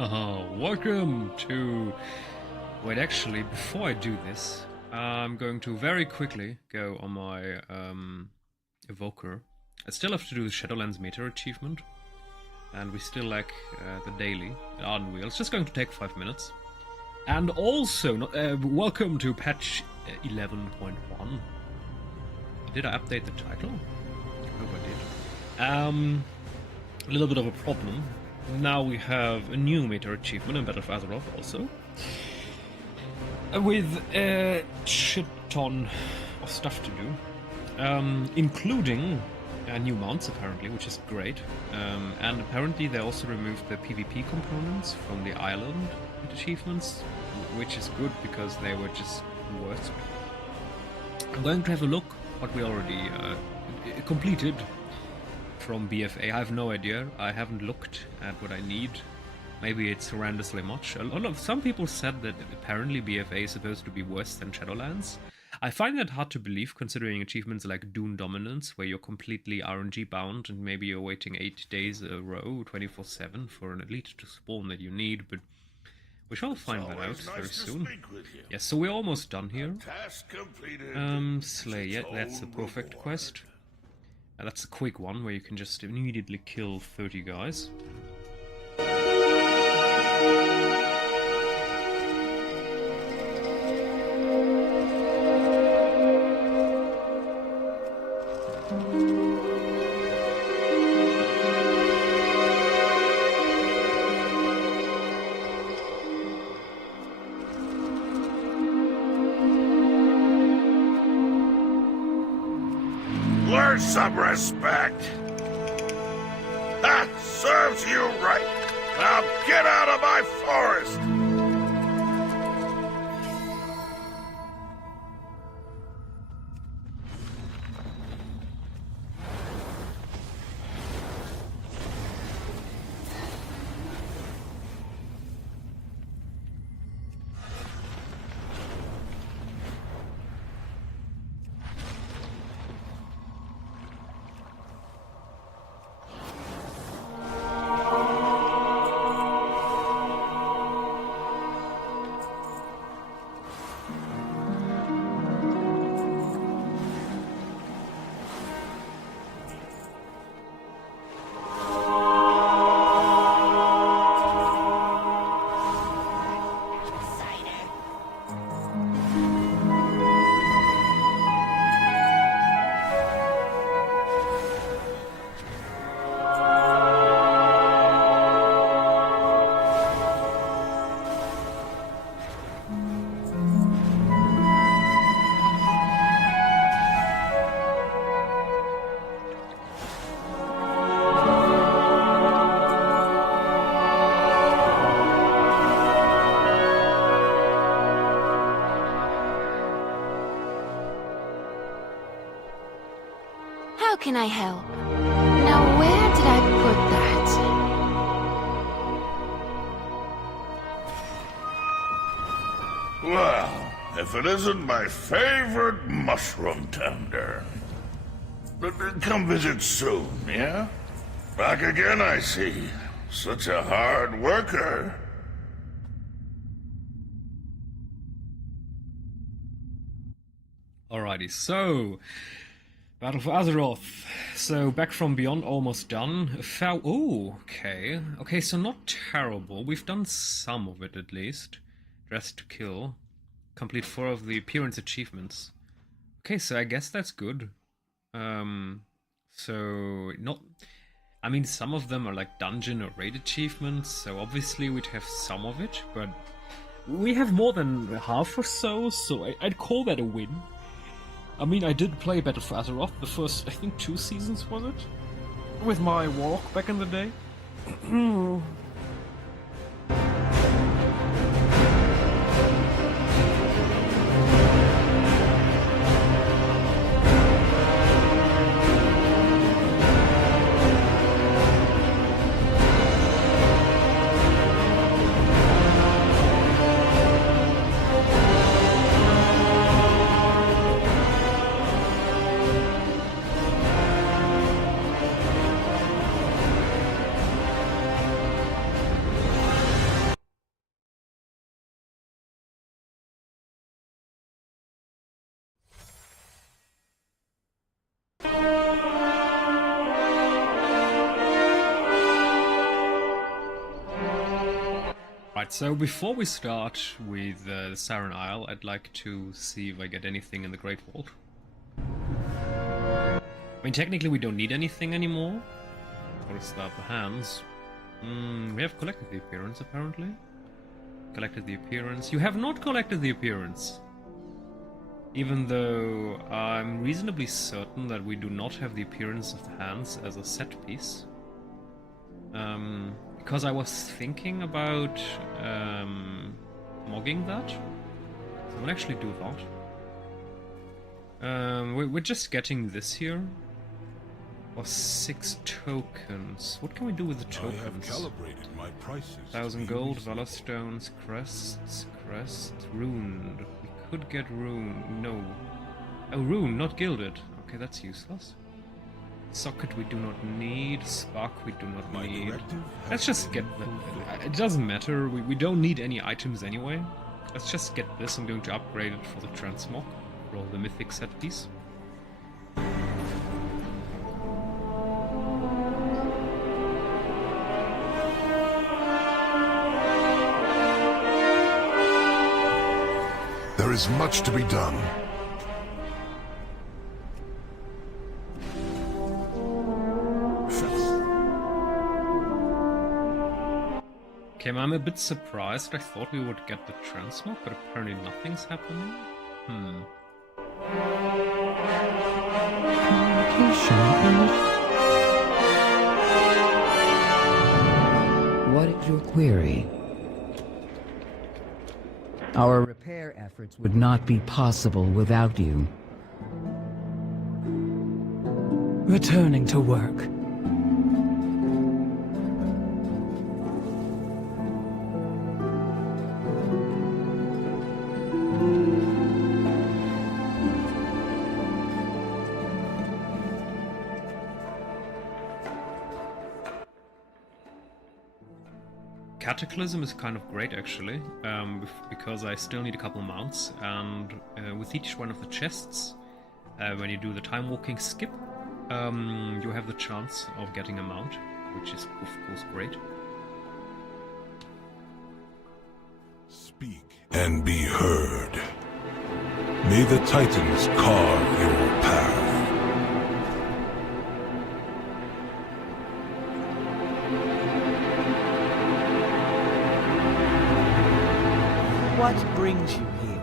Welcome to... Wait, actually, before I do this, I'm going to very quickly go on my evoker. I still have to do the Shadowlands Meter achievement, and we still lack the daily Ardenwheel. It's just going to take 5 minutes. And also, welcome to patch 11.1. Did I update the title? I hope I did. A little bit of a problem. Now we have a new Meter achievement in Battle for Azeroth also. With a shit ton of stuff to do. Including new mounts apparently, which is great. And apparently they also removed the PvP components from the island achievements, which is good because they were just worse. I'm going to have a look what we already completed from BFA. I have no idea. I haven't looked at what I need. Maybe it's horrendously much. Some people said that apparently BFA is supposed to be worse than Shadowlands. I find that hard to believe considering achievements like Dune Dominance, where you're completely RNG bound and maybe you're waiting 8 days a row, 24/7 for an elite to spawn that you need, but we shall find that out very soon. Yes, so we're almost done here. Slay, yeah, that's the perfect quest. That's a quick one where you can just immediately kill 30 guys. Learn some respect. That serves you right. Now get out of my forest. How can I help? Now where did I put that? Well, if it isn't my favorite mushroom tender. Come visit soon, yeah? Back again, I see. Such a hard worker. Alrighty, so... Battle for Azeroth. So, back from Beyond, almost done. Oh, okay. Okay, so not terrible. We've done some of it, at least. Dress to Kill. Complete 4 of the appearance achievements. Okay, so I guess that's good. So, not... I mean, some of them are like dungeon or raid achievements, so obviously we'd have some of it, but... We have more than half or so I'd call that a win. I mean, I did play Battle for Azeroth, the first, I think, 2 seasons, was it? With my Warlock back in the day. Alright, so before we start with the Siren Isle, I'd like to see if I get anything in the Great Vault. I mean, technically we don't need anything anymore. What is that? The hands. We have collected the appearance, apparently. Collected the appearance. You have not collected the appearance! Even though I'm reasonably certain that we do not have the appearance of the hands as a set piece. Because I was thinking about mogging that. So I will actually do that. We're just getting this here. For 6 tokens. What can we do with the tokens? I have calibrated my prices. 1,000 gold, valor stones, crests, runed. We could get rune. No. Oh, rune, not gilded. Okay, that's useless. Socket we do not need. Spark we do not need. Let's just get them. It doesn't matter. We don't need any items anyway. Let's just get this. I'm going to upgrade it for the transmog. Roll the mythic set piece. There is much to be done. Okay, I'm a bit surprised. I thought we would get the transmog, but apparently nothing's happening. What is your query? Our repair efforts would not be possible without you. Returning to work. Cataclysm is kind of great actually, because I still need a couple mounts, and with each one of the chests, when you do the time walking skip, you have the chance of getting a mount, which is of course great. Speak and be heard. May the Titans carve your path. What brings you here?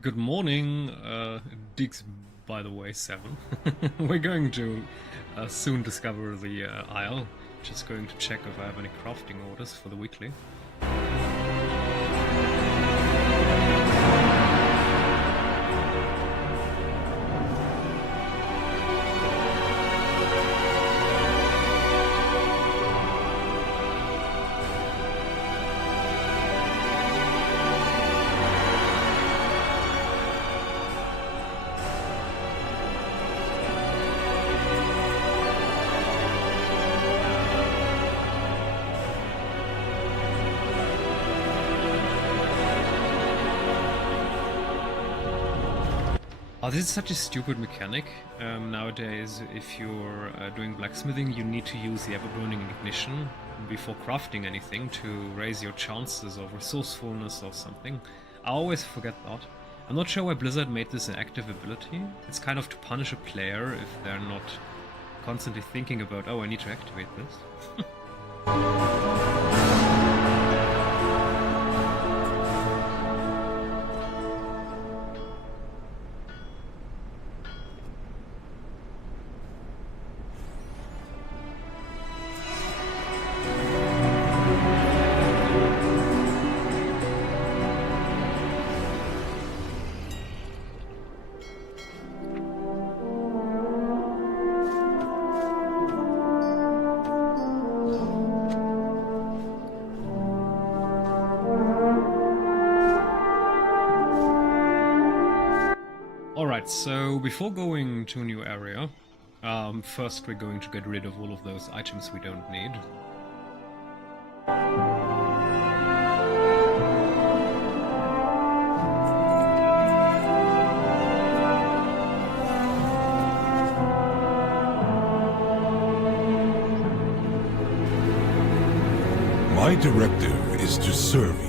Good morning, Diggs, by the way, 7. We're going to soon discover the Isle. Just going to check if I have any crafting orders for the weekly. Oh, this is such a stupid mechanic. Nowadays, if you're doing blacksmithing, you need to use the ever-burning ignition before crafting anything to raise your chances of resourcefulness or something. I always forget that. I'm not sure why Blizzard made this an active ability. It's kind of to punish a player if they're not constantly thinking about, oh, I need to activate this. Alright, so before going to a new area, first we're going to get rid of all of those items we don't need. My directive is to serve you.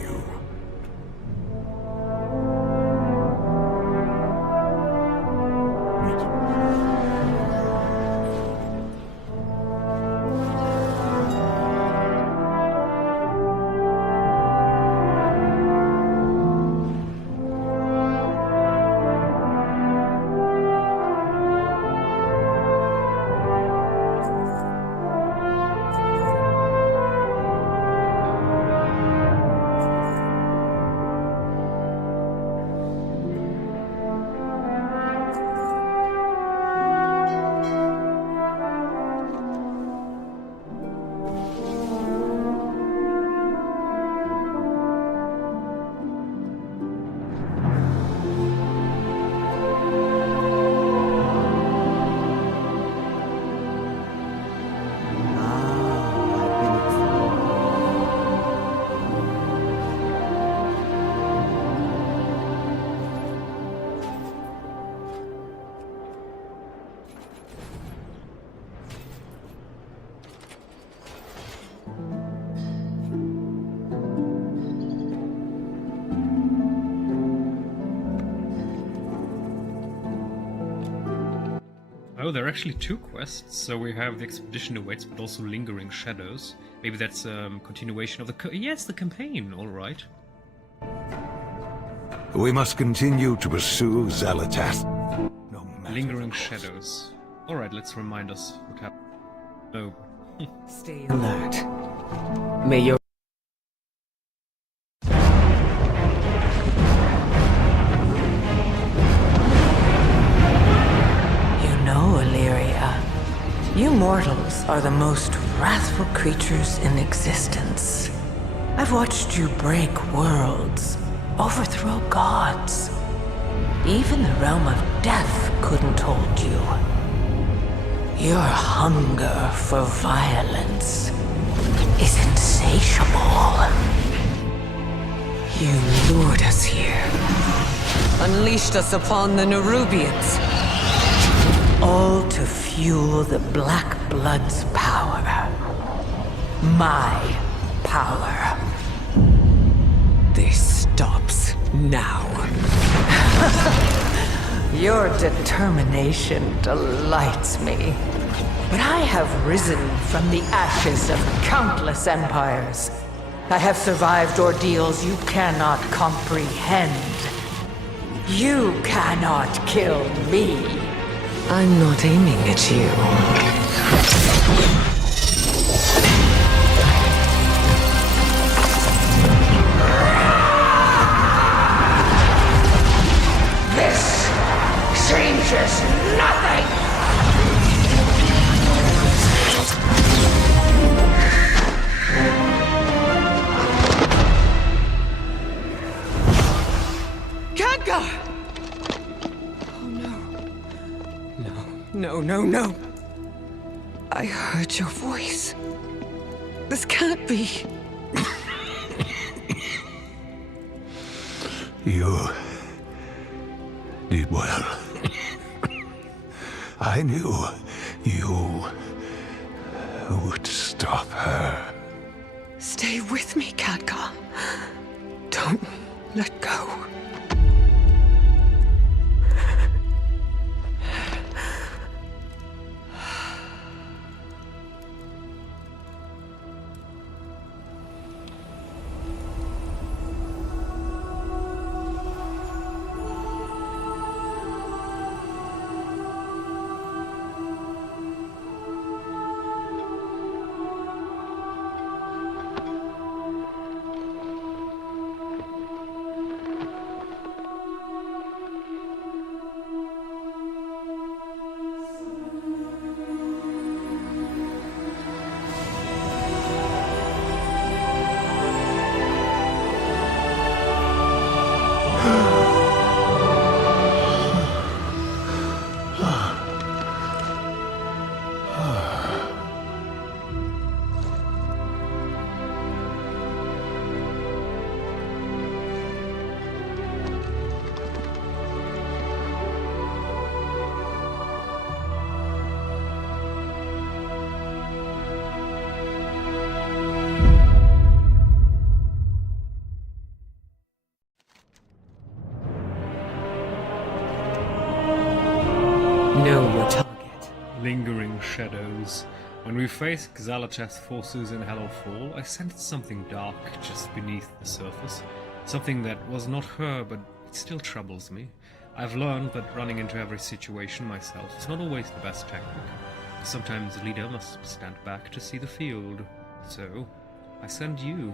Oh, there are actually two quests. So we have the Expedition Awaits, but also Lingering Shadows. Maybe that's a continuation of the... Yes, the campaign, alright. We must continue to pursue Xalatath. No matter Lingering Shadows. Alright, let's remind us what happened. Oh. Stay alert. May your You mortals are the most wrathful creatures in existence. I've watched you break worlds, overthrow gods. Even the realm of death couldn't hold you. Your hunger for violence is insatiable. You lured us here, unleashed us upon the Nerubians, all to fuel the Black Blood's power. My power. This stops now. Your determination delights me. But I have risen from the ashes of countless empires. I have survived ordeals you cannot comprehend. You cannot kill me. I'm not aiming at you. This changes nothing! Khadgar! No. I heard your voice. This can't be. You did well. I knew you would stop her. Stay with me, Khadgar. Don't let go. lingering shadows. When we faced Xalatath's forces in Hallowfall, I sensed something dark just beneath the surface. Something that was not her, but it still troubles me. I've learned that running into every situation myself is not always the best tactic. Sometimes the leader must stand back to see the field. So, I send you.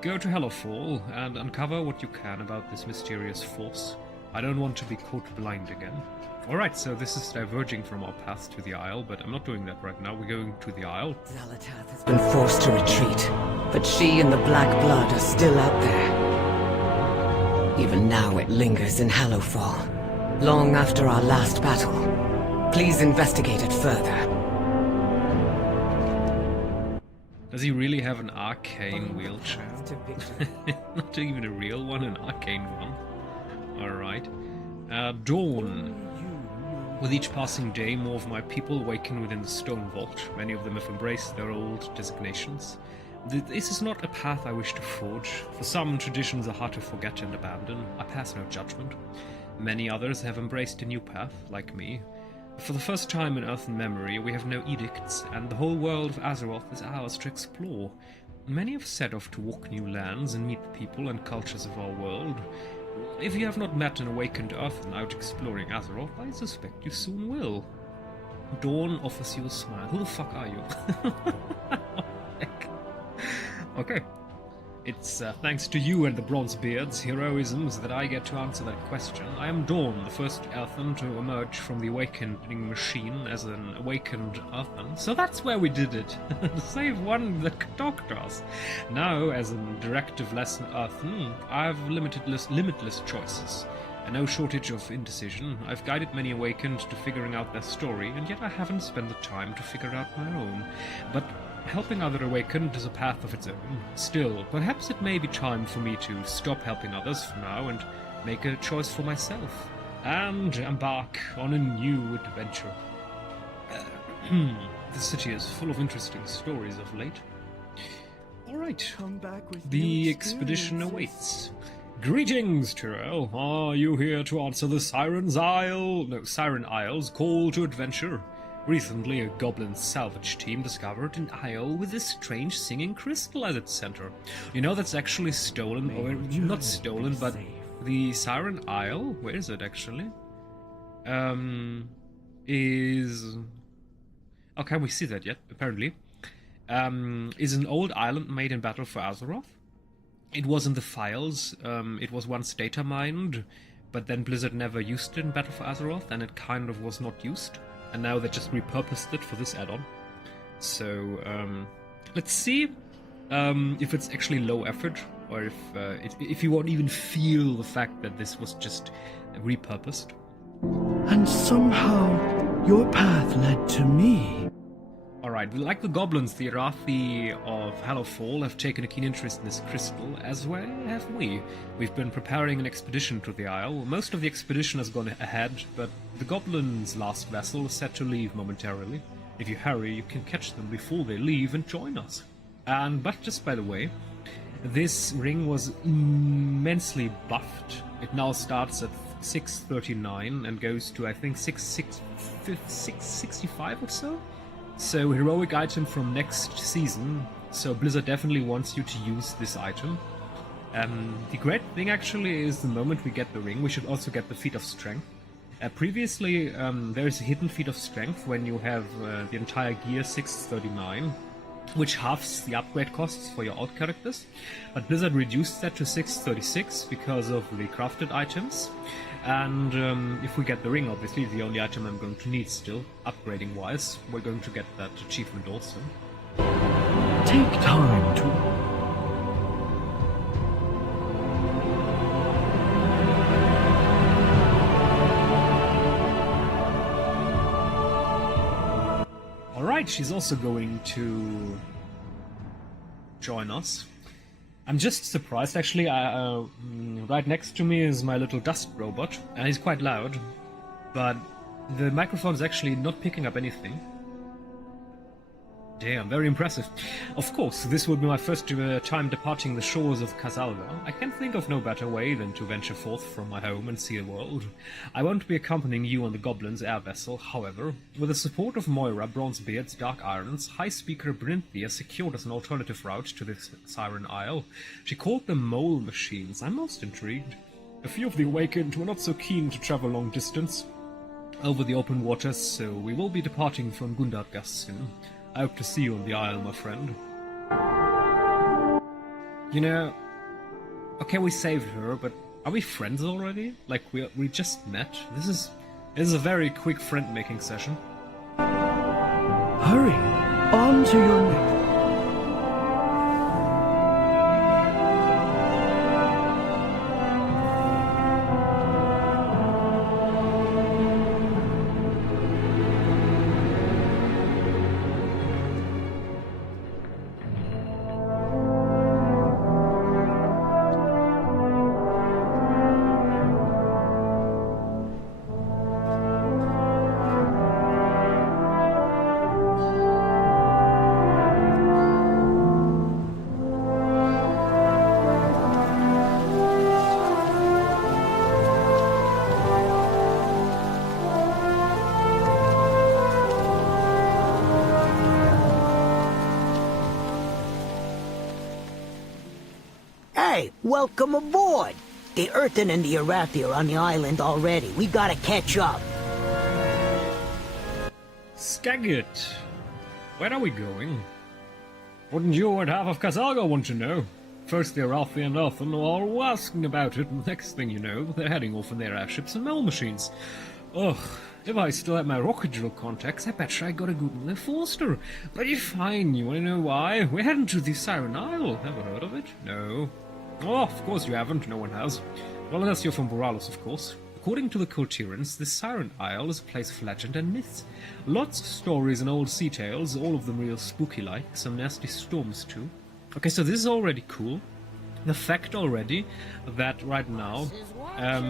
Go to Hallowfall and uncover what you can about this mysterious force. I don't want to be caught blind again. Alright, so this is diverging from our path to the Isle, but I'm not doing that right now. We're going to the Isle. Xalatath has been forced to retreat, but she and the Black Blood are still out there. Even now it lingers in Hallowfall, long after our last battle. Please investigate it further. Does he really have an arcane wheelchair? Not even a real one, an arcane one. Alright. Dawn. With each passing day, more of my people awaken within the Stone Vault. Many of them have embraced their old designations. This is not a path I wish to forge. For some, traditions are hard to forget and abandon. I pass no judgment. Many others have embraced a new path, like me. For the first time in Earthen memory, we have no edicts, and the whole world of Azeroth is ours to explore. Many have set off to walk new lands and meet the people and cultures of our world. If you have not met an awakened Earthen out exploring Azeroth, I suspect you soon will. Dawn offers you a smile. Who the fuck are you? Okay. It's thanks to you and the Bronzebeard's heroisms that I get to answer that question. I am Dawn, the first Earthen to emerge from the awakening machine as an awakened Earthen. So that's where we did it. Save one that talked to us. Now, as a directive-less Earthen, I have limitless choices. And no shortage of indecision. I've guided many awakened to figuring out their story, and yet I haven't spent the time to figure out my own. But helping other awakened is a path of its own. Still, perhaps it may be time for me to stop helping others for now and make a choice for myself, and embark on a new adventure. The city is full of interesting stories of late. Alright, the expedition awaits. Greetings, Tyrell. Are you here to answer the Siren Isle's call to adventure? Recently, a goblin salvage team discovered an isle with a strange singing crystal at its center. You know, that's actually stolen, or not stolen, but the Siren Isle, where is it actually? Is... Oh, can we see that yet? Apparently. Is an old island made in battle for Azeroth. It was in the files. It was once data mined, but then Blizzard never used it in Battle for Azeroth, and it kind of was not used. And now they just repurposed it for this add-on. So, let's see if it's actually low effort, or if you won't even feel the fact that this was just repurposed. And somehow, your path led to me. Alright, like the goblins, the Arathi of Hallowfall have taken a keen interest in this crystal, as well have we. We've been preparing an expedition to the Isle. Most of the expedition has gone ahead, but the goblins' last vessel is set to leave momentarily. If you hurry, you can catch them before they leave and join us. But just by the way, this ring was immensely buffed. It now starts at 639 and goes to, I think, 665 or so? So, heroic item from next season, so Blizzard definitely wants you to use this item. The great thing actually is the moment we get the ring, we should also get the Feat of Strength. Previously, there is a hidden Feat of Strength when you have the entire gear 639, which halves the upgrade costs for your alt characters, but Blizzard reduced that to 636 because of the crafted items. And if we get the ring, obviously, the only item I'm going to need still, upgrading-wise, we're going to get that achievement also. Take time to... Alright, she's also going to join us. I'm just surprised, actually. Right next to me is my little dust robot, and he's quite loud, but the microphone is actually not picking up anything. Damn, very impressive. Of course, this would be my first time departing the shores of Kazalga. I can think of no better way than to venture forth from my home and see the world. I won't be accompanying you on the Goblin's air vessel, however. With the support of Moira, Bronzebeard's Dark Irons, High Speaker Brinthia secured us an alternative route to the Siren Isle. She called them mole machines. I'm most intrigued. A few of the Awakened were not so keen to travel long distance over the open waters, so we will be departing from Gundardgast soon. I hope to see you on the Isle, my friend. You know, okay, we saved her, but are we friends already? Like, we just met? This is a very quick friend-making session. Hurry, on to your next. Hey, welcome aboard! The Earthen and the Arathi are on the island already. We gotta catch up. Skagit! Where are we going? Wouldn't you and half of Kazalga want to know? First the Arathi and Earthen are all asking about it, and the next thing you know, they're heading off in their airships and mole machines. Ugh, if I still had my rocket drill contacts, I bet I got a Google their Forster. But you're fine, you wanna know why? We're heading to the Siren Isle. Ever heard of it? No. Oh, of course you haven't, no one has. Well, unless you're from Boralos, of course. According to the Kultirans, the Siren Isle is a place of legend and myths. Lots of stories and old sea tales, all of them real spooky-like, some nasty storms too. Okay, so this is already cool. The fact already that right now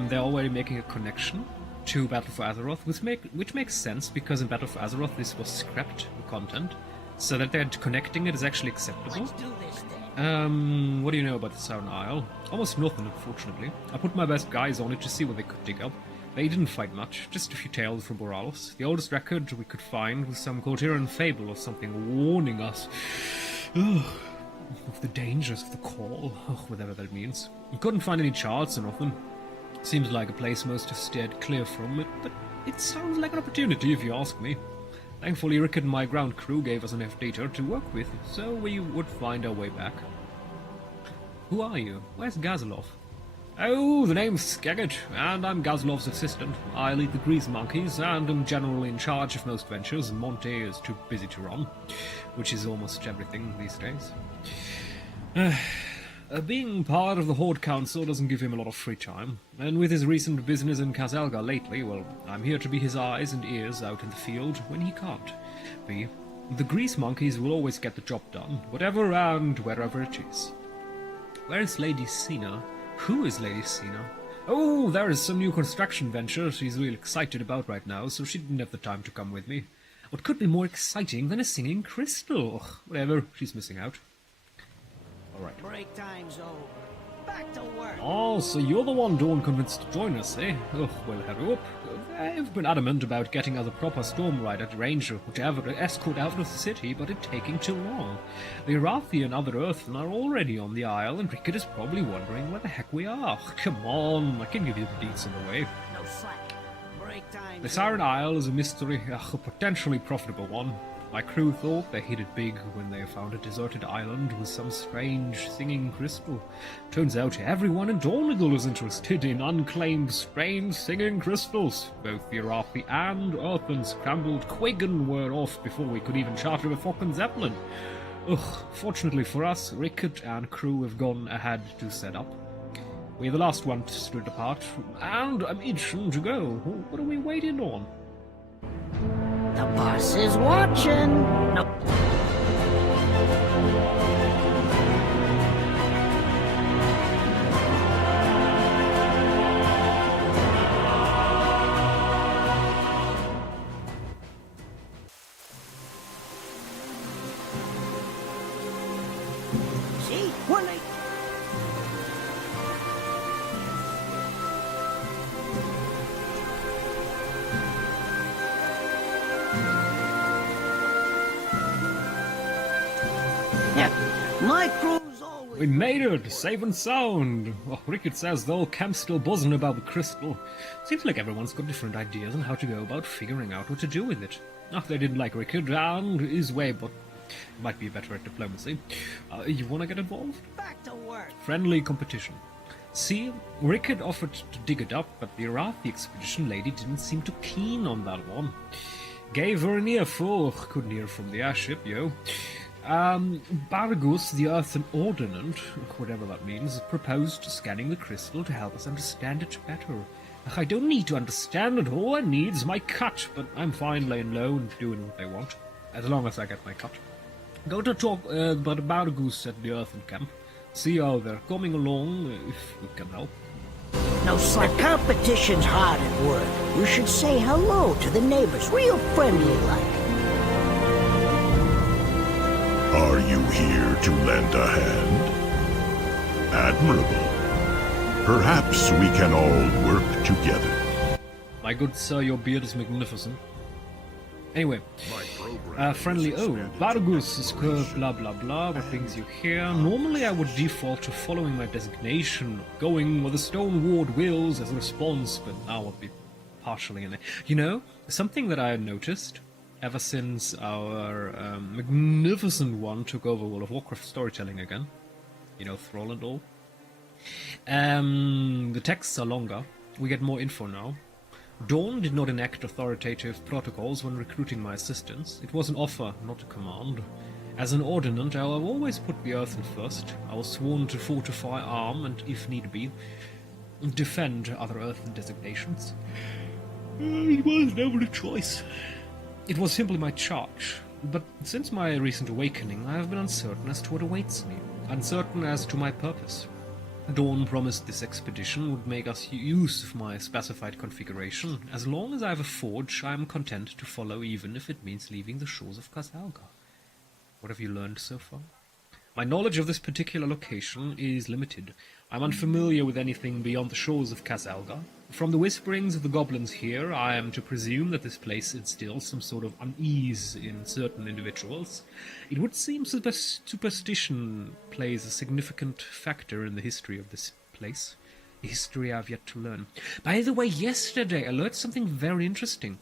they're already making a connection to Battle for Azeroth, which makes sense, because in Battle for Azeroth this was scrapped content, so that they're connecting it is actually acceptable. What do you know about the Siren Isle? Almost nothing, unfortunately. I put my best guys on it to see what they could dig up. They didn't fight much, just a few tales from Boralos. The oldest record we could find was some Kultiran fable or something warning us of the dangers of the call, whatever that means. We couldn't find any charts or nothing. Seems like a place most have steered clear from it, but it sounds like an opportunity if you ask me. Thankfully, Rickard and my ground crew gave us enough data to work with, so we would find our way back. Who are you? Where's Gazlov? Oh, the name's Skagit, and I'm Gazlov's assistant. I lead the Grease Monkeys, and am generally in charge of most ventures. Monty is too busy to run, which is almost everything these days. Being part of the Horde Council doesn't give him a lot of free time, and with his recent business in Kazalga lately, well, I'm here to be his eyes and ears out in the field when he can't be. The Grease Monkeys will always get the job done, whatever and wherever it is. Where is Lady Sina? Who is Lady Sina? Oh, there is some new construction venture she's really excited about right now, so she didn't have the time to come with me. What could be more exciting than a singing crystal? Whatever, she's missing out. Alright. Break time's over. Back to work. Oh, so you're the one Dawn convinced to join us, eh? Oh, well, hurry up. I've been adamant about getting us a proper storm rider, ranger, whatever, to escort out of the city, but it's taking too long. The Arathi and other Earthen are already on the Isle, and Rickard is probably wondering where the heck we are. Come on, I can give you the deets on the way. No slack. Break time. The Siren Isle is a mystery, a potentially profitable one. My crew thought they hit it big when they found a deserted island with some strange singing crystal. Turns out everyone in Dornigal is interested in unclaimed strange singing crystals. Both the Arathi and Earthen scrambled quick and were off before we could even charter a fucking Zeppelin. Ugh, fortunately for us, Rickard and crew have gone ahead to set up. We're the last one to stood apart, and I'm itching to go. What are we waiting on? The boss is watching. No. When they... Yeah, my crew's always... We made it! Safe and sound! Oh, Rickett says the whole camp's still buzzing about the crystal. Seems like everyone's got different ideas on how to go about figuring out what to do with it. Oh, they didn't like Rickett and his way, but might be better at diplomacy. You wanna get involved? Back to work. Friendly competition. See, Rickett offered to dig it up, but the Arathi expedition lady didn't seem too keen on that one. Gave her an earful. Couldn't hear from the airship, yo. Bargus, the Earthen Ordinant, whatever that means, proposed scanning the crystal to help us understand it better. I don't need to understand it, all I need is my cut, but I'm fine laying low and doing what they want, as long as I get my cut. Go to talk about Bargus at the Earthen camp. See how they're coming along, if we can help. No slack. The competition's hard at work. You should say hello to the neighbors, real friendly like. Are you here to lend a hand? Admirable. Perhaps we can all work together. My good sir, your beard is magnificent. Anyway, friendly, Vargus is curved, blah blah blah, what brings you here? Normally I would default to following my designation, going where the stone ward wills as a response, but now I'll be partially in it. You know, something that I noticed ever since our magnificent one took over World of Warcraft storytelling again, you know, Thrall and all. The texts are longer, we get more info now. Dawn did not enact authoritative protocols when recruiting my assistants. It was an offer, not a command. As an ordinant, I have always put the Earthen first. I was sworn to fortify, arm, and, if need be, defend other Earthen designations. It was never a choice. It was simply my charge. But since my recent awakening, I have been uncertain as to what awaits me. Uncertain as to my purpose. Dawn promised this expedition would make us use of my specified configuration. As long as I have a forge, I am content to follow, even if it means leaving the shores of Kazalga. What have you learned so far? My knowledge of this particular location is limited. I'm unfamiliar with anything beyond the shores of Kazalga. From the whisperings of the goblins here, I am to presume that this place instills some sort of unease in certain individuals. It would seem superstition plays a significant factor in the history of this place. A history I've yet to learn. By the way, yesterday I learned something very interesting.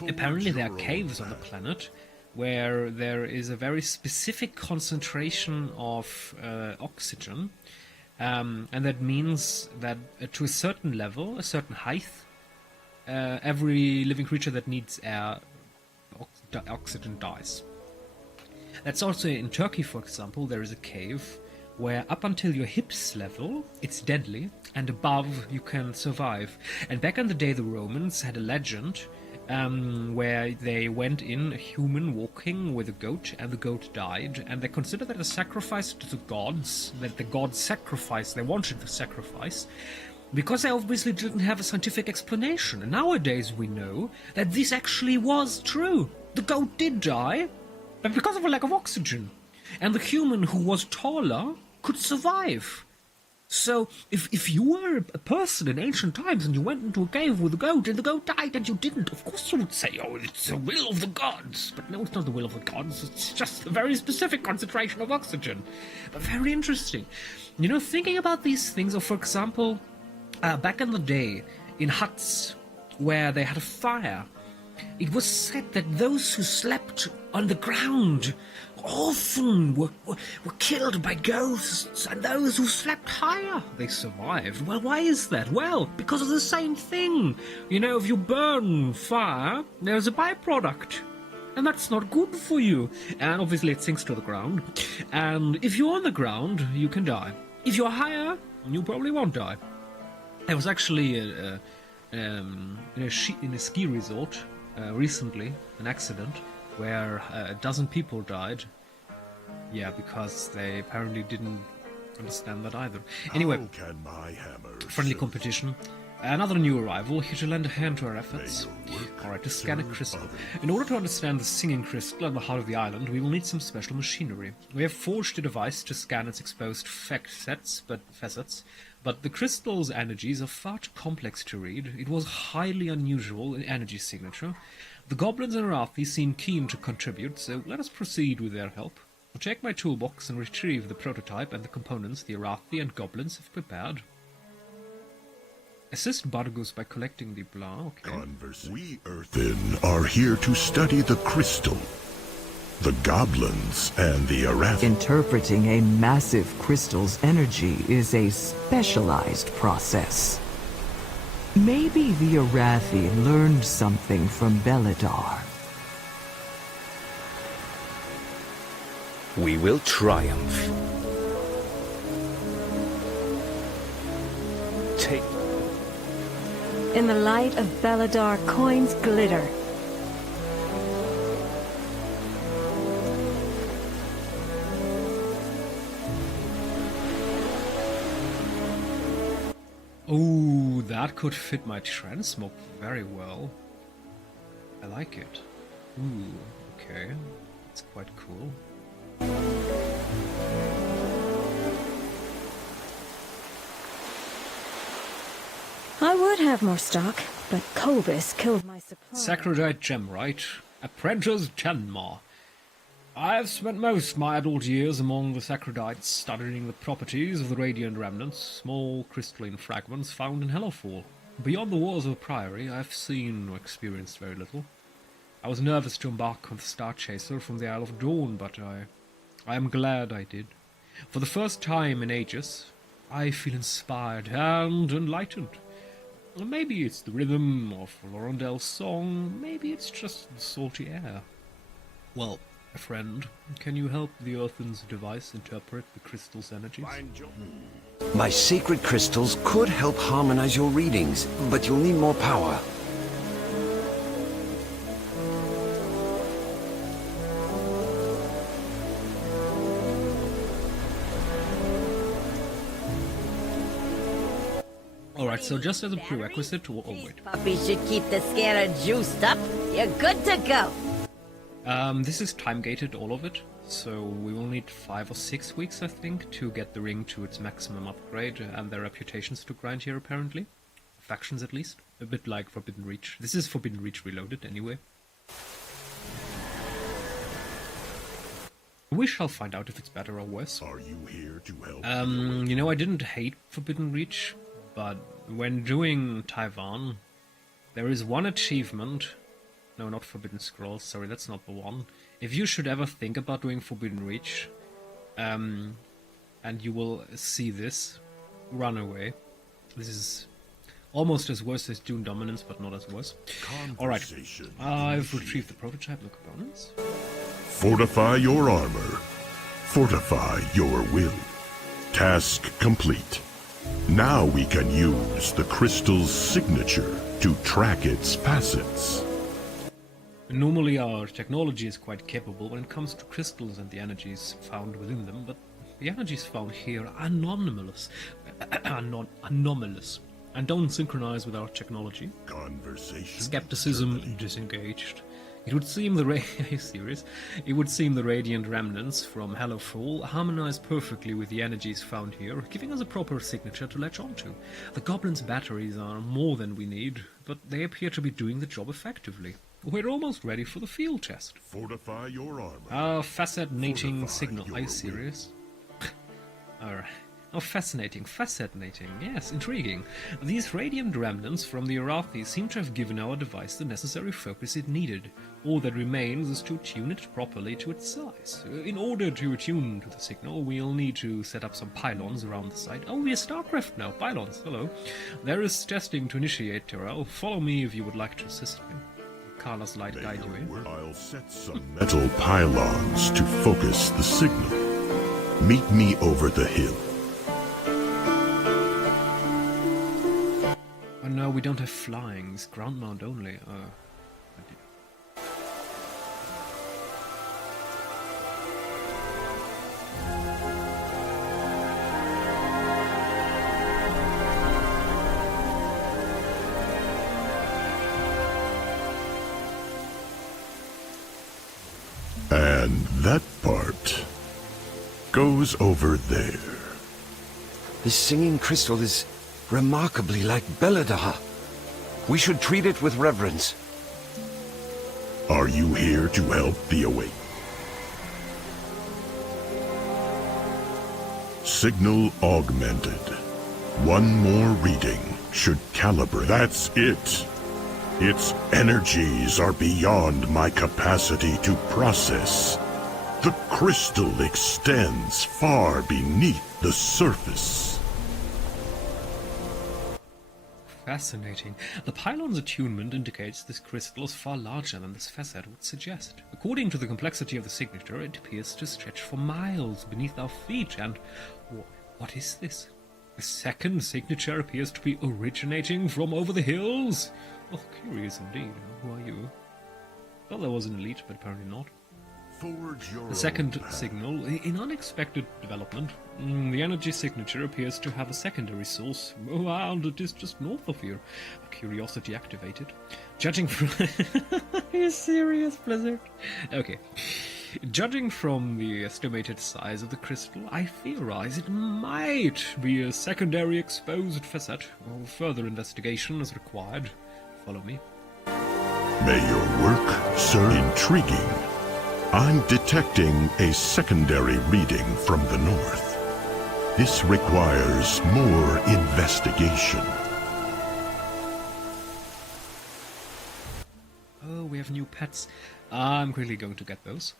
Apparently there are caves on the planet where there is a very specific concentration of oxygen. And that means that to a certain level, a certain height, every living creature that needs air, oxygen dies. That's also in Turkey, for example, there is a cave where up until your hips level, it's deadly, and above you can survive. And back in the day, the Romans had a legend where they went in, a human walking with a goat, and the goat died, and they considered that a sacrifice to the gods, that the gods sacrificed, they wanted the sacrifice, because they obviously didn't have a scientific explanation. And nowadays we know that this actually was true. The goat did die, but because of a lack of oxygen. And the human who was taller could survive. So, if you were a person in ancient times and you went into a cave with a goat and the goat died and you didn't, of course you would say, oh, it's the will of the gods. But no, it's not the will of the gods, it's just a very specific concentration of oxygen. But very interesting. You know, thinking about these things, or for example, back in the day, in huts where they had a fire, it was said that those who slept on the ground often were killed by ghosts, and those who slept higher, they survived. Well, why is that? Well, because of the same thing. You know, if you burn fire, there's a byproduct, and that's not good for you. And obviously it sinks to the ground. And if you're on the ground, you can die. If you're higher, you probably won't die. There was actually in a ski resort recently an accident where a dozen people died. Yeah, because they apparently didn't understand that either. Anyway, friendly competition. Another new arrival, here to lend a hand to our efforts. Alright, to scan a crystal. In order to understand the singing crystal at the heart of the island, we will need some special machinery. We have forged a device to scan its exposed facets, but the crystal's energies are far too complex to read. It was highly unusual in energy signature. The goblins and Arathi seem keen to contribute, so let us proceed with their help. I'll check my toolbox and retrieve the prototype and the components the Arathi and goblins have prepared. Assist Bargus by collecting the blah, okay. We Earthen are here to study the crystal. The goblins and the Arathi. Interpreting a massive crystal's energy is a specialized process. Maybe the Arathi learned something from Beladar. We will triumph. Take... In the light of Beladar, coins glitter. Oh, that could fit my transmog very well. I like it. Ooh, okay. It's quite cool. I would have more stock, but Kobus killed my supply. Sacrodite Gemrite, Apprentice Genmar. I have spent most my adult years among the Sacrodites, studying the properties of the radiant remnants, small crystalline fragments found in Hellowfall. Beyond the walls of the Priory, I have seen or experienced very little. I was nervous to embark on the Star Chaser from the Isle of Dawn, but I am glad I did. For the first time in ages, I feel inspired and enlightened. Maybe it's the rhythm of Lorendel's song, maybe it's just the salty air. Well, friend, can you help the Earthen's device interpret the crystal's energies? My sacred crystals could help harmonize your readings, but you'll need more power. Alright, so just as a prerequisite to... Oh, wait. Puppy should keep the scanner juiced up. You're good to go. This is time-gated, all of it, so we will need 5 or 6 weeks, I think, to get the ring to its maximum upgrade, and their reputations to grind here, apparently. Factions, at least. A bit like Forbidden Reach. This is Forbidden Reach Reloaded, anyway. We shall find out if it's better or worse. Are you here to help? You know, I didn't hate Forbidden Reach, but when doing Taiwan, there is one achievement... No, not Forbidden Scrolls, sorry, that's not the one. If you should ever think about doing Forbidden Reach, and you will see this, run away. This is almost as worse as Dune Dominance, but not as worse. Alright, I've retrieved the prototype and the components. Fortify your armor. Fortify your will. Task complete. Now we can use the crystal's signature to track its facets. Normally our technology is quite capable when it comes to crystals and the energies found within them, but the energies found here are anomalous, and don't synchronize with our technology. Skepticism disengaged. It would seem the It would seem the radiant remnants from Hellowfall harmonize perfectly with the energies found here, giving us a proper signature to latch onto. The goblins' batteries are more than we need, but they appear to be doing the job effectively. We're almost ready for the field test. Fortify your armor. Fascinating signal. Are you serious? Fascinating. Yes, intriguing. These radiant remnants from the Arathi seem to have given our device the necessary focus it needed. All that remains is to tune it properly to its size. In order to attune to the signal, we'll need to set up some pylons around the site. Oh, we're StarCraft now. Pylons, hello. There is testing to initiate, Tyrell. Follow me if you would like to assist me. Carla's light guide you in. I'll set some metal pylons to focus the signal. Meet me over the hill. Oh no, we don't have flying. It's ground mount only. And that part goes over there. This singing crystal is remarkably like Belladar. We should treat it with reverence. Are you here to help the awake? Signal augmented. One more reading should calibrate. That's it. Its energies are beyond my capacity to process. The crystal extends far beneath the surface. Fascinating. The pylon's attunement indicates this crystal is far larger than this facet would suggest. According to the complexity of the signature, it appears to stretch for miles beneath our feet, and what is this? The second signature appears to be originating from over the hills. Oh, curious indeed. Who are you? Thought there was an elite, but apparently not. The second signal, in unexpected development, the energy signature appears to have a secondary source, and it is just north of here. Curiosity activated. Judging from... Are you serious, Blizzard? Okay. Judging from the estimated size of the crystal, I theorize it might be a secondary exposed facet. Well, further investigation is required. Follow me. May your work serve. Intriguing. I'm detecting a secondary reading from the north. This requires more investigation. Oh, we have new pets. I'm quickly going to get those.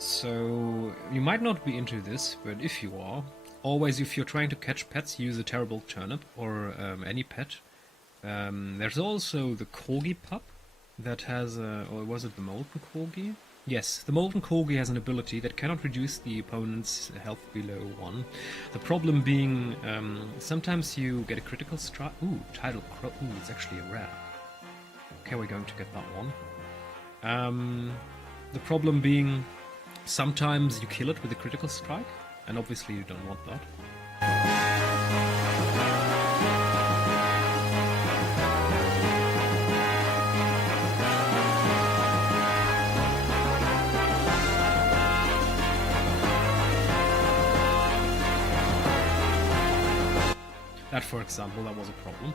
So, you might not be into this, but if you are, always if you're trying to catch pets, use a terrible turnip or any pet. There's also the Corgi pup that has, or was it the Molten Corgi? Yes, the Molten Corgi has an ability that cannot reduce the opponent's health below 1. The problem being, sometimes you get a critical strike. Ooh, Tidal Crow. Ooh, it's actually a rare. Okay, we're going to get that one. The problem being, sometimes you kill it with a critical strike, and obviously you don't want that. That, for example, that was a problem.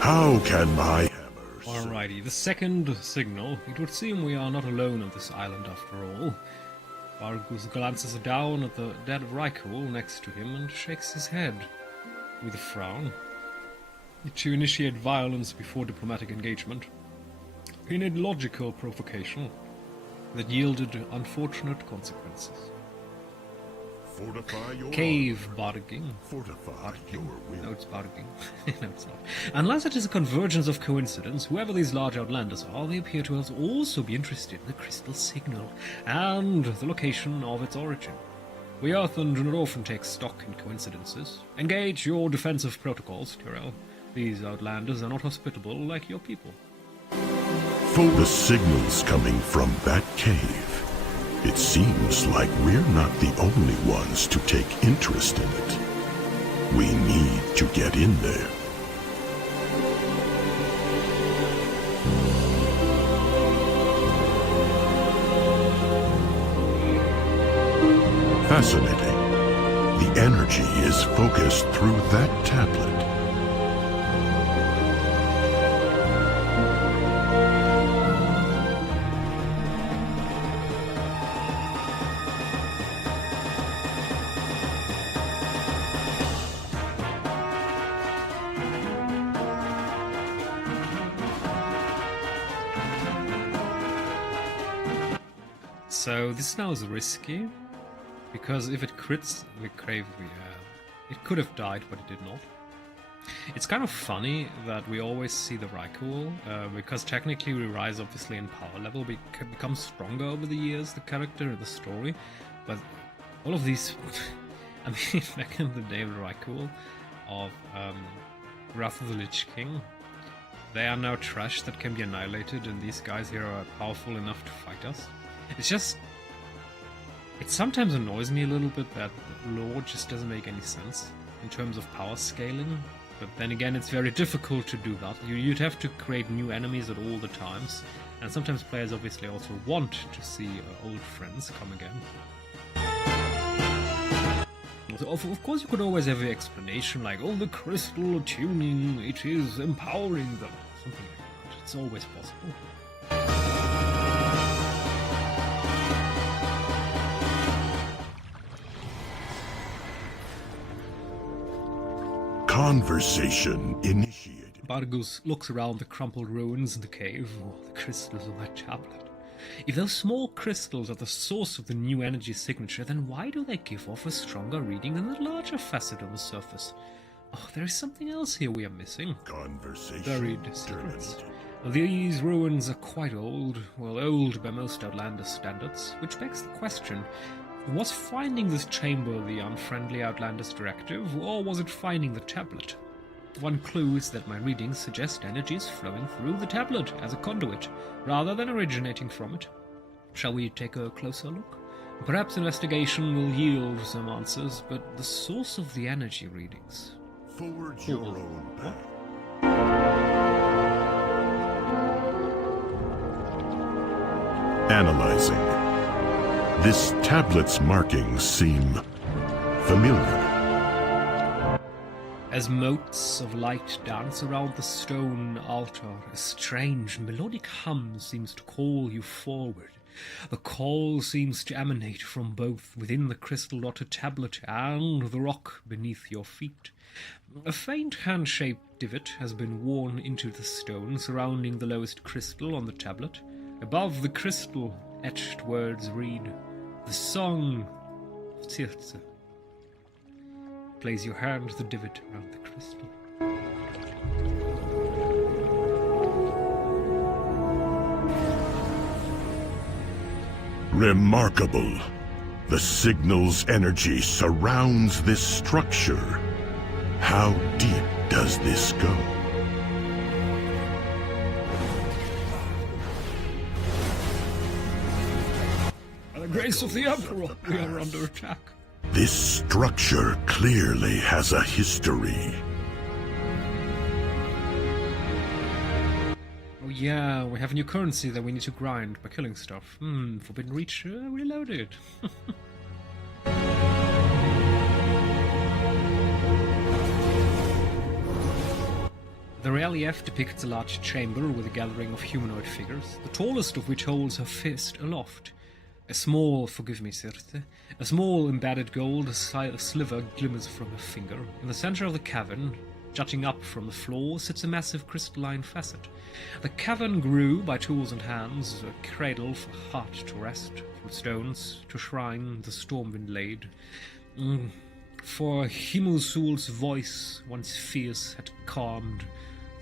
How can my hammer... Alrighty, the second signal. It would seem we are not alone on this island after all. Vargus glances down at the dead Rykul next to him and shakes his head with a frown. To initiate violence before diplomatic engagement. In a logical provocation. that yielded unfortunate consequences. Fortify your Cave armor. barging. Fortify your will. No, it's barging. No, it's not. Unless it is a convergence of coincidence, whoever these large outlanders are, they appear to also be interested in the crystal signal and the location of its origin. We Earthmen do not often take stock in coincidences. Engage your defensive protocols, Tyrell. These outlanders are not hospitable like your people. For the signals coming from that cave, it seems like we're not the only ones to take interest in it. We need to get in there. Fascinating. The energy is focused through that tablet. So this now is risky, because if it crits the Crave, it could have died, but it did not. It's kind of funny that we always see the Raikul, because technically we rise obviously in power level, we become stronger over the years, the character and the story, but all of these, I mean, back in the day of the Raikul of Wrath of the Lich King, they are now trash that can be annihilated, and these guys here are powerful enough to fight us. It's just... it sometimes annoys me a little bit that lore just doesn't make any sense in terms of power scaling, but then again it's very difficult to do that. You'd have to create new enemies at all the times, and sometimes players obviously also want to see old friends come again. So of course you could always have the explanation like, oh, the crystal tuning, it is empowering them, something like that. It's always possible. Conversation initiated. Bargus looks around the crumpled ruins in the cave. Oh, the crystals on that tablet. If those small crystals are the source of the new energy signature, then why do they give off a stronger reading than the larger facet on the surface? Oh, there is something else here we are missing. Conversation Buried secrets. These ruins are quite old. Well, old by most Outlander standards, which begs the question, was finding this chamber the unfriendly Outlander's directive, or was it finding the tablet? One clue is that my readings suggest energy is flowing through the tablet as a conduit, rather than originating from it. Shall we take a closer look? Perhaps investigation will yield some answers, but the source of the energy readings... Forge your own path. Analyzing. This tablet's markings seem familiar. As motes of light dance around the stone altar, a strange melodic hum seems to call you forward. The call seems to emanate from both within the crystal-dotted tablet and the rock beneath your feet. A faint hand-shaped divot has been worn into the stone surrounding the lowest crystal on the tablet. Above the crystal, etched words read, "The Song of Circe." Place your hand the divot around the crystal. Remarkable. The signal's energy surrounds this structure. How deep does this go? By the grace of the Emperor, we are under attack. This structure clearly has a history. Oh yeah, we have a new currency that we need to grind by killing stuff. Forbidden Reach reloaded. The relief depicts a large chamber with a gathering of humanoid figures, the tallest of which holds her fist aloft. A small, forgive me, Circe, a small embedded gold sliver glimmers from her finger. In the center of the cavern, Jutting up from the floor sits a massive crystalline facet. The cavern grew by tools and hands, a cradle for heart to rest, from stones to shrine the stormwind laid. For Himusul's voice, once fierce, had calmed,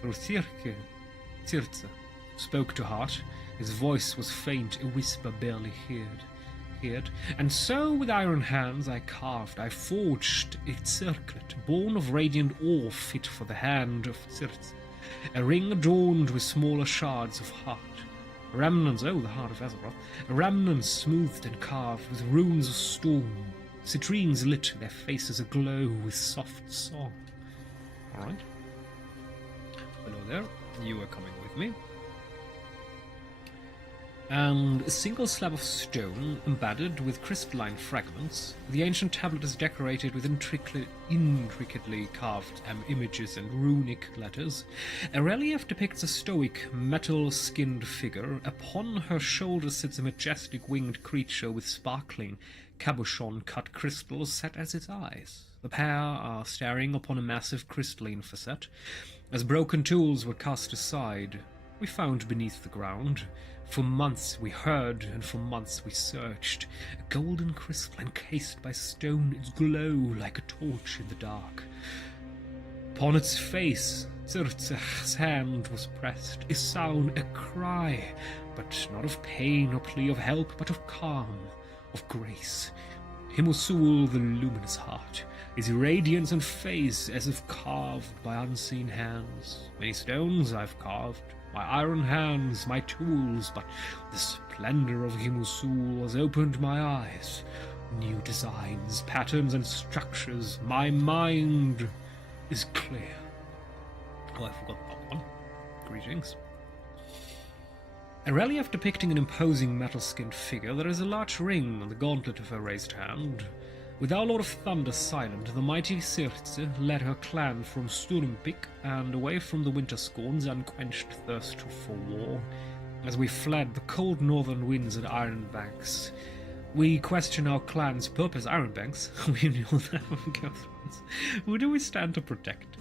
through Circe spoke to heart. His voice was faint, a whisper barely heard. And so with iron hands I carved, I forged a circlet, born of radiant ore fit for the hand of Circe. A ring adorned with smaller shards of heart. Remnants, the heart of Azeroth. Remnants smoothed and carved with runes of storm. Citrines lit their faces aglow with soft song. Alright. Hello there, you are coming with me. And a single slab of stone embedded with crystalline fragments. The ancient tablet is decorated with intricately carved images and runic letters. A relief depicts a stoic, metal-skinned figure. Upon her shoulders sits a majestic winged creature with sparkling, cabochon-cut crystals set as its eyes. The pair are staring upon a massive crystalline facet. As broken tools were cast aside, we found beneath the ground. For months we heard, and for months we searched. A golden crystal encased by stone, its glow like a torch in the dark. Upon its face, Circe's hand was pressed, a sound, a cry, but not of pain or plea of help, but of calm, of grace. Himusul, the luminous heart, his radiance and face as if carved by unseen hands. Many stones I've carved, my iron hands, my tools, but the splendor of Himusul has opened my eyes. New designs, patterns, and structures. My mind is clear. Oh, I forgot that one. Greetings. A relief depicting an imposing metal-skinned figure. There is a large ring on the gauntlet of her raised hand. With our Lord of Thunder silent, the mighty Circe led her clan from Sturmpeak and away from the Winterscorn's unquenched thirst for war. As we fled the cold northern winds at Ironbanks, we question our clan's purpose. Ironbanks? We knew that from Game of Thrones. Who do we stand to protect?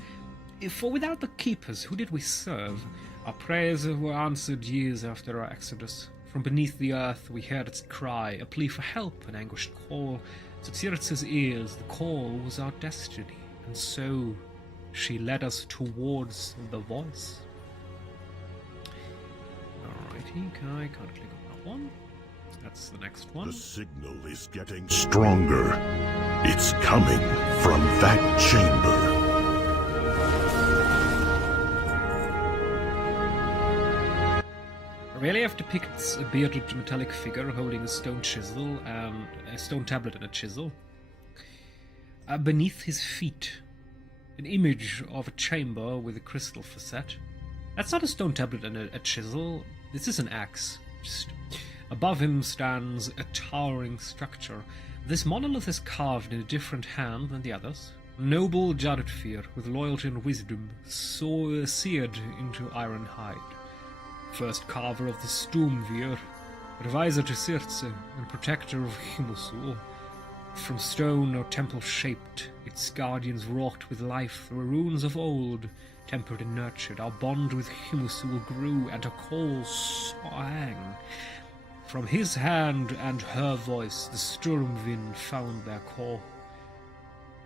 For without the keepers, who did we serve? Our prayers were answered years after our exodus. From beneath the earth we heard its cry, a plea for help, an anguished call. To Circe's ears the call was our destiny, and so she led us towards the voice. Alrighty, I can't click on that one. That's the next one. The signal is getting stronger. It's coming from that chamber. Relief depicts a bearded metallic figure holding a stone chisel and a stone tablet and a chisel. Beneath his feet, an image of a chamber with a crystal facet. That's not a stone tablet and a chisel. This is an axe. Just above him stands a towering structure. This monolith is carved in a different hand than the others. Noble Jadotfir, with loyalty and wisdom, seared into iron hide. First carver of the Sturmveer, advisor to Circe and protector of Himusul. From stone or temple shaped, its guardians wrought with life through runes of old, tempered and nurtured. Our bond with Himusul grew, and her call sang. From his hand and her voice, the Sturmwind found their call.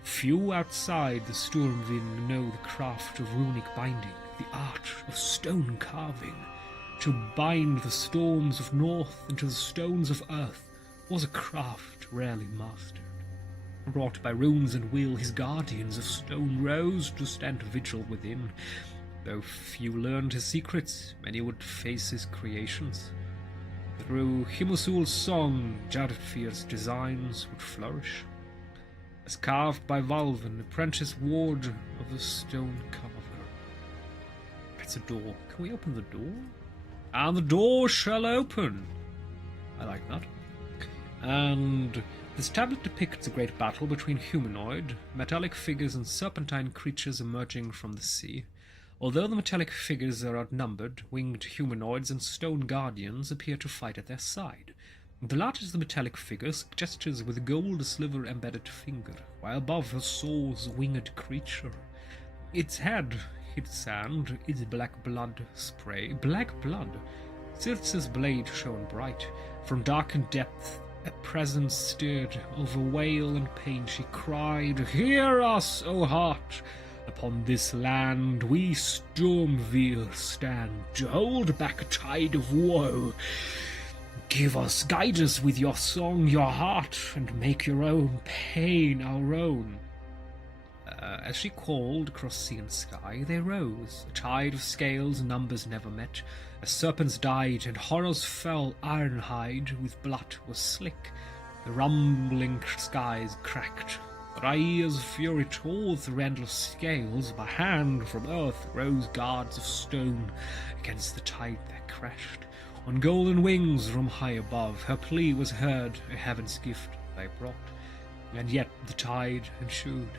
Few outside the Sturmwind know the craft of runic binding, the art of stone carving. To bind the storms of north into the stones of earth was a craft rarely mastered. Wrought by runes and will, his guardians of stone rose to stand vigil within. Though few learned his secrets, many would face his creations. Through Himusul's song, Jadotfir's designs would flourish. As carved by Valven, apprentice ward of the stone carver. It's a door. Can we open the door? And the door shall open. I like that. And this tablet depicts a great battle between humanoid, metallic figures and serpentine creatures emerging from the sea. Although the metallic figures are outnumbered, winged humanoids and stone guardians appear to fight at their side. The largest of the metallic figures gestures with a gold sliver embedded finger, while above her soars a winged creature. Its head hit sand, its black blood spray. Black blood? Circe's blade shone bright. From darkened depth a presence stirred. Over wail and pain she cried, "Hear us, O heart! Upon this land we Stormveil stand, to hold back a tide of woe. Give us, guide us with your song, your heart, and make your own pain our own." As she called across sea and sky, they rose. A tide of scales numbers never met. As serpents died and horrors fell, Ironhide with blood was slick. The rumbling skies cracked. Raia's fury tore through endless scales. By hand from earth rose guards of stone. Against the tide that crashed. On golden wings from high above, her plea was heard, a heaven's gift they brought. And yet the tide ensued.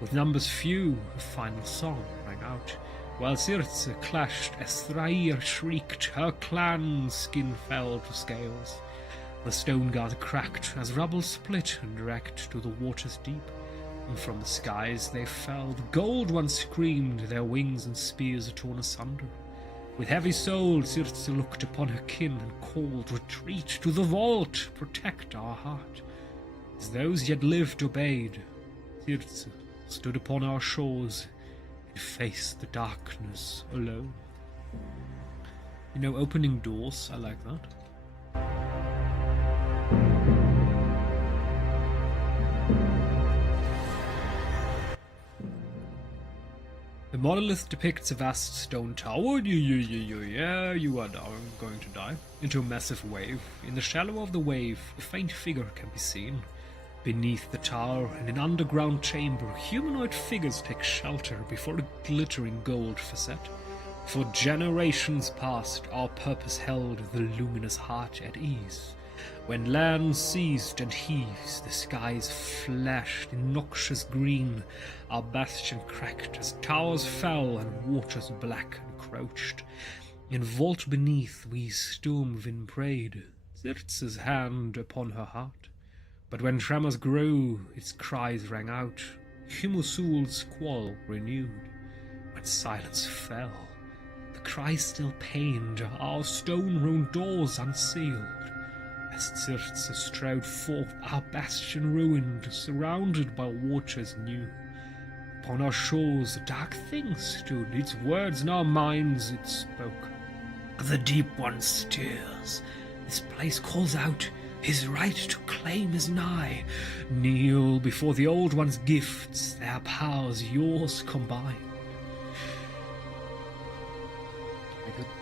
With numbers few, a final song rang out. While Circe clashed, as Raia shrieked, her clan's skin fell to scales. The stone guard cracked as rubble split and wrecked to the water's deep. And from the skies they fell. The gold ones screamed, their wings and spears torn asunder. With heavy soul, Circe looked upon her kin and called, "Retreat to the vault, protect our heart." As those yet lived obeyed, Circe stood upon our shores and faced the darkness alone. You know, opening doors, I like that. The monolith depicts a vast stone tower. Yeah, you are going to die. Into a massive wave. In the shallow of the wave, a faint figure can be seen. Beneath the tower, in an underground chamber, humanoid figures take shelter before a glittering gold facade. For generations past, our purpose held the luminous heart at ease. When land seized and heaves, the skies flashed in noxious green. Our bastion cracked as towers fell and waters black encroached. In vault beneath we Stormwind prayed, Circe's hand upon her heart. But when tremors grew, its cries rang out, Humusul's quarrel renewed. When silence fell, the cries still pained our stone-rown doors unsealed. As Circe strode forth, our bastion ruined, surrounded by waters new. Upon our shores a dark thing stood, its words in our minds it spoke. The Deep One stirs, this place calls out, his right to claim is nigh. Kneel before the Old One's gifts, their powers yours combine. My goodness.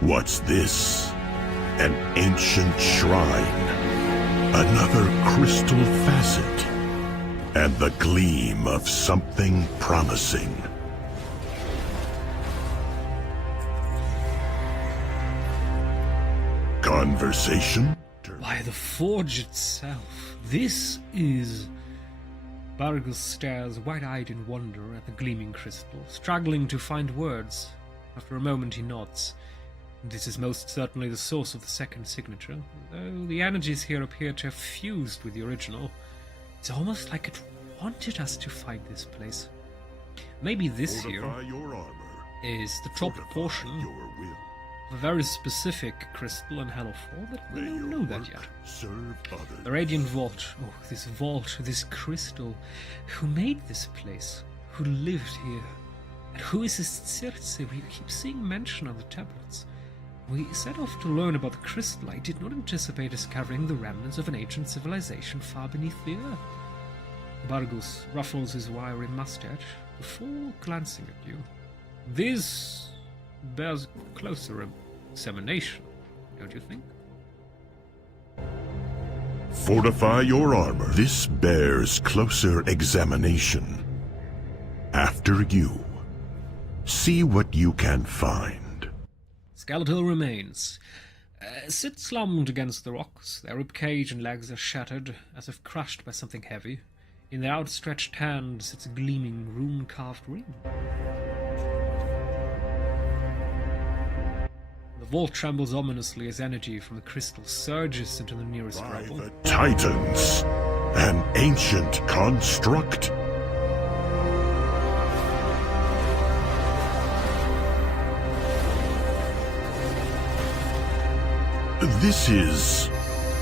What's this? An ancient shrine. Another crystal facet. And the gleam of something promising. Conversation? By the forge itself, this is... Bargus stares wide-eyed in wonder at the gleaming crystal, struggling to find words. After a moment he nods. This is most certainly the source of the second signature, though the energies here appear to have fused with the original. It's almost like it wanted us to find this place. Maybe this here is the top portion of a very specific crystal in Hellfall, but we don't know that yet. The Radiant Vault, oh, this crystal. Who made this place? Who lived here? And who is this Circe we keep seeing mention on the tablets? We set off to learn about the crystal. I did not anticipate discovering the remnants of an ancient civilization far beneath the earth. Bargus ruffles his wiry mustache before glancing at you. This bears closer examination, don't you think? Fortify your armor. This bears closer examination. After you, see what you can find. Skeletal remains sit slumped against the rocks. Their ribcage and legs are shattered, as if crushed by something heavy. In their outstretched hand sits a gleaming, rune-carved ring. The vault trembles ominously as energy from the crystal surges into the nearest rubble. The Titans, an ancient construct. This is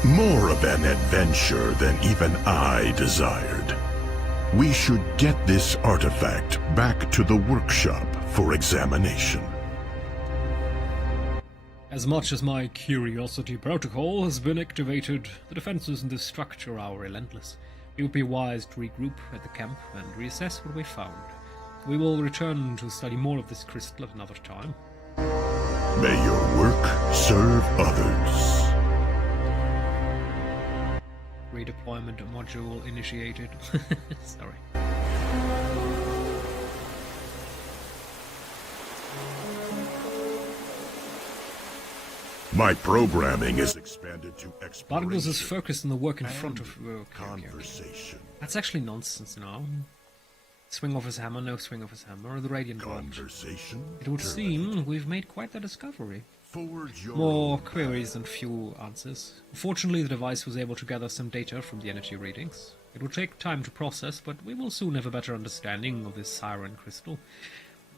more of an adventure than even I desired. We should get this artifact back to the workshop for examination. As much as my curiosity protocol has been activated, the defenses in this structure are relentless. It would be wise to regroup at the camp and reassess what we found. We will return to study more of this crystal at another time. May your work serve others. Redeployment module initiated. Sorry. My programming is expanded to exploration. Bargos is focused on the work in front of conversation. That's actually nonsense now. Swing of his hammer, no swing of his hammer, the radiant rod. It would seem we've made quite the discovery. More queries and few answers. Fortunately, the device was able to gather some data from the energy readings. It will take time to process, but we will soon have a better understanding of this Siren crystal.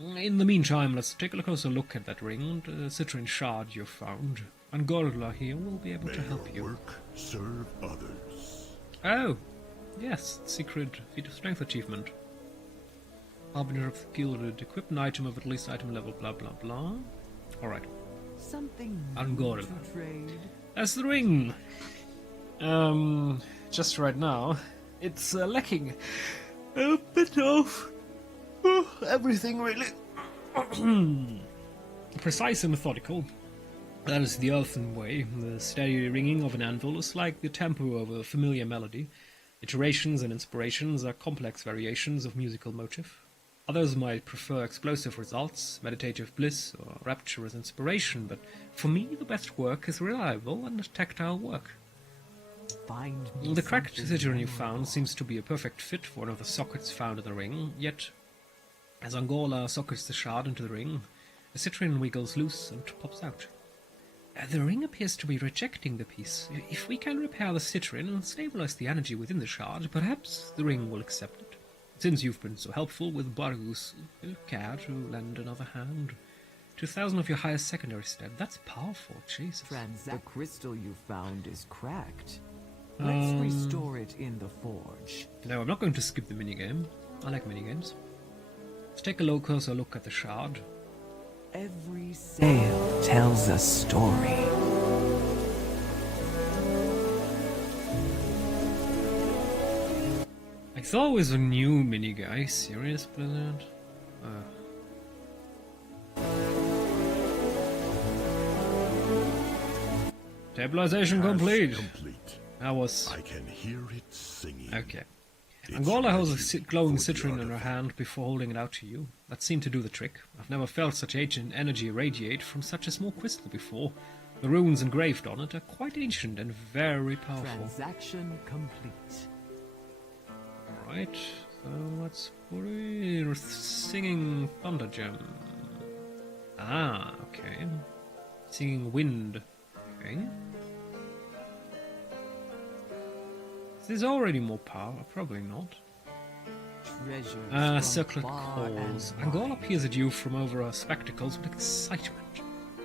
In the meantime, let's take a closer look at that ring and the citrine shard you found. And Gorla here will be able to help you. Work serve others. Oh, yes, secret feat of strength achievement. Harbinger of the Gilded, equip an item of at least item level, blah blah blah. Alright. Something Angora. to trade. That's the ring! Just right now, it's lacking a bit of everything, really. Precise and methodical. That is the earthen way. The steady ringing of an anvil is like the tempo of a familiar melody. Iterations and inspirations are complex variations of musical motif. Others might prefer explosive results, meditative bliss, or rapturous inspiration, but for me the best work is reliable and tactile work. The cracked citrine you found seems to be a perfect fit for one of the sockets found in the ring, yet as Angola sockets the shard into the ring, the citrine wiggles loose and pops out. The ring appears to be rejecting the piece. If we can repair the citrine and stabilize the energy within the shard, perhaps the ring will accept it. Since you've been so helpful with Bargus, care to lend another hand? 2,000 of your highest secondary stat. That's powerful, Jesus. The crystal you found is cracked. Let's restore it in the forge. No, I'm not going to skip the minigame. I like minigames. Let's take a closer look at the shard. Every sail tells a story. I thought it was a new minigame. Serious, Blizzard? Stabilization complete. That was... I can hear it singing. Okay. Angola holds a glowing citrine in her hand before holding it out to you. That seemed to do the trick. I've never felt such ancient energy radiate from such a small crystal before. The runes engraved on it are quite ancient and very powerful. Transaction complete. Alright, so let's put it... Singing Thunder Gem. Ah, okay. Singing Wind. Okay. Is this already more power? Probably not. Circlet calls. Angola appears at you from over her spectacles with excitement.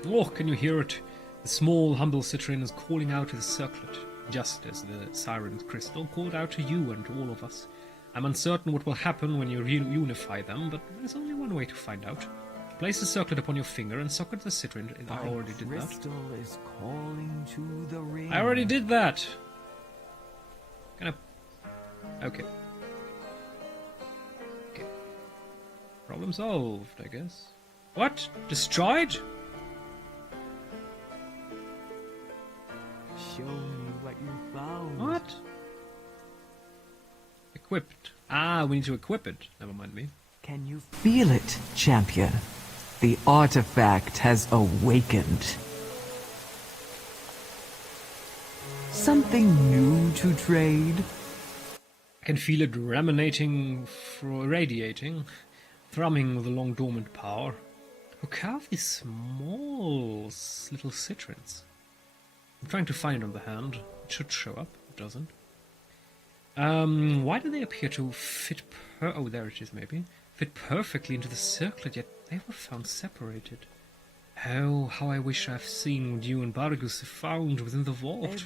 Oh, can you hear it? The small, humble citrine is calling out to the circlet, just as the Siren's crystal called out to you and to all of us. I'm uncertain what will happen when you unify them, but there's only one way to find out. Place the circlet upon your finger and socket the citrine. I already did that. Is calling to the ring. I already did that! Okay. Okay. Problem solved, I guess. What? Destroyed? Show me what you found. What? Equipped. Ah, we need to equip it. Never mind me. Can you feel it, champion? The artifact has awakened. Something new to trade? I can feel it radiating, thrumming with a long dormant power. Who carved these small little citrons? I'm trying to find it on the hand. It should show up. It doesn't. Why do they appear to fit oh, there it is, maybe. Fit perfectly into the circlet, yet they were found separated. Oh, how I wish I've seen what you and Bargus have found within the vault.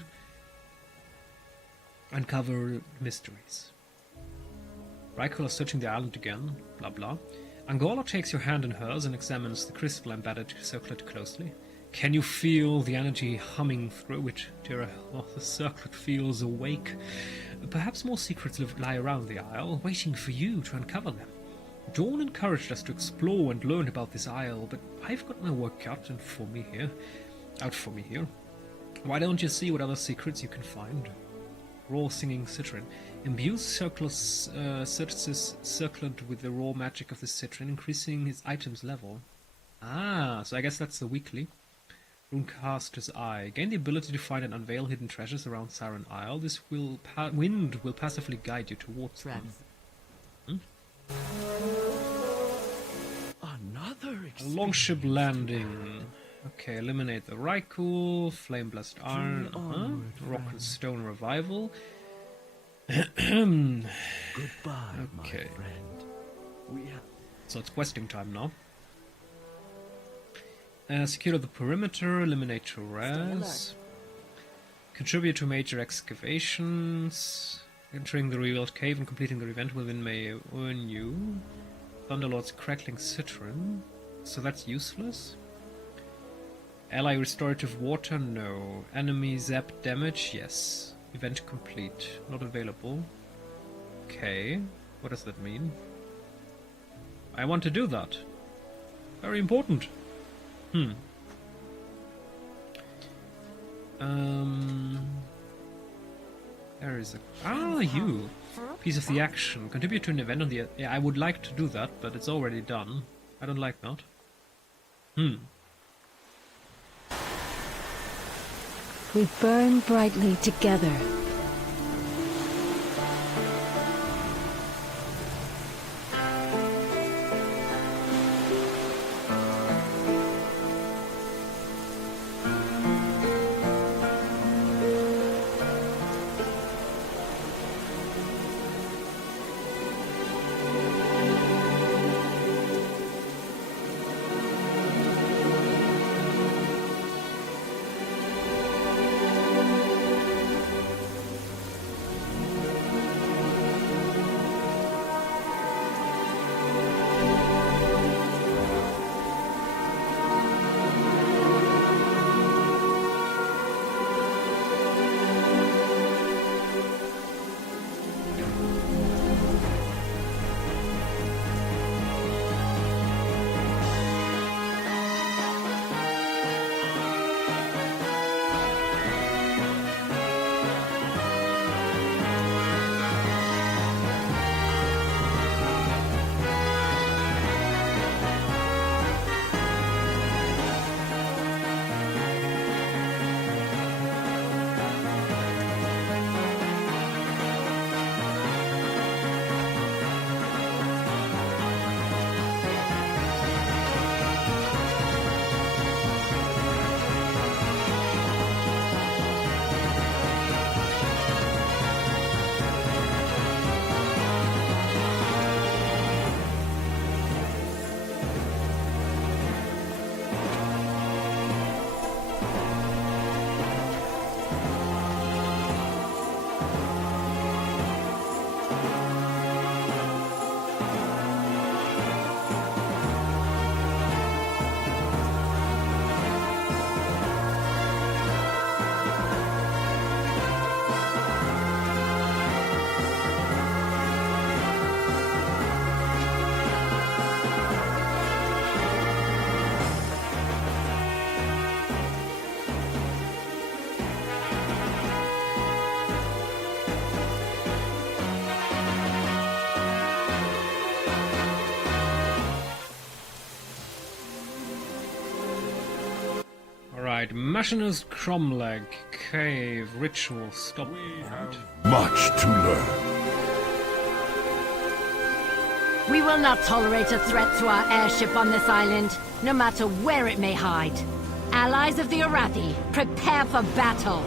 Uncover mysteries. Rykal is searching the island again, blah blah. Angola takes your hand in hers and examines the crystal embedded circlet closely. Can you feel the energy humming through it, Tira? Oh, the circlet feels awake. Perhaps more secrets lie around the isle, waiting for you to uncover them. Dawn encouraged us to explore and learn about this isle, but I've got my work cut out for me here. Why don't you see what other secrets you can find? Raw singing citron. Imbues Circe's circlet with the raw magic of the citron, increasing his item's level. Ah, so I guess that's the weekly. Runecaster's Eye. Gain the ability to find and unveil hidden treasures around Siren Isle. This wind will passively guide you towards them. Another longship landing. Okay, eliminate the Rykul, Flame Blessed Iron, Rock and Stone Revival. Goodbye, okay. my friend. So it's questing time now. Secure the perimeter, eliminate Torres. Contribute to major excavations. Entering the revealed cave and completing the event within may earn you Thunderlord's Crackling Citron. So that's useless. Ally restorative water, no. Enemy zap damage, yes. Event complete. Not available. Okay. What does that mean? I want to do that. Very important. There is a... you! Piece of the action. Contribute to an event on the... Yeah, I would like to do that, but it's already done. I don't like that. We burn brightly together. Alright, Machinus Cromleg, Cave, Ritual, stop. Much to learn. We will not tolerate a threat to our airship on this island, no matter where it may hide. Allies of the Arathi, prepare for battle.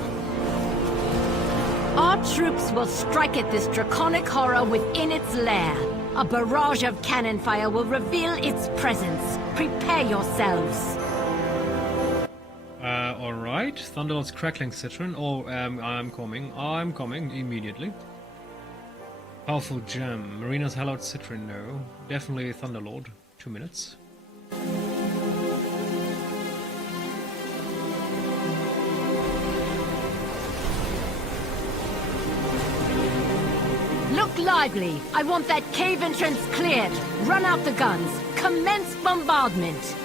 Our troops will strike at this draconic horror within its lair. A barrage of cannon fire will reveal its presence. Prepare yourselves. Alright. Thunderlord's Crackling Citron. Oh, I'm coming immediately. Powerful Gem. Marina's Hallowed Citron, no. Definitely Thunderlord. 2 minutes. Look lively. I want that cave entrance cleared. Run out the guns. Commence bombardment.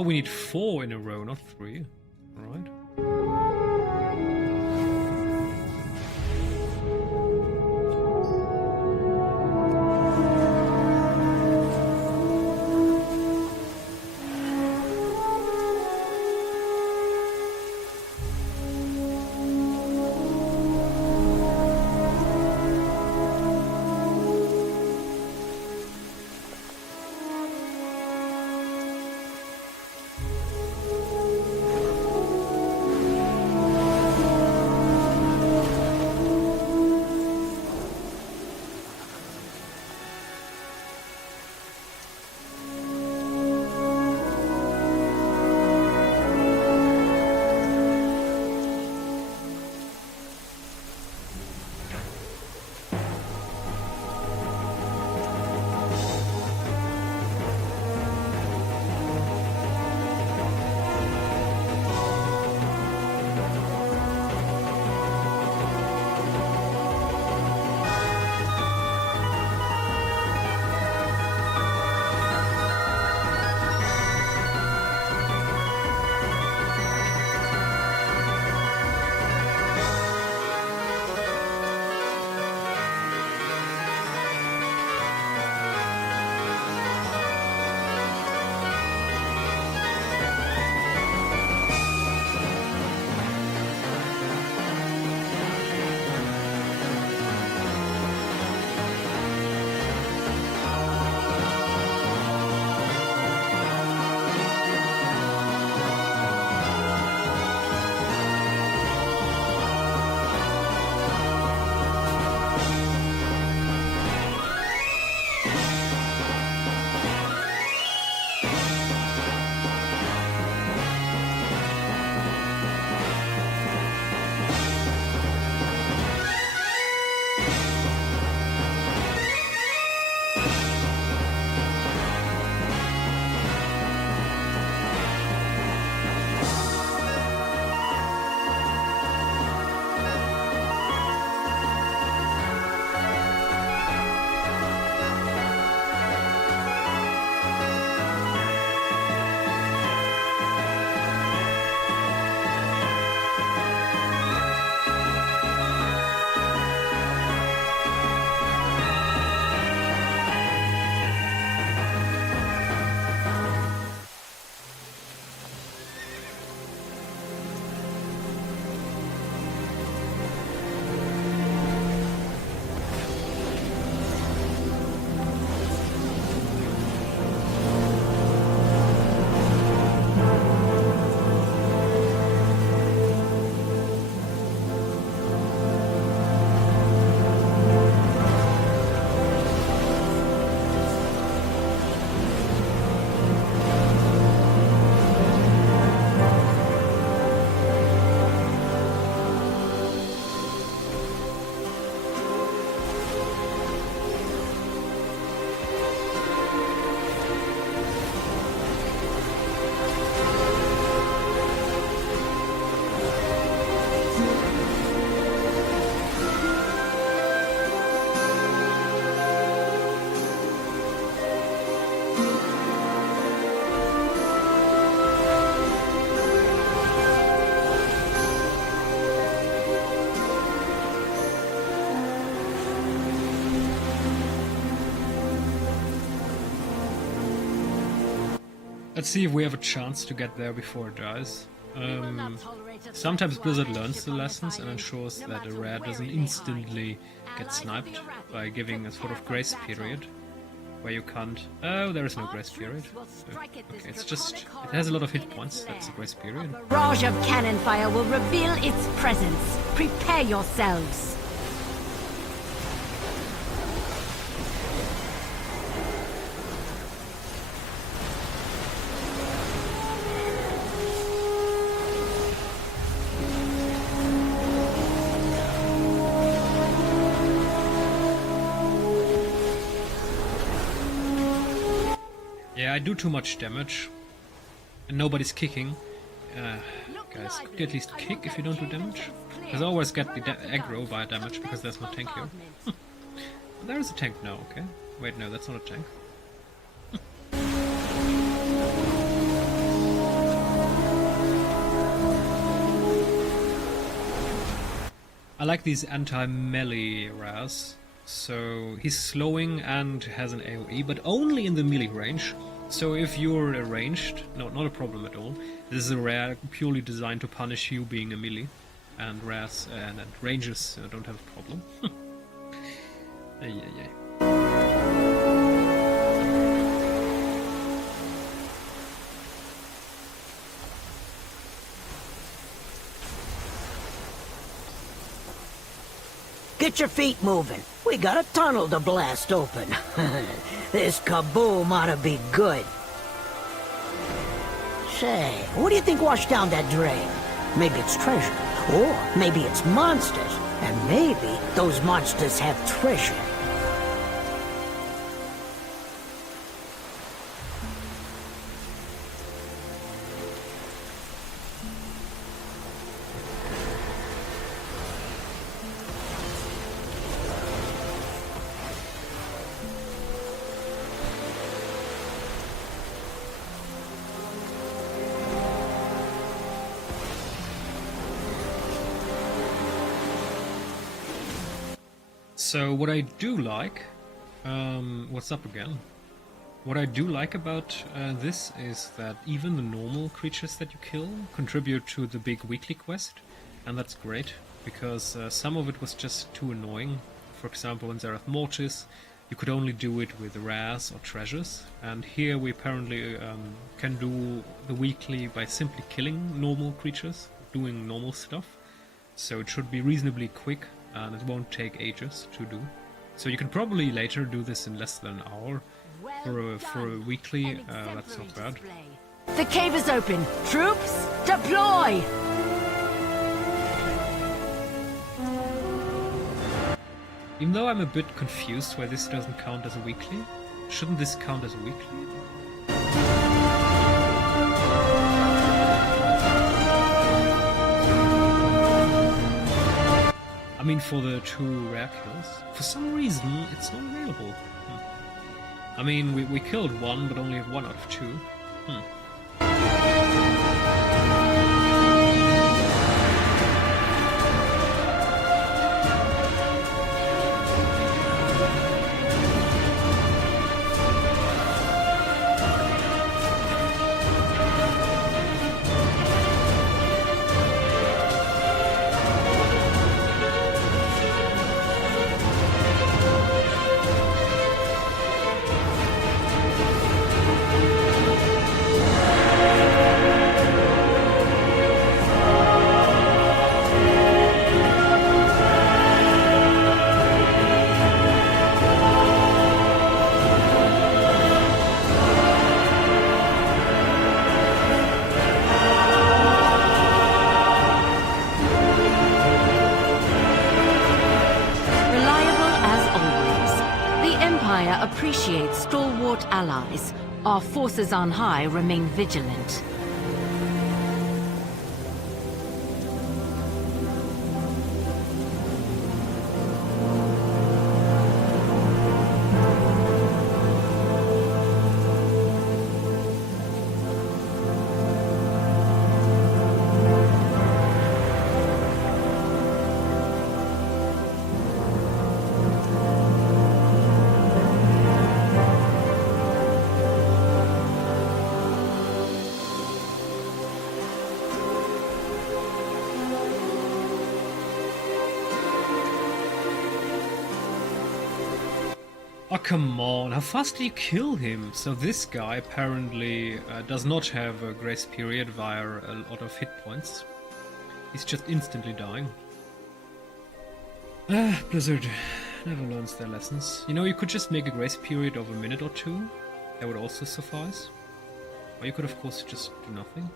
Oh, we need 4 in a row, not 3. Alright. Let's see if we have a chance to get there before it dies. Sometimes Blizzard learns the lessons and ensures that a rare doesn't instantly get sniped by giving a sort of grace period where you can't... Oh, there is no grace period. Okay, it's just... It has a lot of hit points, that's a grace period. A barrage of cannon fire will reveal its presence. Prepare yourselves. Yeah, I do too much damage, and nobody's kicking. Guys, could you at least kick if you don't do damage? Because I always get the aggro via damage because there's no tank here. There is a tank now, okay. Wait, no, that's not a tank. I like these anti-melee rares. So he's slowing and has an AoE, but only in the melee range. So if you're ranged, no, not a problem at all. This is a rare purely designed to punish you being a melee. And rares and ranges don't have a problem. Yeah. Get your feet moving. We got a tunnel to blast open. This kaboom ought to be good. Say, what do you think washed down that drain? Maybe it's treasure. Or maybe it's monsters. And maybe those monsters have treasure. So what I do like, what's up again? What I do like about this is that even the normal creatures that you kill contribute to the big weekly quest, and that's great, because some of it was just too annoying. For example, in Zerath Mortis, you could only do it with rares or treasures, and here we apparently can do the weekly by simply killing normal creatures, doing normal stuff, so it should be reasonably quick. And it won't take ages to do. So you can probably later do this in less than an hour. For a weekly, that's not bad. The cave is open. Troops, deploy! Even though I'm a bit confused why this doesn't count as a weekly, shouldn't this count as a weekly? I mean, for the 2 rare kills. For some reason, it's not available. I mean, we killed 1, but only have 1 out of 2. Appreciate stalwart allies. Our forces on high remain vigilant. Oh, come on, how fast do you kill him? So this guy apparently does not have a grace period via a lot of hit points. He's just instantly dying. Blizzard never learns their lessons. You know, you could just make a grace period of a minute or 2. That would also suffice. Or you could, of course, just do nothing.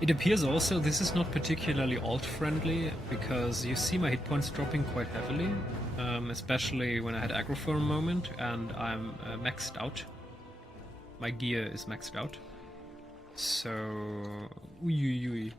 It appears also this is not particularly alt-friendly, because you see my hit points dropping quite heavily, especially when I had aggro for a moment and I'm maxed out. My gear is maxed out. So, ui.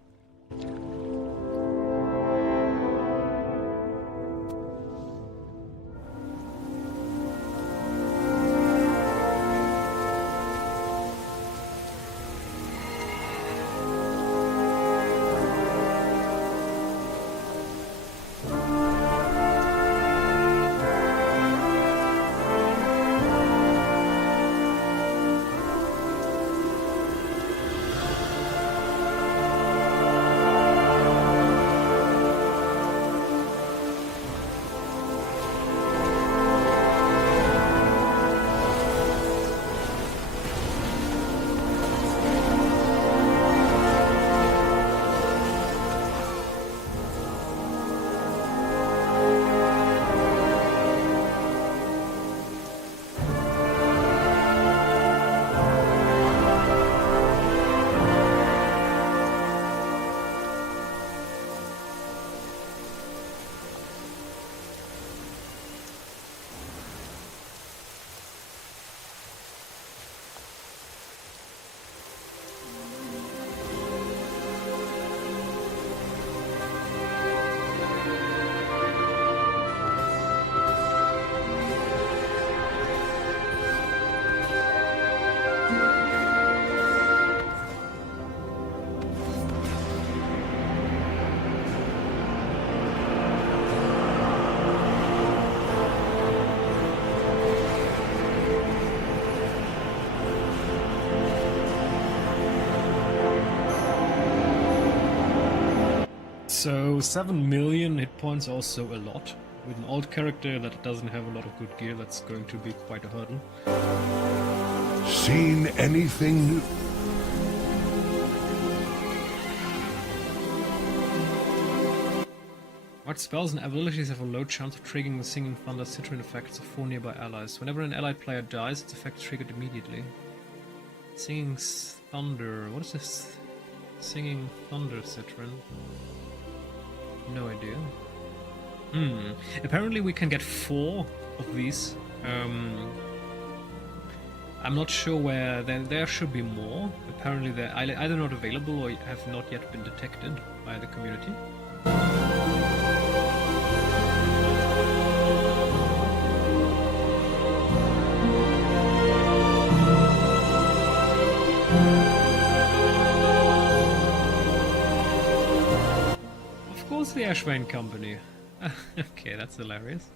So 7 million hit points, also a lot. With an old character that doesn't have a lot of good gear, that's going to be quite a hurdle. Seen anything new? What spells and abilities have a low chance of triggering the Singing Thunder Citron effects of 4 nearby allies? Whenever an allied player dies, its effect is triggered immediately. Singing Thunder... what is this? Singing Thunder Citron? No idea. Apparently we can get 4 of these. I'm not sure where... There should be more. Apparently they're either not available or have not yet been detected by the community. Of course the Ashvane Company. Okay, that's hilarious.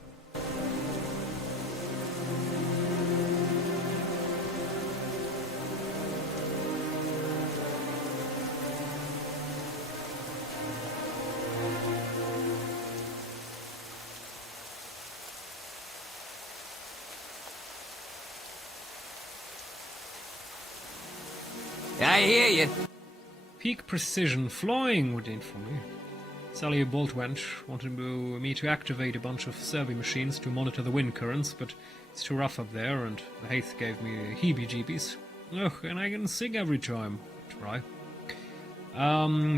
I hear you. Peak precision flying would aid for me. Sally Boltwench wanted me to activate a bunch of survey machines to monitor the wind currents, but it's too rough up there, and the Haith gave me heebie-jeebies. Ugh, and I can sing every time. Try.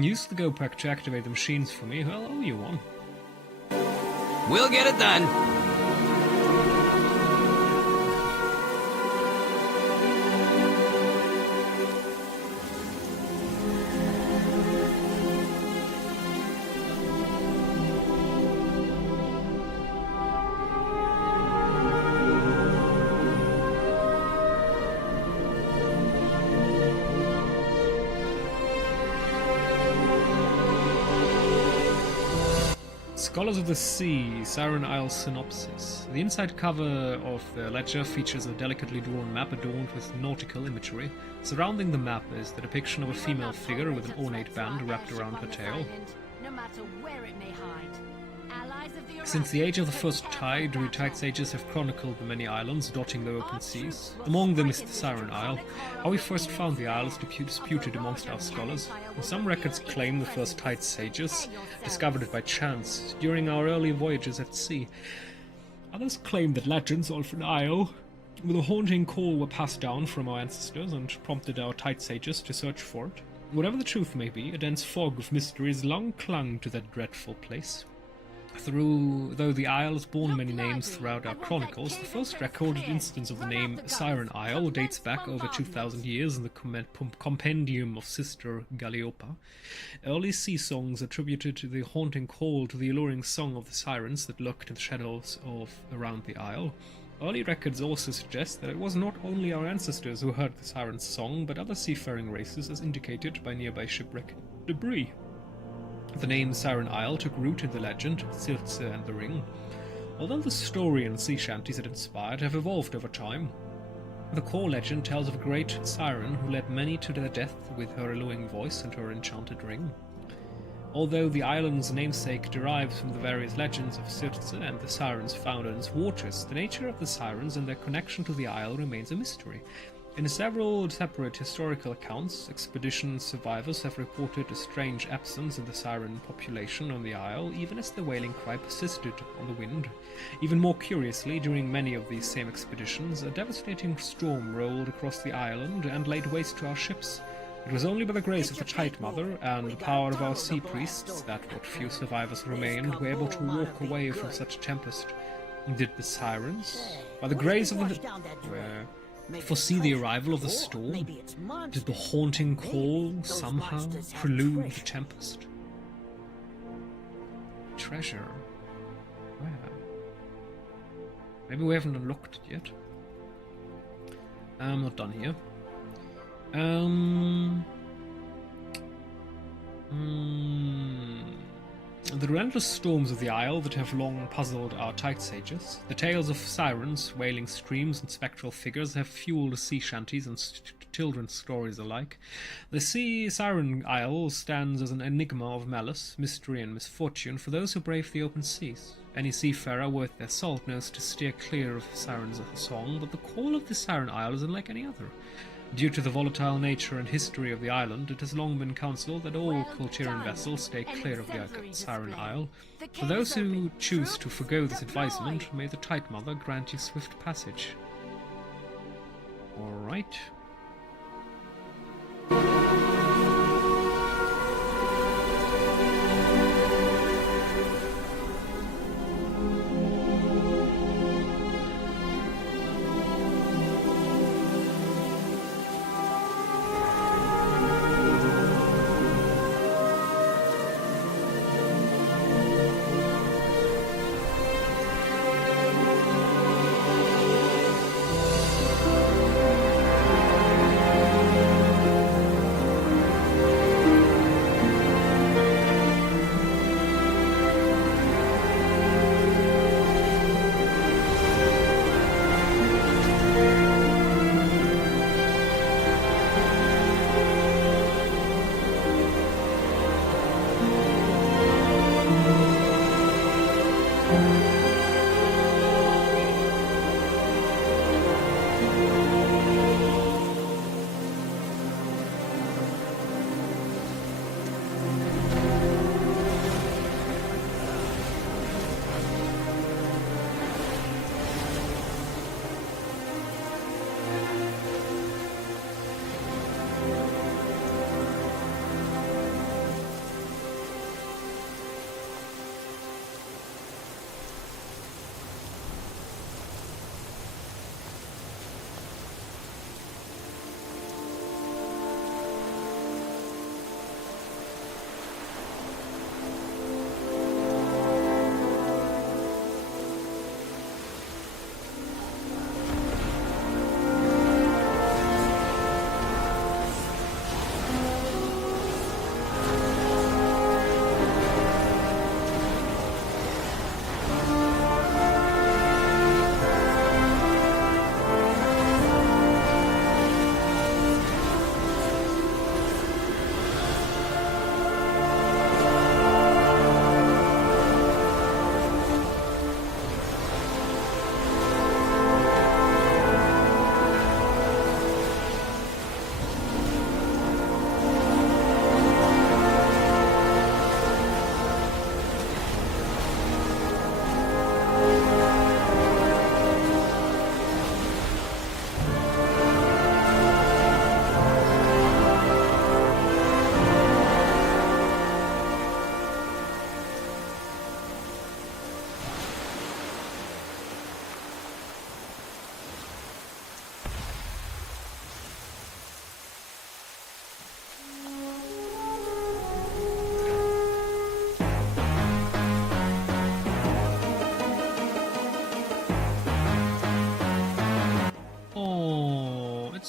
Use the Go Pack to activate the machines for me. I'll owe you one. We'll get it done. Scholars of the Sea, Siren Isle Synopsis. The inside cover of the ledger features a delicately drawn map adorned with nautical imagery. Surrounding the map is the depiction of a female figure with an ornate band wrapped around her tail. No matter where it may hide. Allies of the Since the age of the first tide, retired sages have chronicled the many islands dotting the open seas. Among them is the Siren Isle. How we first found the isle is disputed amongst our scholars. Some records claim the first tide sages discovered it by chance during our early voyages at sea. Others claim that legends of an isle with a haunting call were passed down from our ancestors and prompted our tide sages to search for it. Whatever the truth may be, a dense fog of mystery has long clung to that dreadful place. Though the Isle has borne many names throughout our chronicles, the first recorded instance of the name Siren Isle dates back over 2,000 years in the compendium of Sister Galliopa. Early sea songs attributed the haunting call to the alluring song of the sirens that lurked in the shadows around the Isle. Early records also suggest that it was not only our ancestors who heard the siren's song, but other seafaring races, as indicated by nearby shipwreck debris. The name Siren Isle took root in the legend of Circe and the Ring. Although the story and sea shanties it inspired have evolved over time, the core legend tells of a great siren who led many to their death with her alluring voice and her enchanted ring. Although the island's namesake derives from the various legends of Circe and the sirens found in its waters, the nature of the sirens and their connection to the isle remains a mystery. In several separate historical accounts, expedition survivors have reported a strange absence in the siren population on the isle, even as the wailing cry persisted on the wind. Even more curiously, during many of these same expeditions, a devastating storm rolled across the island and laid waste to our ships. It was only by the grace of the Tide Mother and the power of our sea priests that what few survivors remained were able to walk away from such a tempest. Did the sirens, by the grace of the foresee the arrival of the storm? Did the haunting call somehow prelude the tempest? Treasure? Where? Maybe we haven't unlocked it yet. I'm not done here. The relentless storms of the Isle that have long puzzled our tight sages, the tales of sirens, wailing streams, and spectral figures have fueled sea shanties and children's stories alike. The Siren Isle stands as an enigma of malice, mystery, and misfortune for those who brave the open seas. Any seafarer worth their salt knows to steer clear of sirens' song, but the call of the Siren Isle is unlike any other. Due to the volatile nature and history of the island, it has long been counselled that all Kultiran vessels stay clear of the Siren Isle. For those who choose to forgo this advisement, may the Tide Mother grant you swift passage. Alright.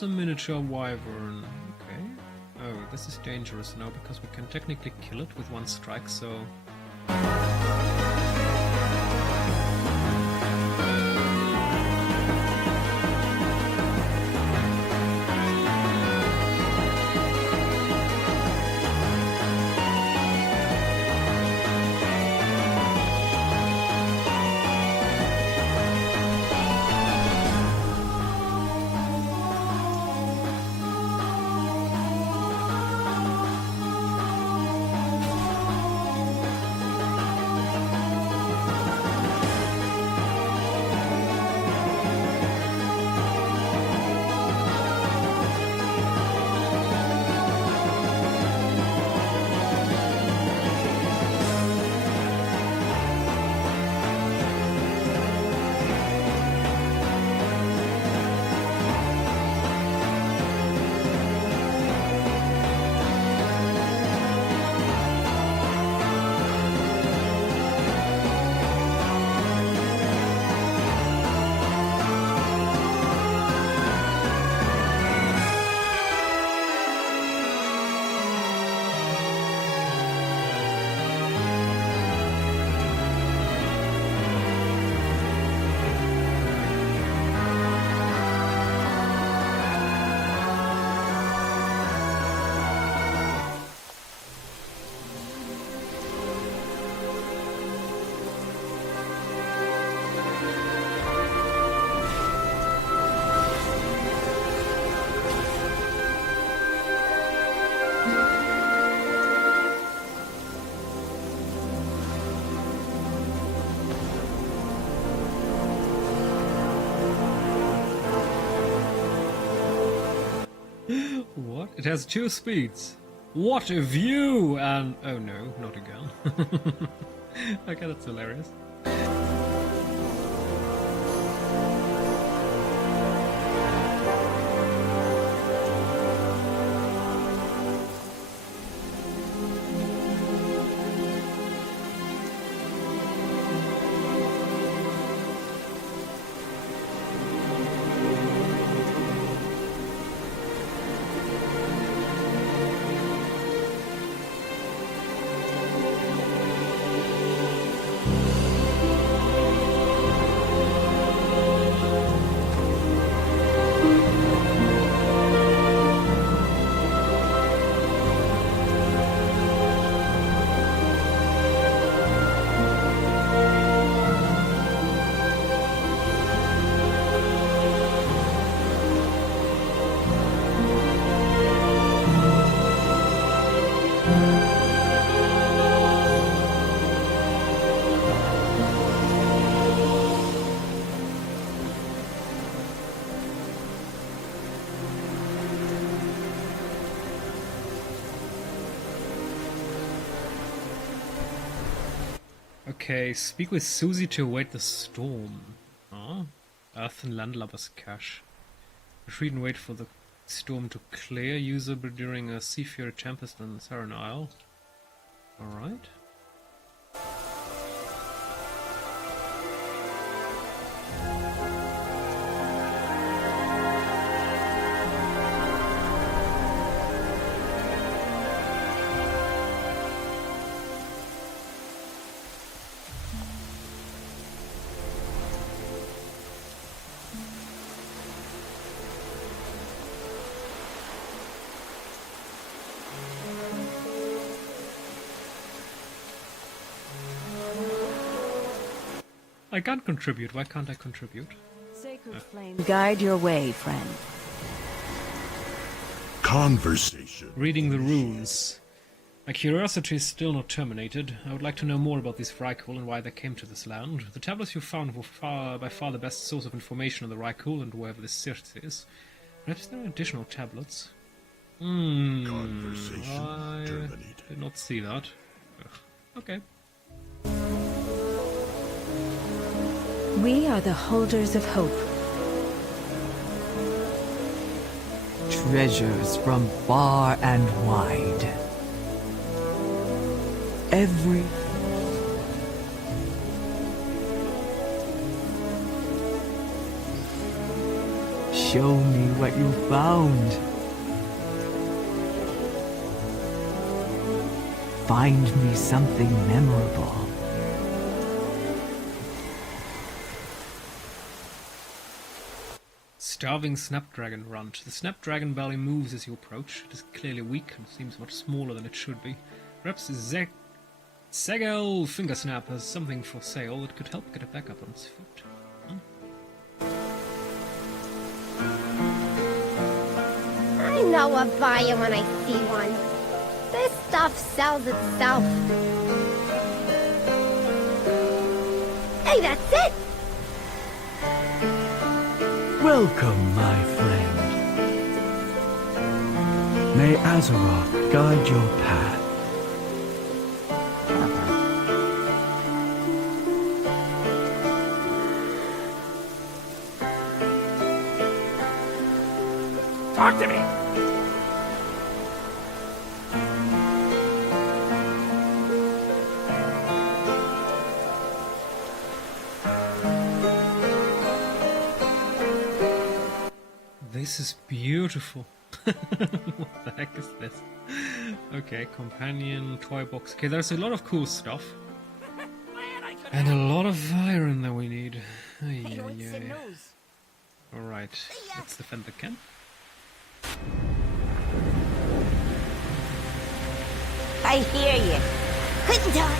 a miniature wyvern. Okay. Oh, this is dangerous now because we can technically kill it with one strike, so... What? It has 2 speeds. What a view! And oh no, not again. Okay, that's hilarious. Okay, speak with Susie to await the storm. Ah, Earth and Landlubber's cache. Retreat and wait for the storm to clear, usable during a Seafarer Tempest on the Siren Isle. Alright. I can't contribute. Why can't I contribute? Sacred flame, guide your way, friend. Conversation. Reading the runes. My curiosity is still not terminated. I would like to know more about these Rykul and why they came to this land. The tablets you found were by far the best source of information on the Rykul and wherever this Sirth is. Perhaps there are additional tablets. Conversation I terminated. did not see that. Ugh. Okay. We are the holders of hope. Treasures from far and wide. Every show me what you found. Find me something memorable. Starving Snapdragon Runt. The Snapdragon barely moves as you approach. It is clearly weak and seems much smaller than it should be. Perhaps Segel Fingersnap has something for sale that could help get it back up on its feet. I know a buyer when I see one. This stuff sells itself. Hey, that's it! Welcome, my friend. May Azeroth guide your path. Talk to me! This is beautiful. What the heck is this? Okay, companion, toy box. Okay, there's a lot of cool stuff. And a lot of iron that we need. Alright, let's defend the camp. I hear you. Couldn't talk.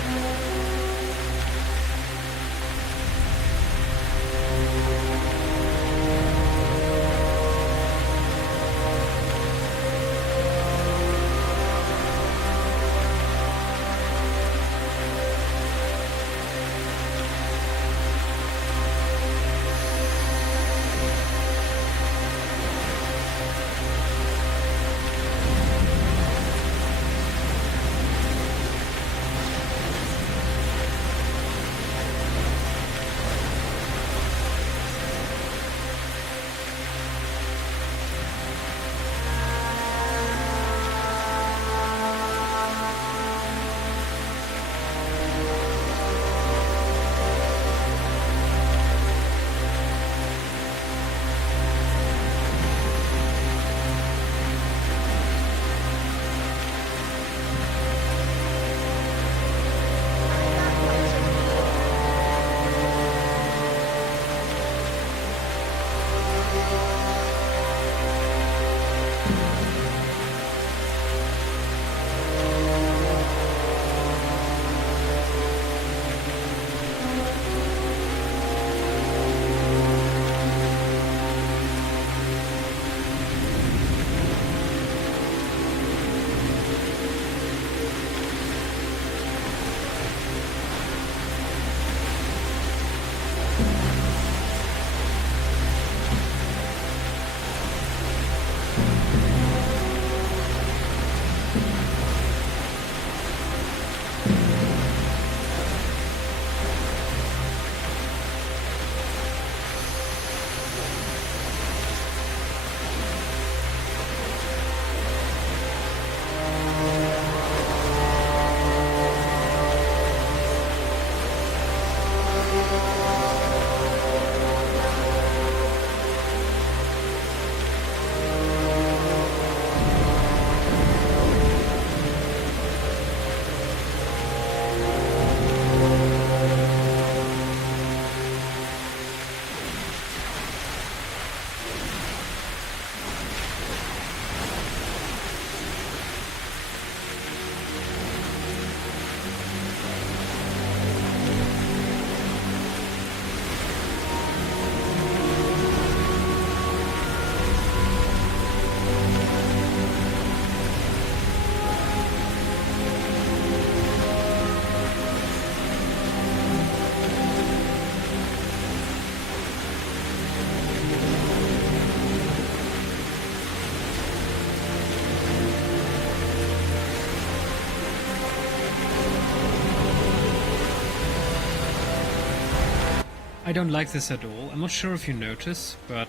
I don't like this at all. I'm not sure if you notice, but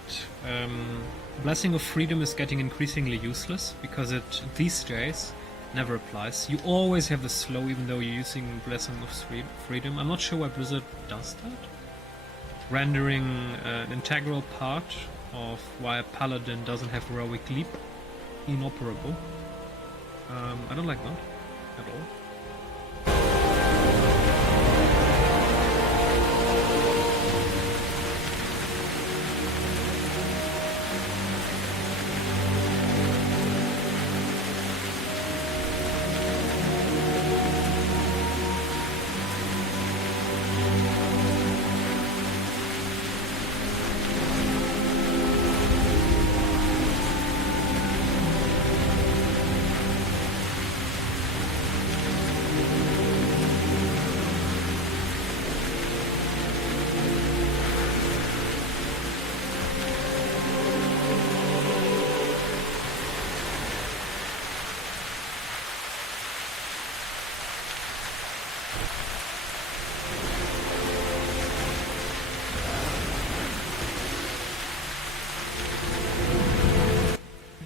Blessing of Freedom is getting increasingly useless because it, these days, never applies. You always have the slow even though you're using Blessing of Freedom. I'm not sure why Blizzard does that. Rendering an integral part of why a paladin doesn't have heroic leap. Inoperable. I don't like that at all.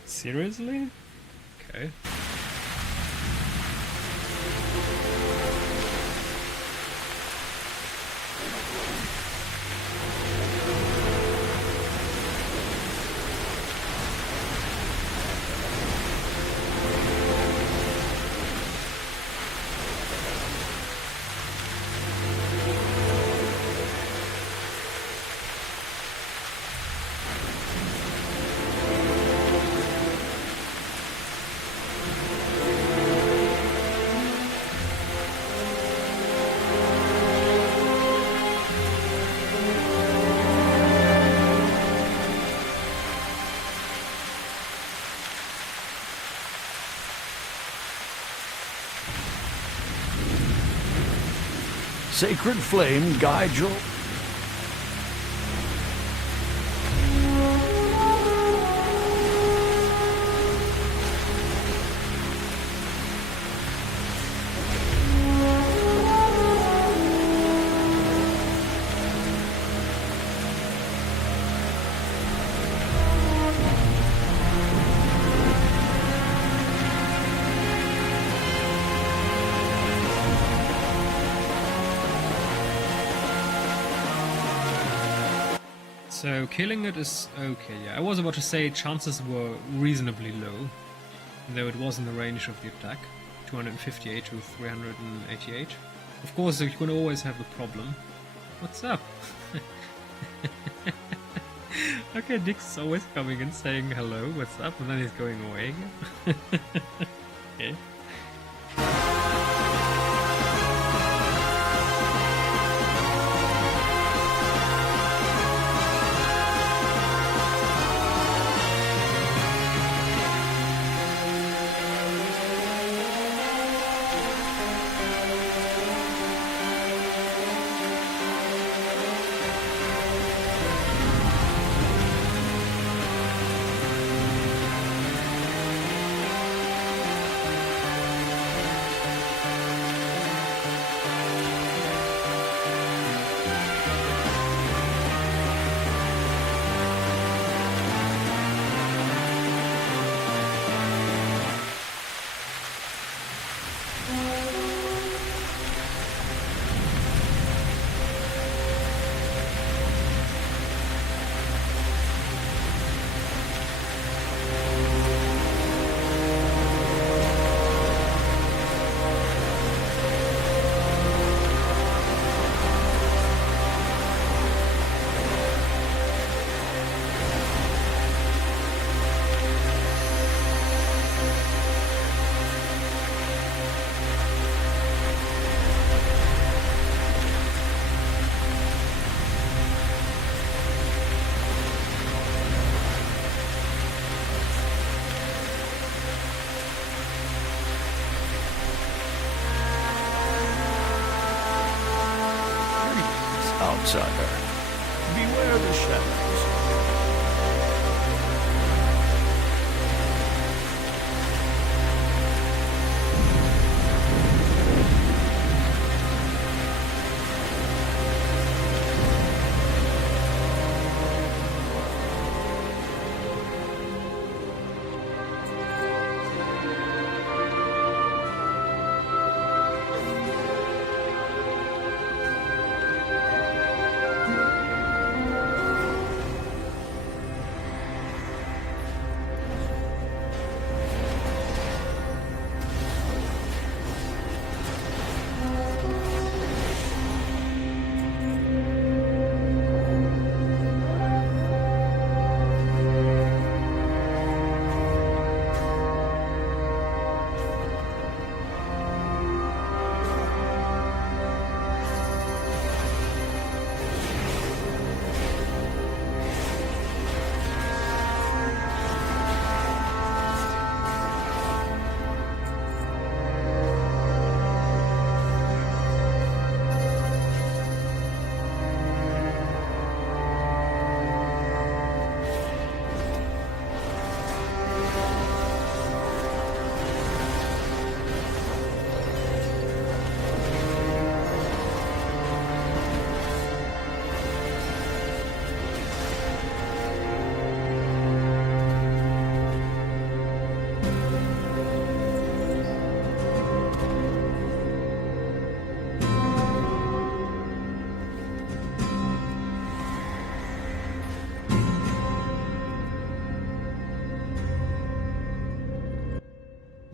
Seriously? Okay. Sacred flame guide your... So killing it is okay, yeah. I was about to say chances were reasonably low, though it was in the range of the attack, 258 to 388. Of course, you can always have the problem. What's up? Okay, Dick's always coming and saying hello, what's up, and then he's going away again. Okay. Outsider. Beware the shadows.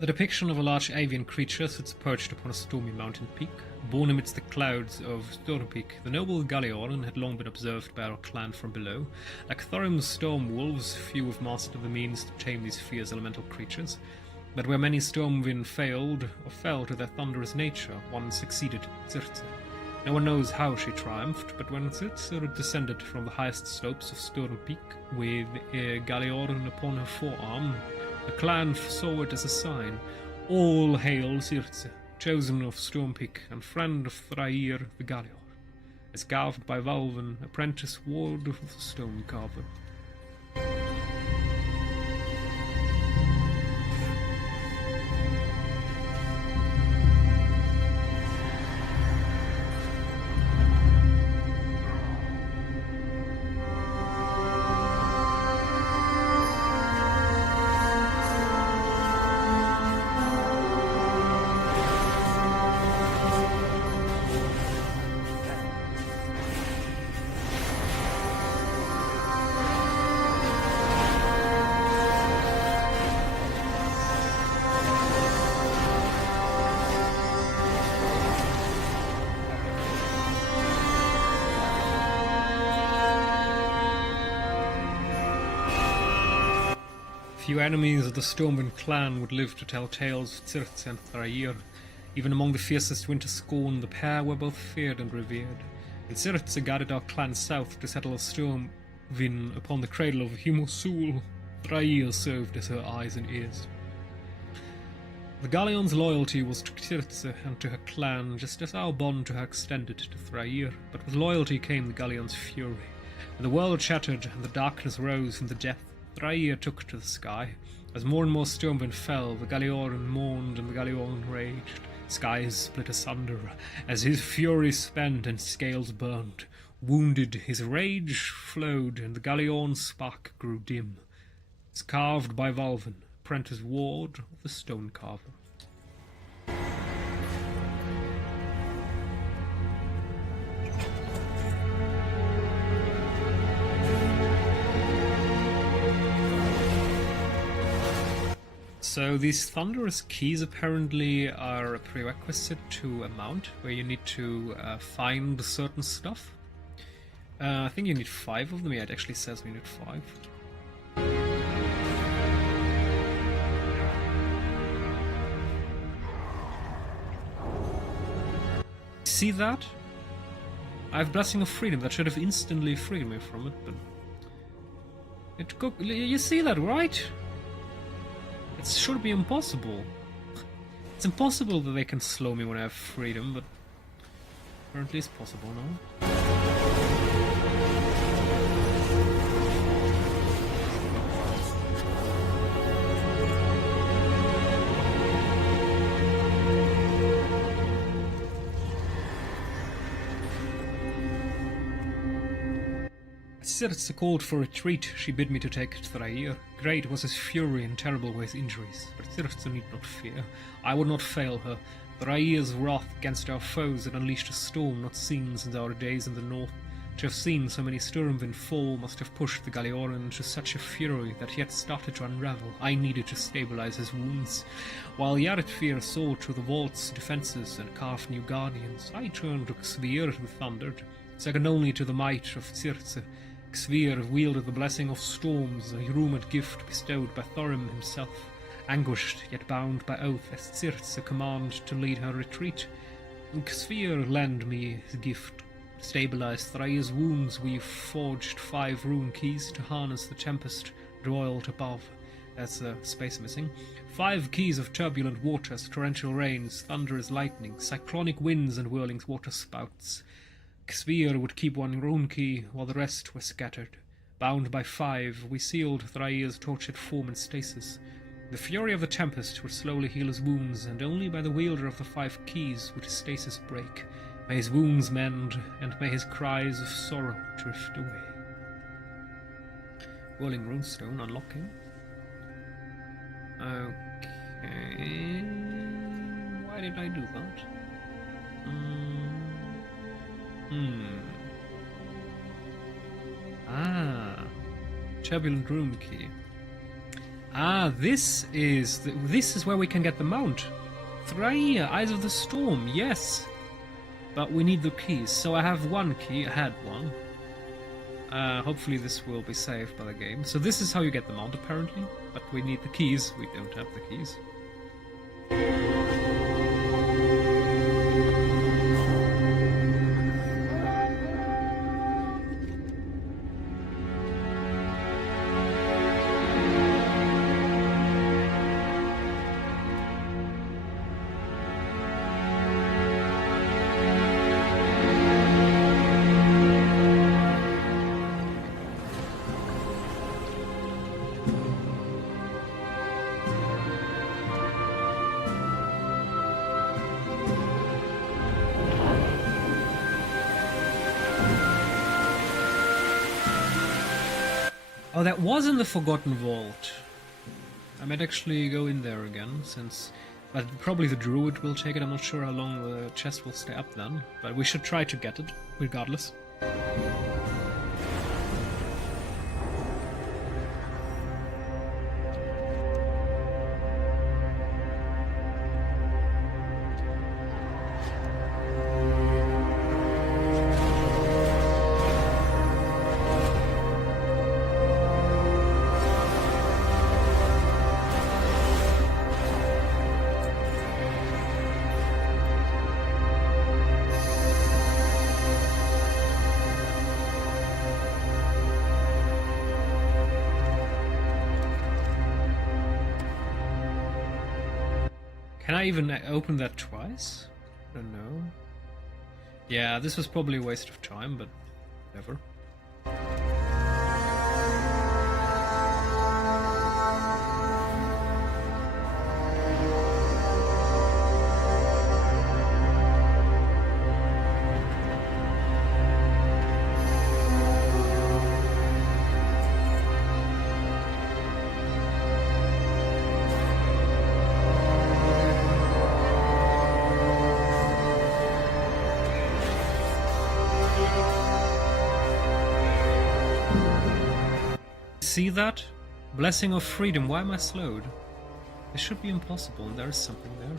The depiction of a large avian creature sits perched upon a stormy mountain peak. Born amidst the clouds of Storm Peak, the noble Galeoran had long been observed by our clan from below. Like Thorim's storm wolves, few have mastered the means to tame these fierce elemental creatures. But where many Stormwind failed or fell to their thunderous nature, one succeeded, Circe. No one knows how she triumphed, but when Circe descended from the highest slopes of Storm Peak with Galeoran upon her forearm, the clan saw it as a sign. All hail Circe, chosen of Storm Peak and friend of Thrair the Galeor, as carved by Valvan, apprentice ward of the stone carver. Few enemies of the Stormwind clan would live to tell tales of Circe and Thrair. Even among the fiercest winter scorn, the pair were both feared and revered. And Circe guided our clan south to settle a Stormwind upon the cradle of Himosul. Thrair served as her eyes and ears. The Galleon's loyalty was to Circe and to her clan, just as our bond to her extended to Thrair. But with loyalty came the Galleon's fury. When the world shattered and the darkness rose from the depth, Thrair took to the sky. As more and more Stormwind fell, the Galeoran mourned and the Galeoran raged. Skies split asunder as his fury spent and scales burned. Wounded, his rage flowed, and the Galeorn's spark grew dim. It's carved by Valvan, apprentice ward of the stone carver. So these thunderous keys apparently are a prerequisite to a mount, where you need to find certain stuff. I think you need 5 of them. Yeah, it actually says we need 5. See that? I have Blessing of Freedom. That should have instantly freed me from it, but you see that, right? It should be impossible. It's impossible that they can slow me when I have freedom, but apparently it's possible now. Circe called for retreat. She bid me to take Thrair. Great was his fury and terrible were his injuries, but Circe need not fear. I would not fail her. Thrair's wrath against our foes had unleashed a storm not seen since our days in the north. To have seen so many Stormwind fall must have pushed the Galeoran to such a fury that he had started to unravel. I needed to stabilize his wounds. While Yaretfir saw to the vault's defenses and carved new guardians, I turned to Xvir who thundered. Second only to the might of Circe, Xvir wielded the blessing of storms, a rumoured gift bestowed by Thorim himself. Anguished, yet bound by oath, as Circe command to lead her retreat. Xvir lent me his gift. To stabilize Thrair's wounds, we forged 5 rune keys to harness the tempest roiled above. That's a space missing. 5 keys of turbulent waters, torrential rains, thunderous lightning, cyclonic winds, and whirling water spouts. Xvir would keep 1 rune key, while the rest were scattered. Bound by 5, we sealed Thrair's tortured form in stasis. The fury of the tempest would slowly heal his wounds, and only by the wielder of the 5 keys would his stasis break. May his wounds mend, and may his cries of sorrow drift away. Whirling runestone unlocking. Okay. Why did I do that? Turbulent room key. Ah, this is where we can get the mount. Thraia, Eyes of the Storm, yes. But we need the keys, so I have one key, I had one. Hopefully this will be saved by the game. So this is how you get the mount apparently, but we need the keys, we don't have the keys. Oh, that was in the Forgotten Vault. I might actually go in there again, but probably the druid will take it. I'm not sure how long the chest will stay up then, but we should try to get it, regardless. Can I even open that twice? I don't know. Yeah, this was probably a waste of time, but whatever. See that? Blessing of freedom. Why am I slowed? This should be impossible, and there is something there.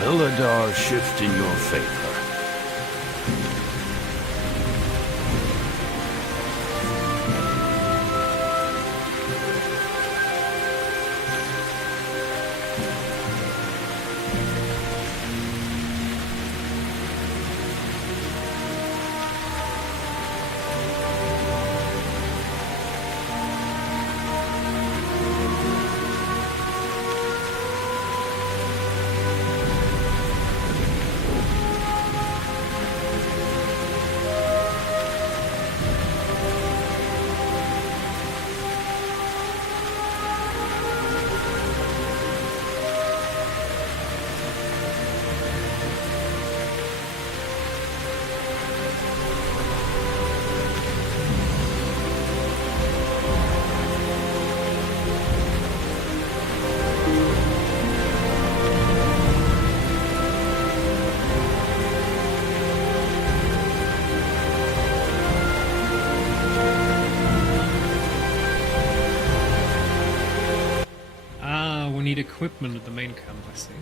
Belladar shift in your favor. need equipment at the main camp, I see.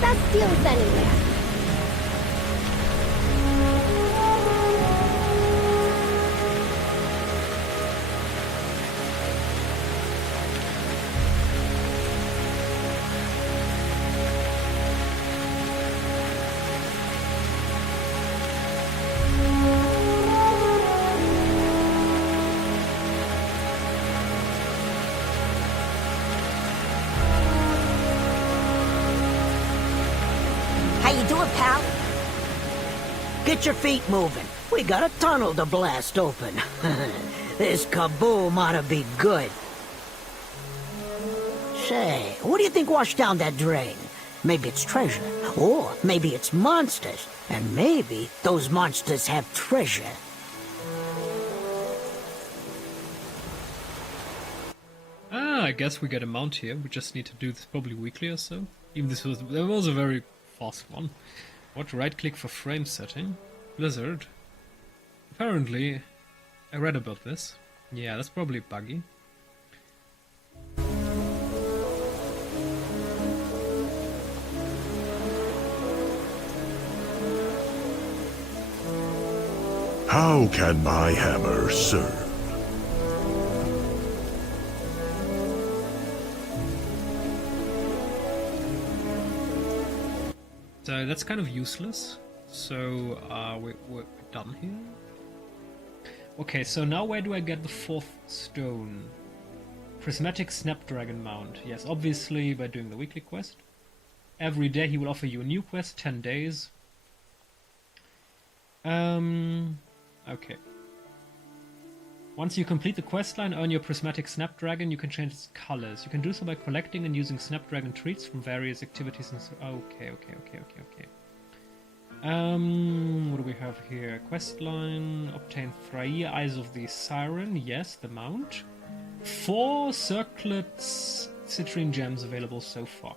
Best deals anywhere. Get your feet moving. We got a tunnel to blast open. This kaboom ought to be good. Say, what do you think washed down that drain? Maybe it's treasure, or maybe it's monsters. And maybe those monsters have treasure. I guess we get a mount here. We just need to do this probably weekly or so. Even that was a very fast one. What? Right-click for frame setting? Blizzard. Apparently, I read about this. Yeah, that's probably buggy. How can my hammer serve? So that's kind of useless. So we're done here. Okay, so now where do I get the 4th stone? Prismatic Snapdragon Mount. Yes, obviously by doing the weekly quest. Every day he will offer you a new quest, 10 days. Okay. Once you complete the questline, earn your Prismatic Snapdragon, you can change its colors. You can do so by collecting and using Snapdragon treats from various activities and so... Okay. What do we have here? Questline, obtain 3 Eyes of the Siren, yes, the mount. 4 circlets citrine gems available so far.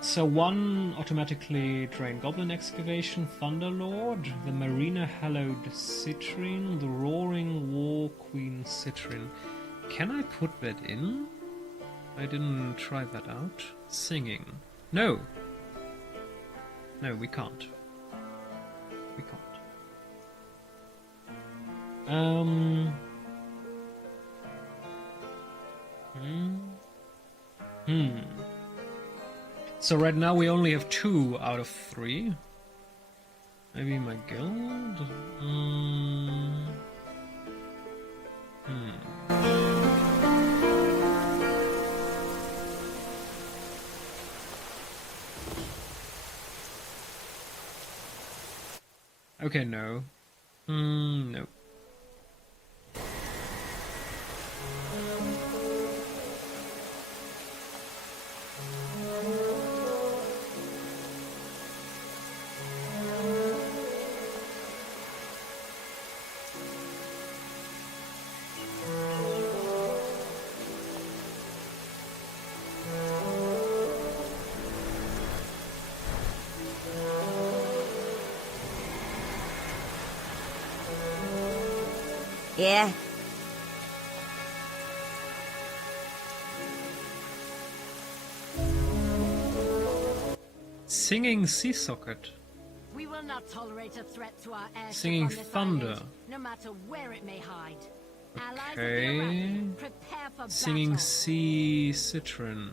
So 1 automatically drain Goblin Excavation, Thunderlord, the Marina Hallowed Citrine, the Roaring War Queen Citrine. Can I put that in? I didn't try that out. Singing. No! No, we can't. We can't. So right now we only have 2 out of 3. Maybe my guild? Okay, no. No. Yeah? Singing sea socket. We will not tolerate a threat to our airship Singing on this thunder. island, no matter where it may hide. Allies of the Okay. Arathi, prepare for Singing battle. sea citron.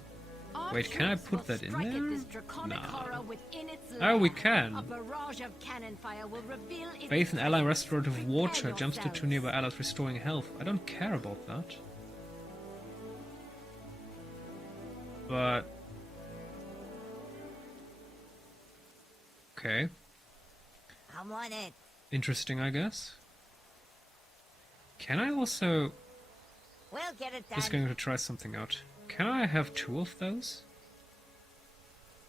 Our Wait, can I troops put will that in strike at there? this draconic horror within its Oh, we lair. can. A barrage of cannon fire will reveal its Bathe in ally presence. restorative water. Prepare Jumps to 2 yourselves. nearby allies, restoring health. I don't care about that. But... okay. I'm on it. Interesting, I guess. Can I also... We'll get it done. just going to try something out. Can I have 2 of those?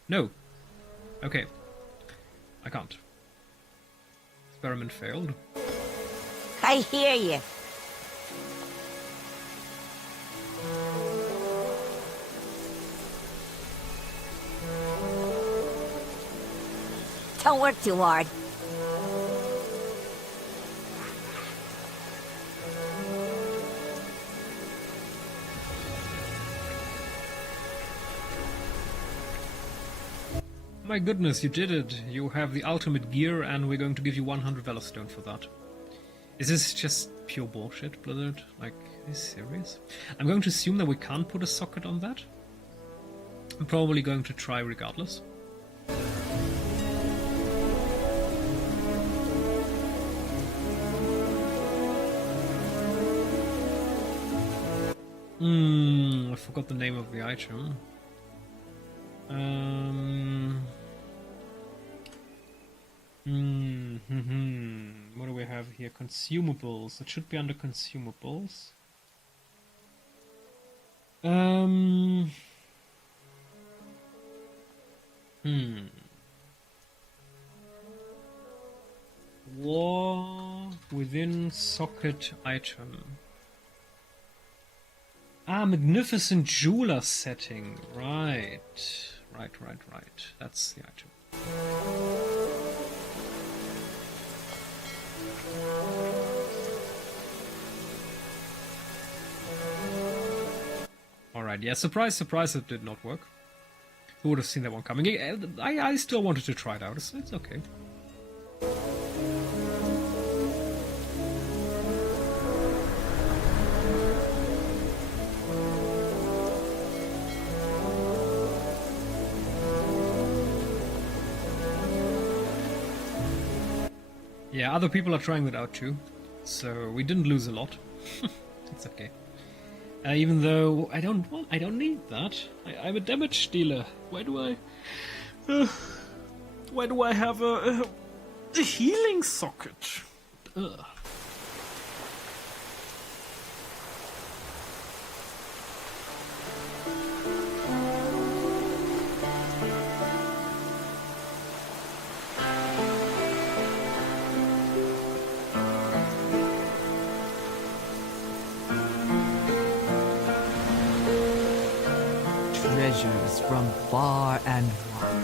No. Okay. I can't. Experiment failed. I hear you. Don't work too hard. My goodness, you did it! You have the ultimate gear, and we're going to give you 100 Velostone for that. Is this just pure bullshit, Blizzard? Like, are you serious? I'm going to assume that we can't put a socket on that. I'm probably going to try regardless. I forgot the name of the item. What do we have here? Consumables. It should be under consumables. War within socket item. Ah, magnificent jeweler setting. Right. Right. That's the item. Alright, yeah, surprise, it did not work. Who would have seen that one coming? I still wanted to try it out. It's okay. Yeah, other people are trying that out too, so we didn't lose a lot. It's okay. Even though I don't need that. I'm a damage dealer. Why do I have a healing socket? Ugh. Treasures from far and wide.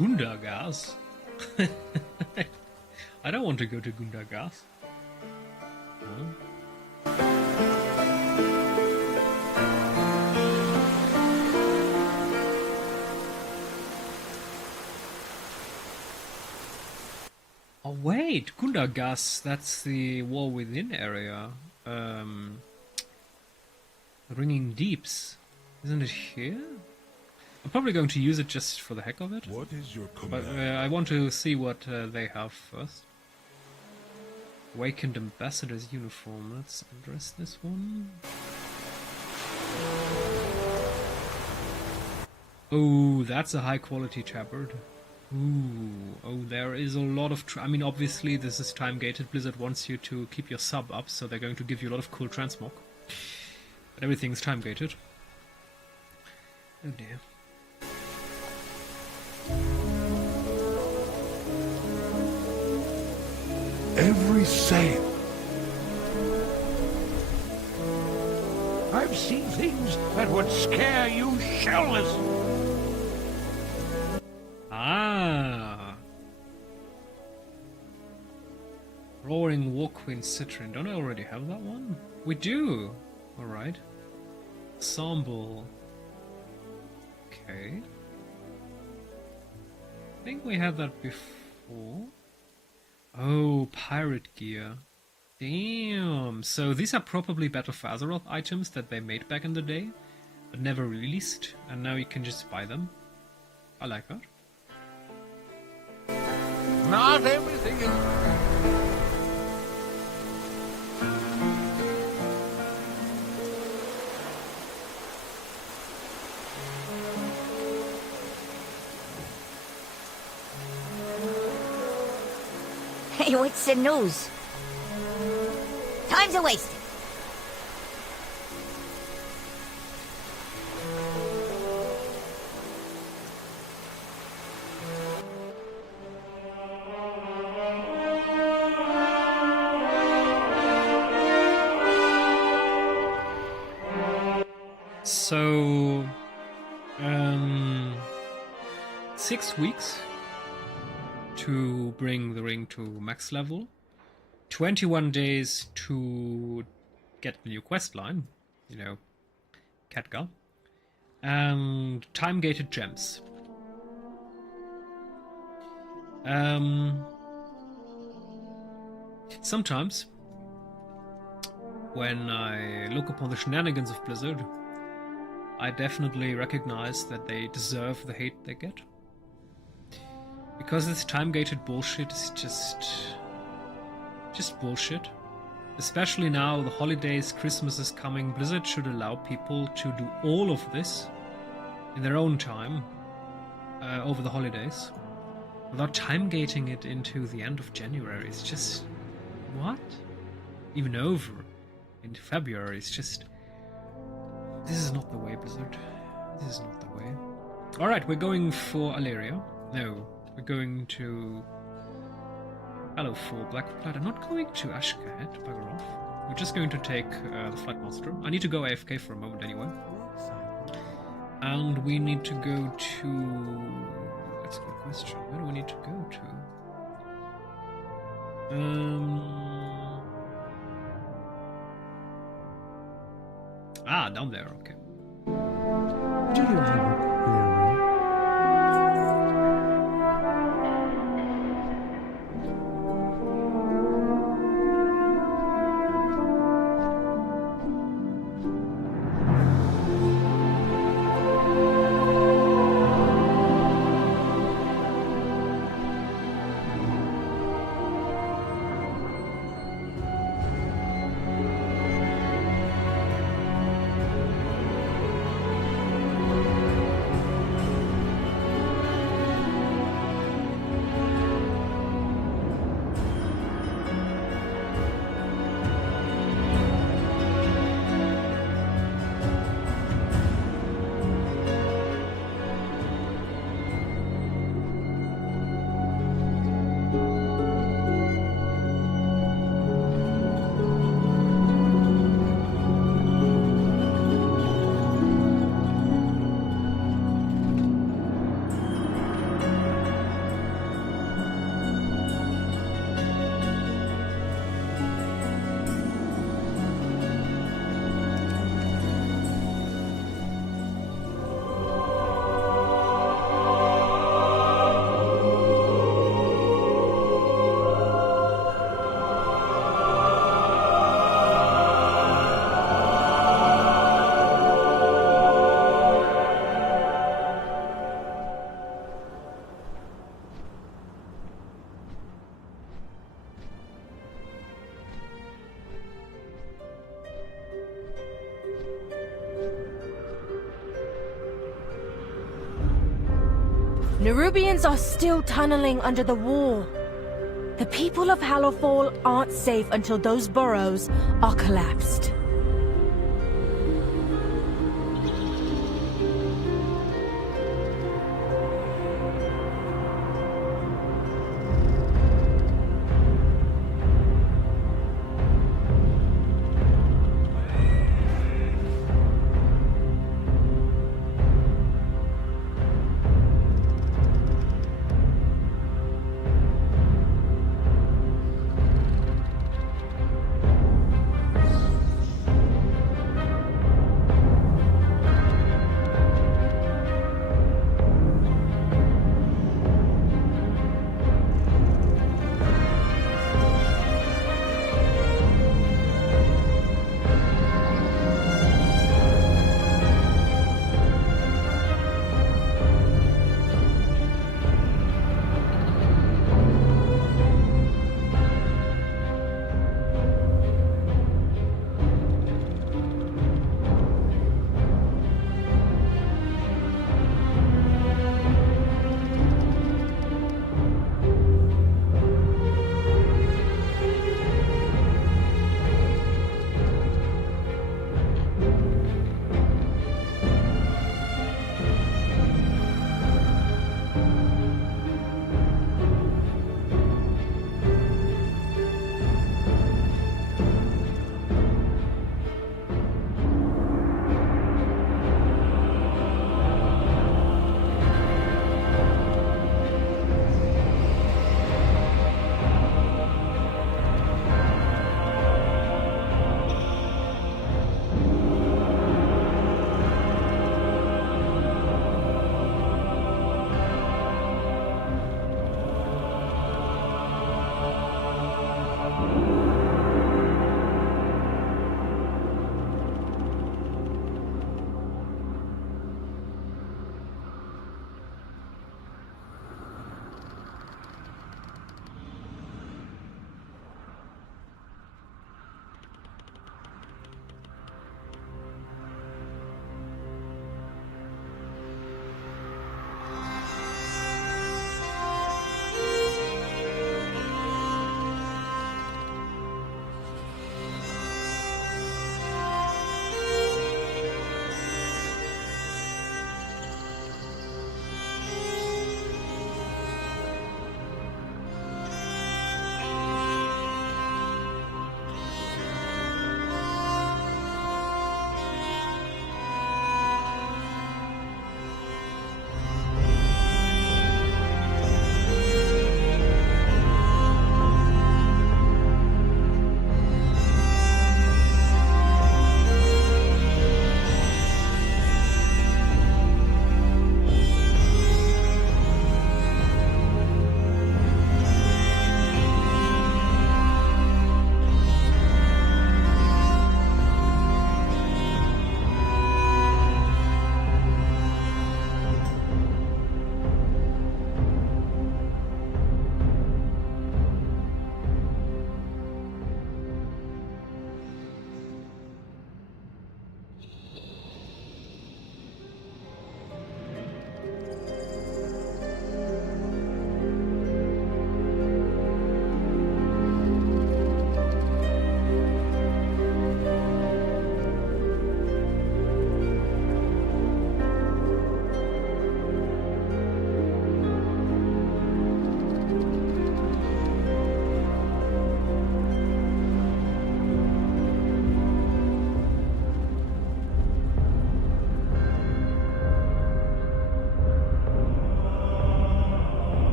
Gundergas? want to go to Gundagas. Huh? Oh wait, Gundagas, that's the War Within area. Ringing Deeps. Isn't it here? I'm probably going to use it just for the heck of it. What is your But command? I want to see what they have first. Awakened Ambassador's uniform. Let's address this one. Oh, that's a high quality tabard. Ooh, oh, there is a lot of... I mean, obviously, this is time-gated. Blizzard wants you to keep your sub up, so they're going to give you a lot of cool transmog. But everything's time-gated. Oh dear. Every sail. I've seen things that would scare you shellless. Ah. Roaring War Queen Siren. Don't I already have that one? We do. Alright. Ensemble. Okay. I think we had that before. Oh, pirate gear. Damn. So these are probably Battle for Azeroth items that they made back in the day, but never released, and now you can just buy them. I like that. Not everything is... Hey, what's the news? Time's a wasted. So, 6 weeks to bring the ring to max level, 21 days to get the new quest line, you know, Khadgar, and time-gated gems. Sometimes, when I look upon the shenanigans of Blizzard, I definitely recognize that they deserve the hate they get. Because this time-gated bullshit is just bullshit. Especially now, the holidays, Christmas is coming, Blizzard should allow people to do all of this in their own time over the holidays, without time-gating it into the end of January. It's just... what? Even over into February, it's just... this is not the way, Blizzard. This is not the way. Alright, we're going for Alleria. No, we're going to... Hello for Blackflight. I'm not going to Ashkahet, bugger off. We're just going to take the Flight Master. I need to go AFK for a moment anyway. And we need to go to... that's a good question. Where do we need to go to? Down there, okay. Do you have a query? Nerubians are still tunneling under the wall. The people of Hallowfall aren't safe until those burrows are collapsed.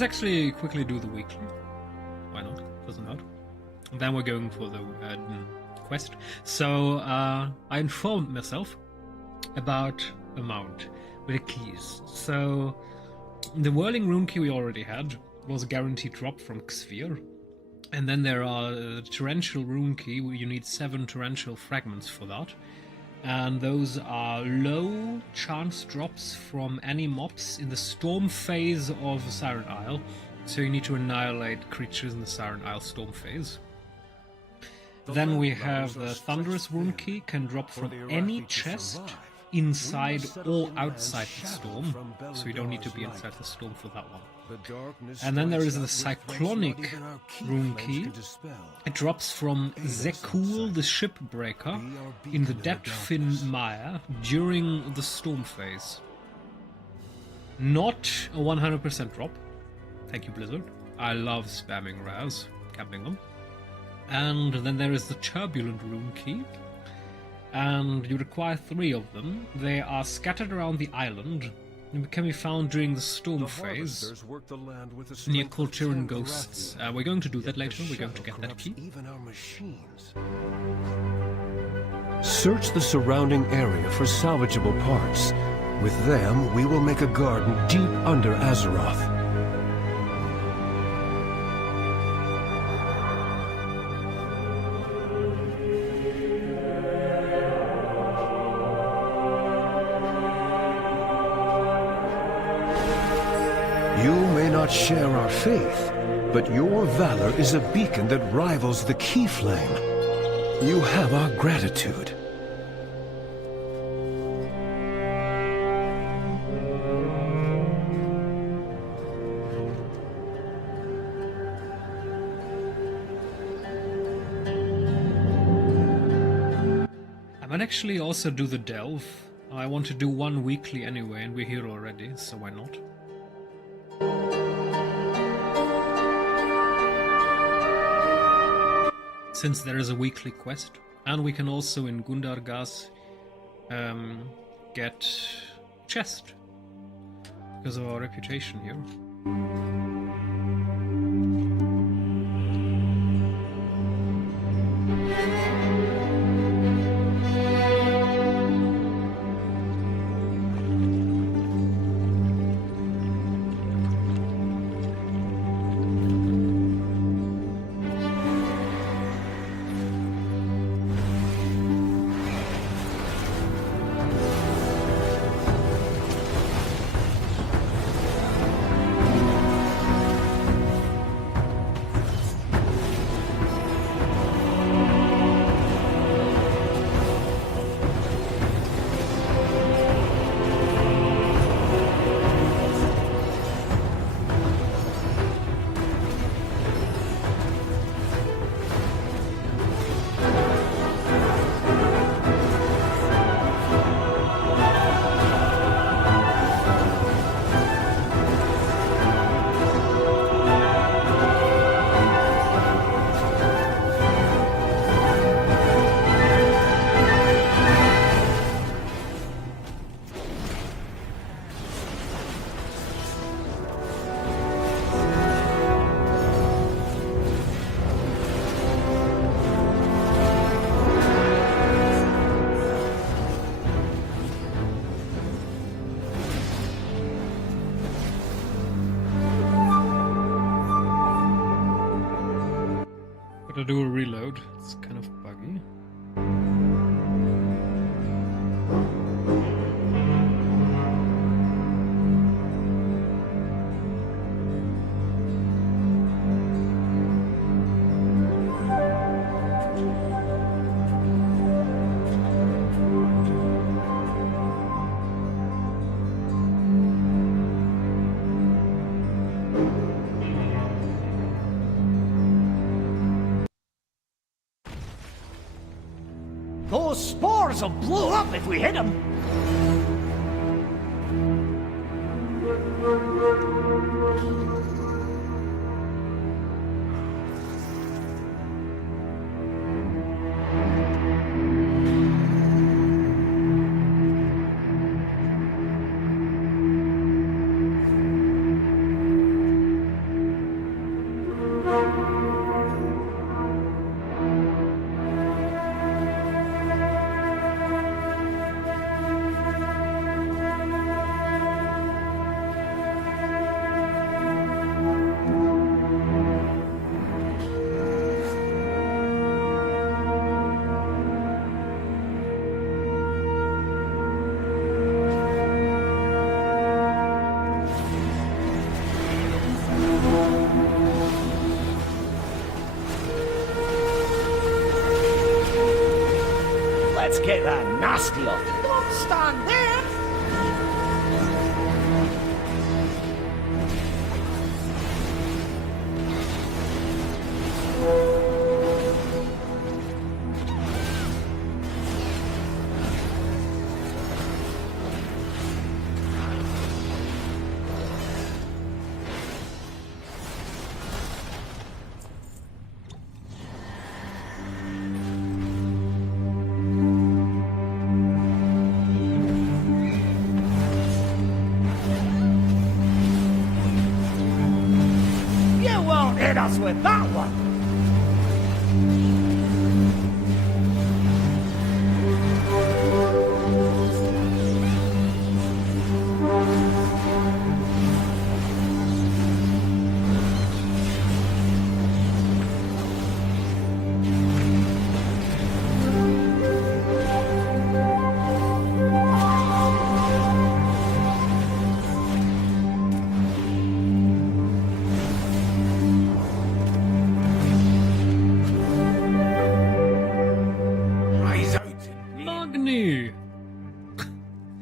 let's actually quickly do the weekly. Why not? Doesn't hurt. And then we're going for the quest. So I informed myself about a mount with the keys. So the whirling rune key we already had was a guaranteed drop from Xsphere. And then there are the torrential rune key where you need 7 torrential fragments for that. And those are low chance drops from any mobs in the storm phase of Siren Isle. So you need to annihilate creatures in the Siren Isle storm phase. Then we have the Thunderous Rune Key, can drop from any chest inside or outside the storm, so you don't need to be inside the storm for that one. And then there is the Cyclonic Rune Key. It drops from Zekul the Shipbreaker in the Deadfin Mire during the storm phase. Not a 100% drop. Thank you, Blizzard. I love spamming rares, camping them. And then there is the Turbulent Rune Key. And you require 3 of them. They are scattered around the island and can be found during the storm phase near Kulturan Ghosts. We're going to do that later. We're going to get that key. Search the surrounding area for salvageable parts. With them, we will make a garden deep under Azeroth. You may not share our faith, but your valor is a beacon that rivals the key flame. You have our gratitude. I might actually also do the delve. I want to do one weekly anyway, and we're here already, so why not? Since there is a weekly quest, and we can also in Gundargas get chest because of our reputation here. Gotta do a reload. It's kind of buggy. Those spores will blow up if we hit them. Let's get that nasty off. Don't stand there. Hit us with that one!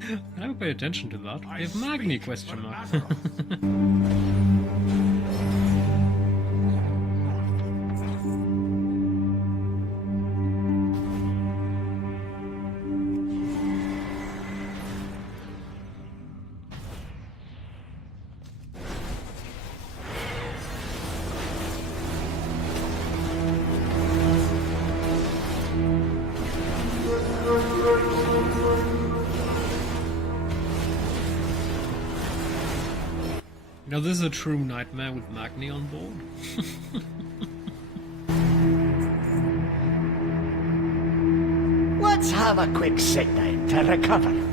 I never pay attention to that. We have Magni question mark. Now this is a true nightmare with Magni on board. Let's have a quick sit down to recover.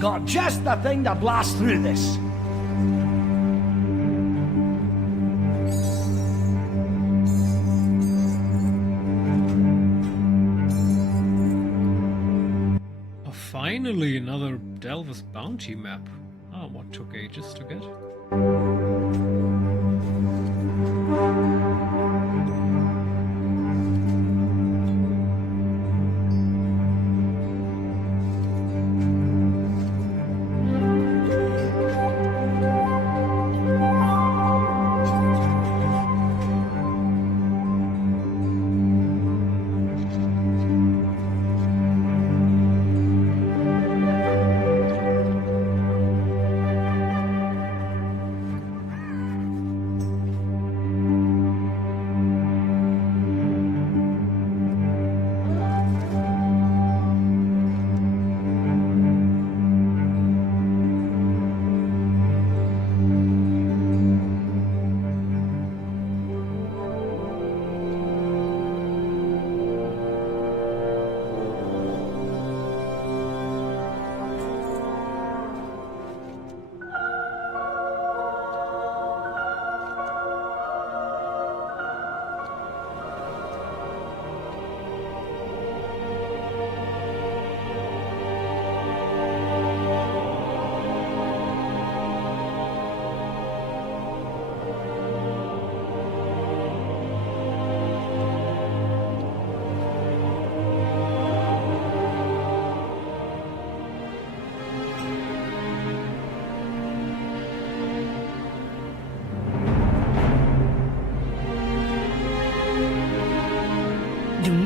Got just the thing to blast through this. Oh, finally another Delvus bounty map. Oh, what took ages to get?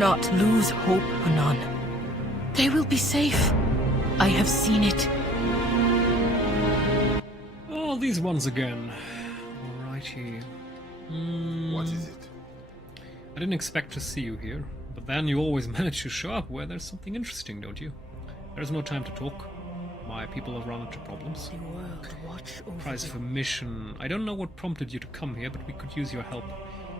not lose hope, Anon. They will be safe. I have seen it. Oh, these ones again. Alrighty. What is it? I didn't expect to see you here, but then you always manage to show up where there's something interesting, don't you? There's no time to talk. My people have run into problems. Price for mission. I don't know what prompted you to come here, but we could use your help.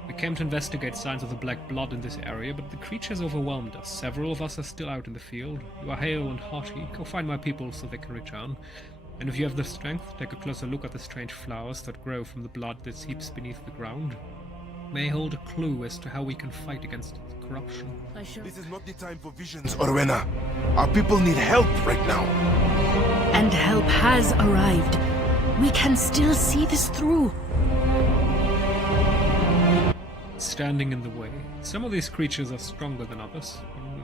We came to investigate signs of the black blood in this area, but the creatures overwhelmed us. Several of us are still out in the field. You are hale and hearty. Go find my people so they can return. And if you have the strength, take a closer look at the strange flowers that grow from the blood that seeps beneath the ground. May hold a clue as to how we can fight against its corruption. This is not the time for visions, Orwena. Our people need help right now. And help has arrived. We can still see this through. Standing in the way. Some of these creatures are stronger than others.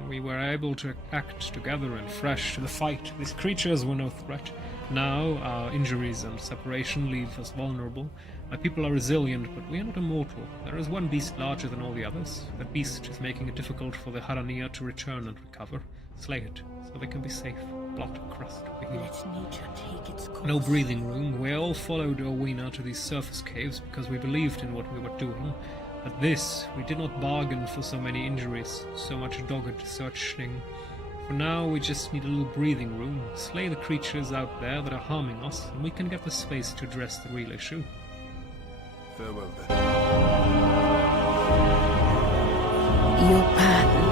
We were able to act together and fresh to the fight. These creatures were no threat. Now, our injuries and separation leave us vulnerable. My people are resilient, but we are not immortal. There is one beast larger than all the others. That beast is making it difficult for the Harania to return and recover. Slay it, so they can be safe. Blood crust over here. Let nature take its course. No breathing room. We all followed Owena to these surface caves because we believed in what we were doing. At this, we did not bargain for so many injuries, so much dogged searching. For now, we just need a little breathing room, slay the creatures out there that are harming us, and we can get the space to address the real issue. Farewell then. Your path.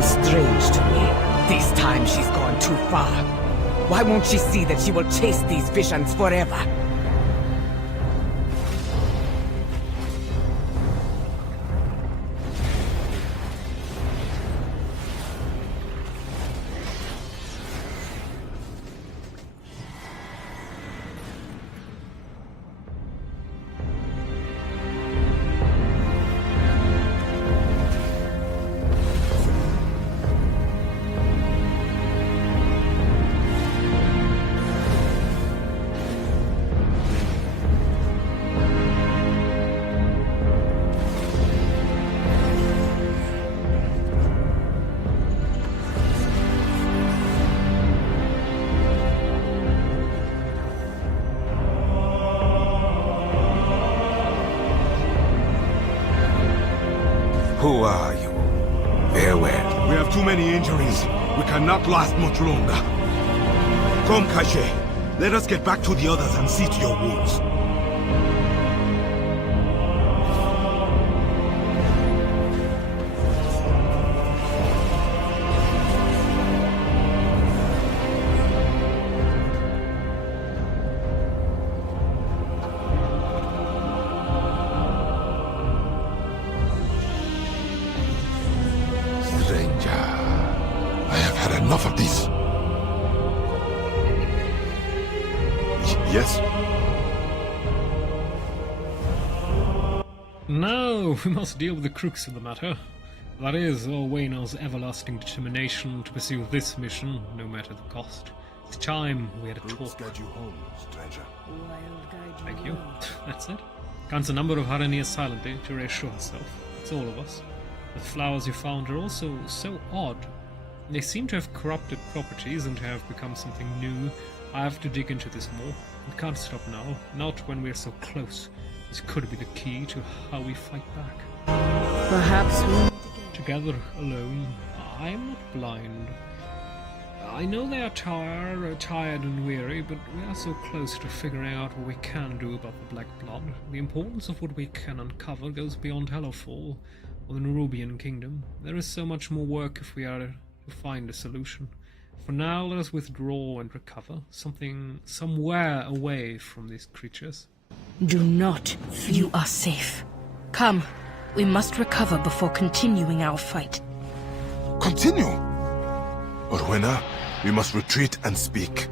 Strange to me. This time she's gone too far. Why won't she see that she will chase these visions forever? Who are you? Farewell. We have too many injuries. We cannot last much longer. Come, Kaishe. Let us get back to the others and see to your wounds. Enough of this. Yes? Now we must deal with the crux of the matter. That is, Orwena's everlasting determination to pursue this mission, no matter the cost. It's time we had a talk. Guide you home, stranger. Thank you. That's it. Counts a number of Harania silently to reassure herself. It's all of us. The flowers you found are also so odd. They seem to have corrupted properties and to have become something new. I have to dig into this more. We can't stop now, not when we're so close. This could be the key to how we fight back. Perhaps we... Together, alone, I'm not blind. I know they are tired and weary, but we are so close to figuring out what we can do about the Black Blood. The importance of what we can uncover goes beyond Hellowfall or the Nerubian Kingdom. There is so much more work if we are to find a solution. For now, let us withdraw and recover somewhere away from these creatures. Do not. You are safe. Come. We must recover before continuing our fight. Continue? Orwena, we must retreat and speak.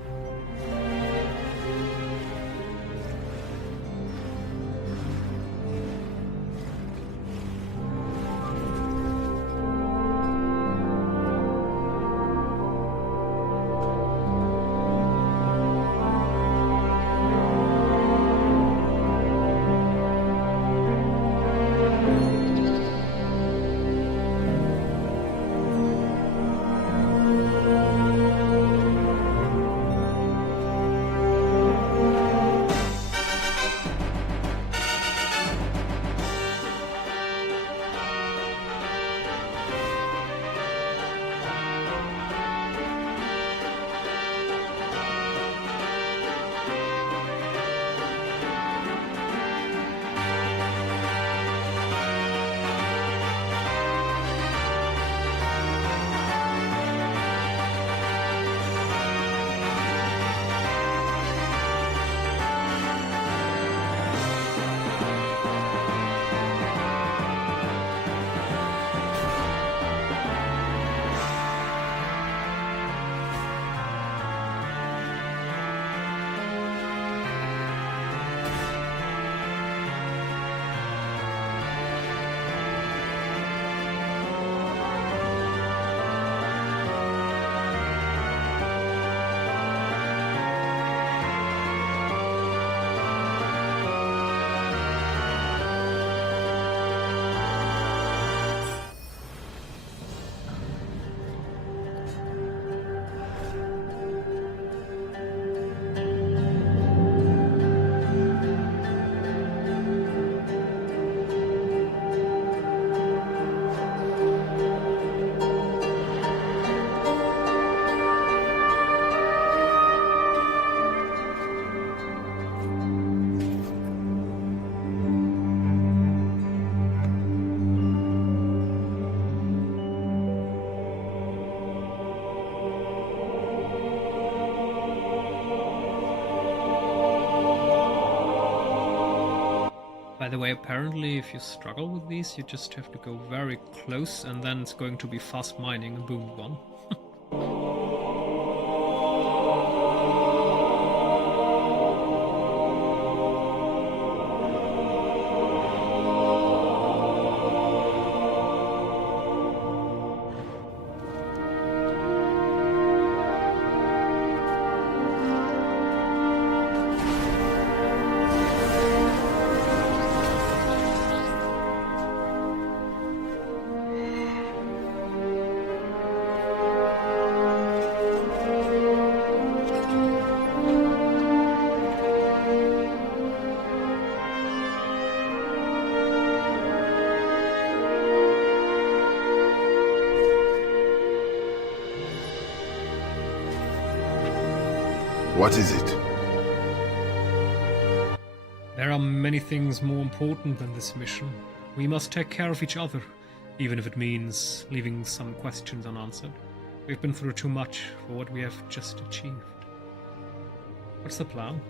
By the way, apparently if you struggle with these, you just have to go very close and then it's going to be fast mining and boom, gone. What is it? There are many things more important than this mission. We must take care of each other, even if it means leaving some questions unanswered. We've been through too much for what we have just achieved. What's the plan?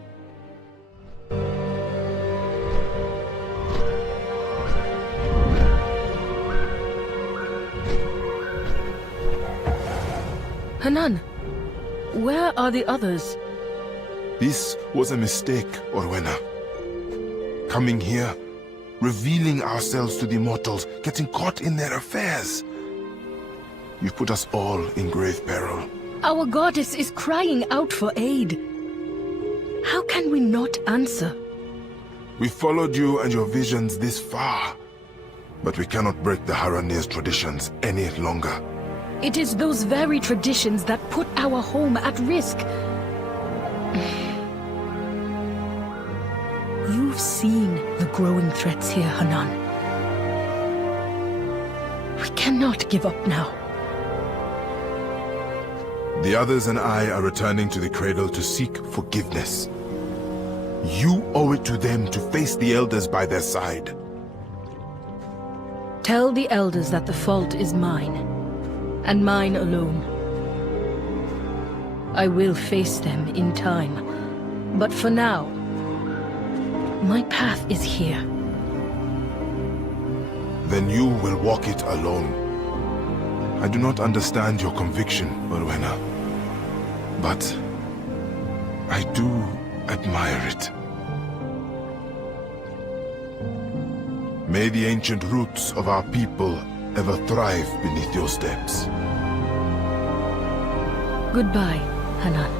Hanan, where are the others? This was a mistake, Orwena. Coming here, revealing ourselves to the mortals, getting caught in their affairs. You've put us all in grave peril. Our goddess is crying out for aid. How can we not answer? We followed you and your visions this far, but we cannot break the Haranir's traditions any longer. It is those very traditions that put our home at risk. You've seen the growing threats here, Hanan. We cannot give up now. The others and I are returning to the cradle to seek forgiveness. You owe it to them to face the elders by their side. Tell the elders that the fault is mine, and mine alone. I will face them in time, but for now, my path is here. Then you will walk it alone. I do not understand your conviction, Orwena. But I do admire it. May the ancient roots of our people ever thrive beneath your steps. Goodbye, Hanan.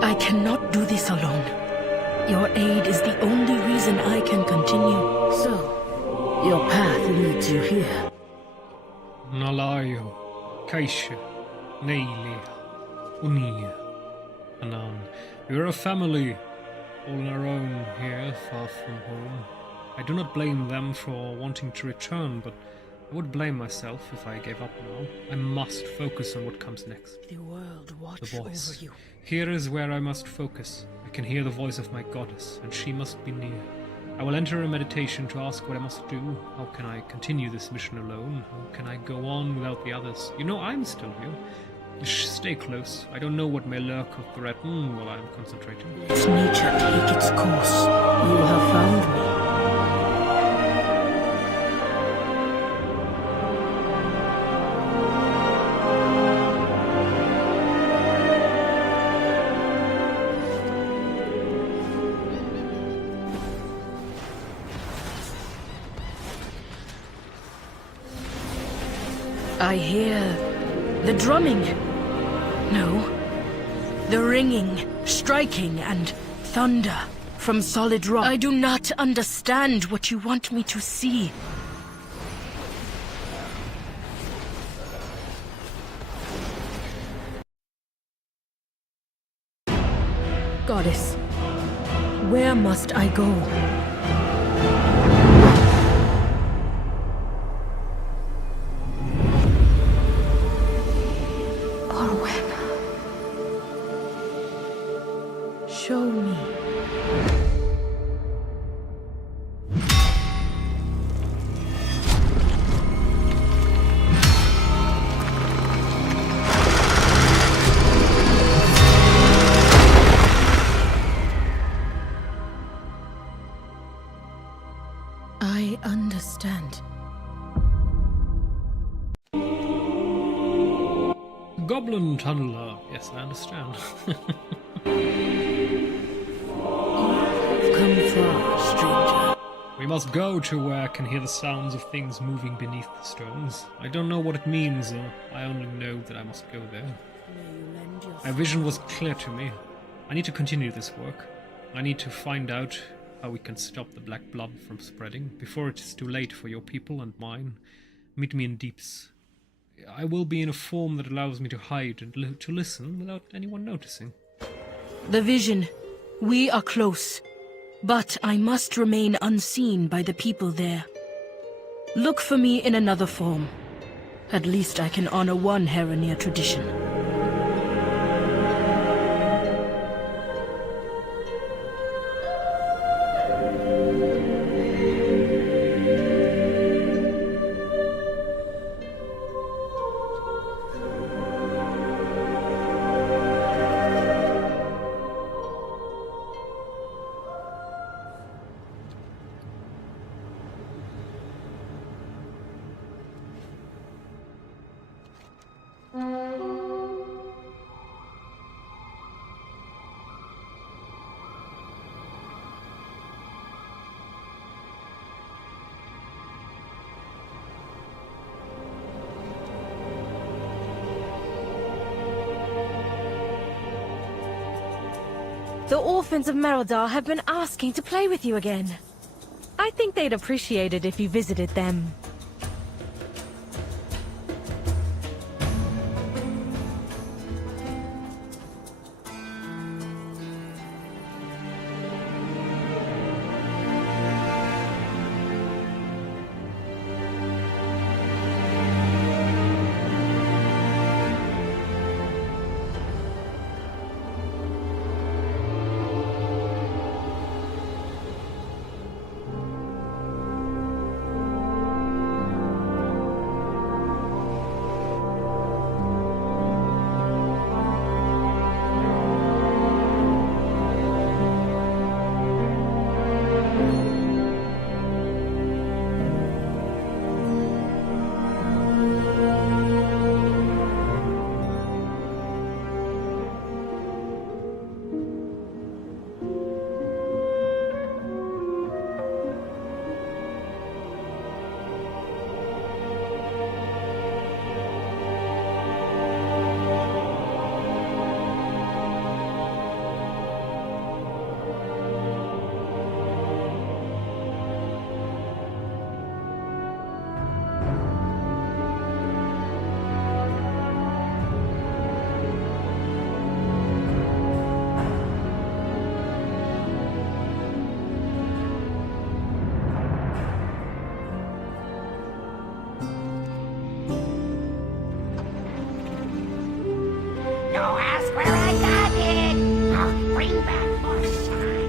I cannot do this alone. Your aid is the only reason I can continue. So, your path leads you here. Nalayo, Kaisha, Neili, Unia, Hanan. We're a family, all on our own here, far from home. I do not blame them for wanting to return, but I would blame myself if I gave up now. I must focus on what comes next. The world watch The voice. over you. Here is where I must focus. I can hear the voice of my goddess, and she must be near. I will enter a meditation to ask what I must do. How can I continue this mission alone? How can I go on without the others? You know, I'm still here. Stay close. I don't know what may lurk or threaten while I'm concentrating. Let nature take its course. You have found me. I hear the drumming. No, the ringing, striking, and thunder from solid rock. I do not understand what you want me to see. Goddess, where must I go? Show me. I understand. Goblin tunneler. Yes, I understand. Come far, stranger. We must go to where I can hear the sounds of things moving beneath the stones. I don't know what it means, or I only know that I must go there. My vision was clear to me. I need to continue this work. I need to find out how we can stop the black blood from spreading before it is too late for your people and mine. Meet me in Deeps. I will be in a form that allows me to hide and to listen without anyone noticing. The vision. We are close. But I must remain unseen by the people there. Look for me in another form. At least I can honor one Heronir tradition. The orphans of Merodar have been asking to play with you again. I think they'd appreciate it if you visited them. Ask where I got it. I'll bring back more shine.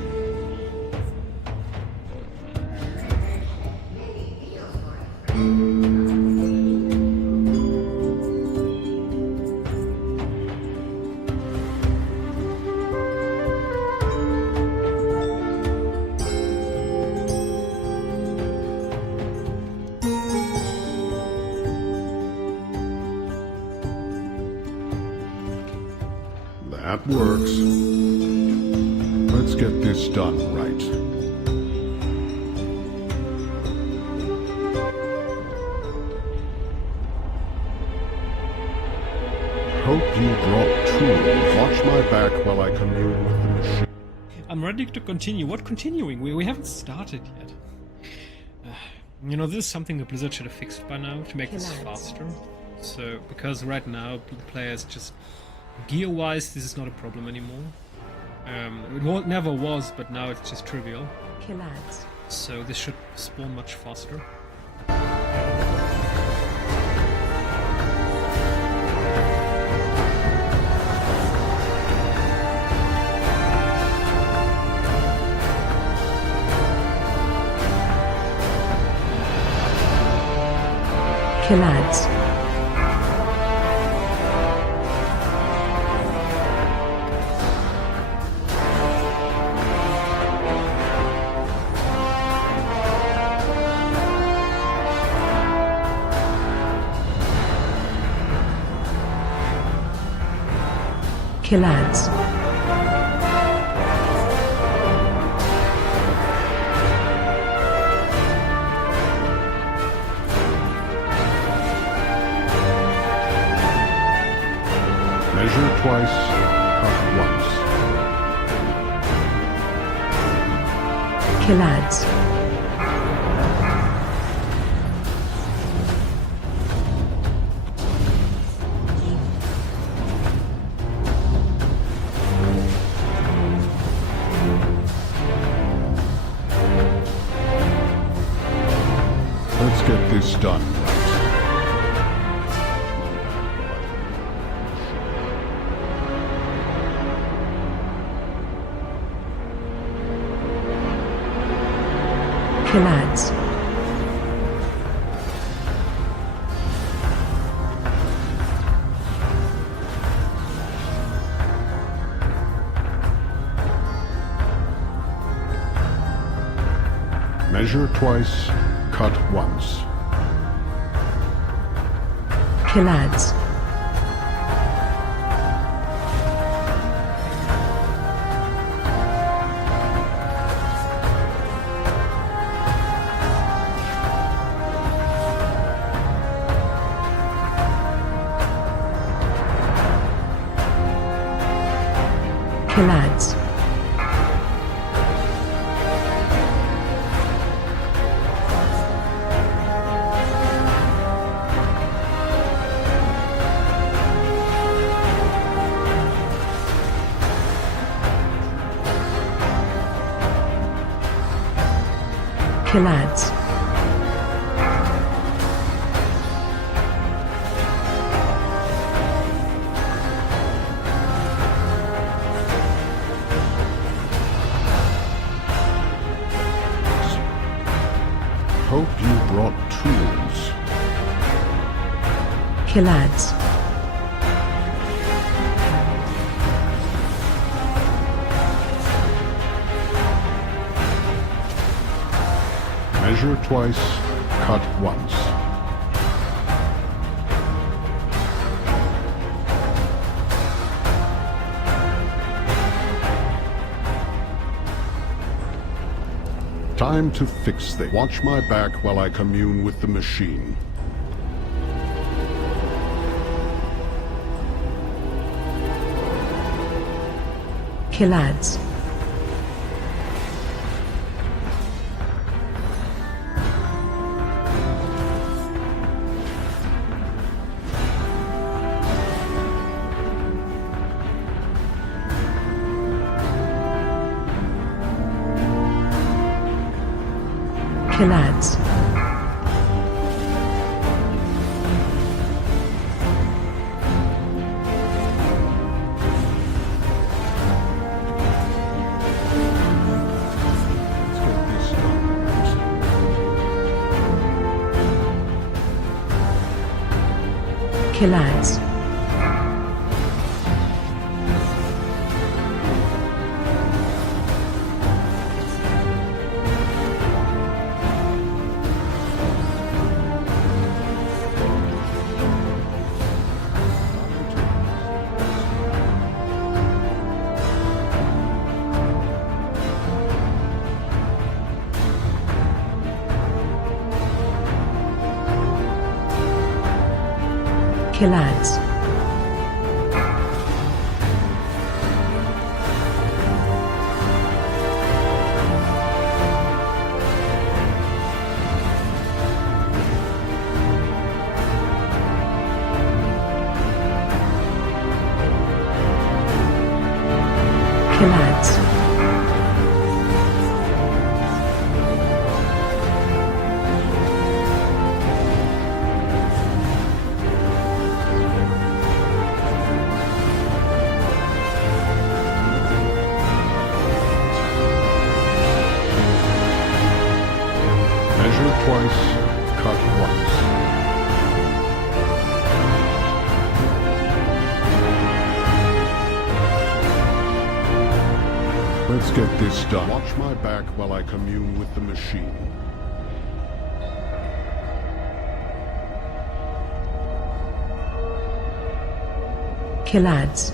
That works. Let's get this done right. Hope you brought tools. Watch my back while I commune with the machine. I'm ready to continue. What continuing? We haven't started yet. You know, this is something that Blizzard should have fixed by now to make this faster. So, because right now the players just... Gear-wise, this is not a problem anymore. It never was, but now it's just trivial. So this should spawn much faster. Killads. Killads. Measure twice, cut once. Killads. get this done. Commands. Measure twice, cut once. Commands. Commands. Commands. Hope you brought tools. Commands. Measure twice, cut once. Time to fix things. Watch my back while I commune with the machine. Commands. Commands. Commands. Commands. Commands. Measure twice, cut once. Let's get this done. Watch my back while I commune with the machine. Commands.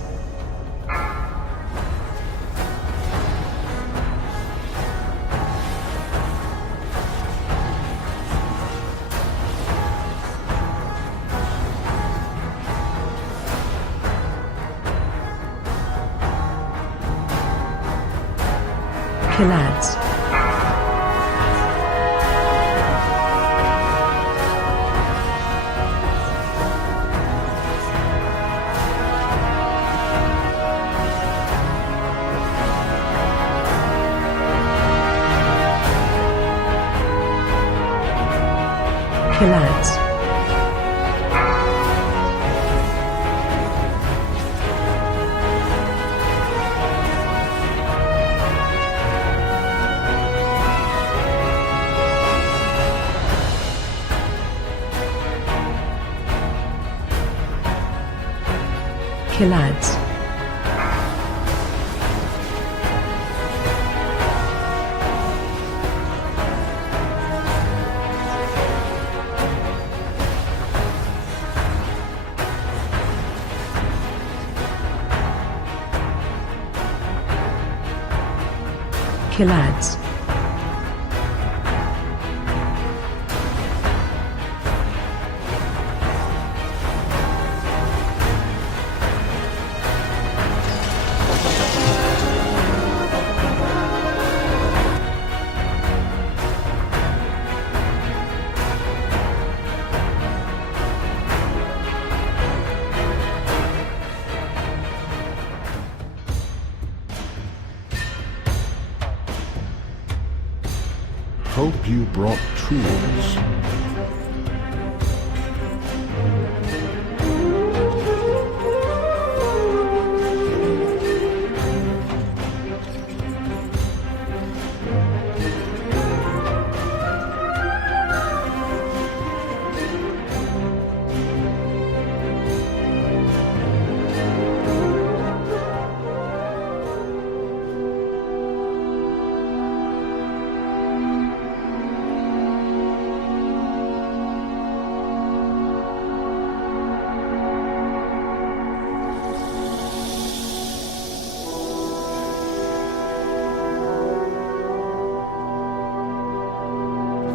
Commands. Kill ads. Kill ads. Kill ads. Hope you brought tools.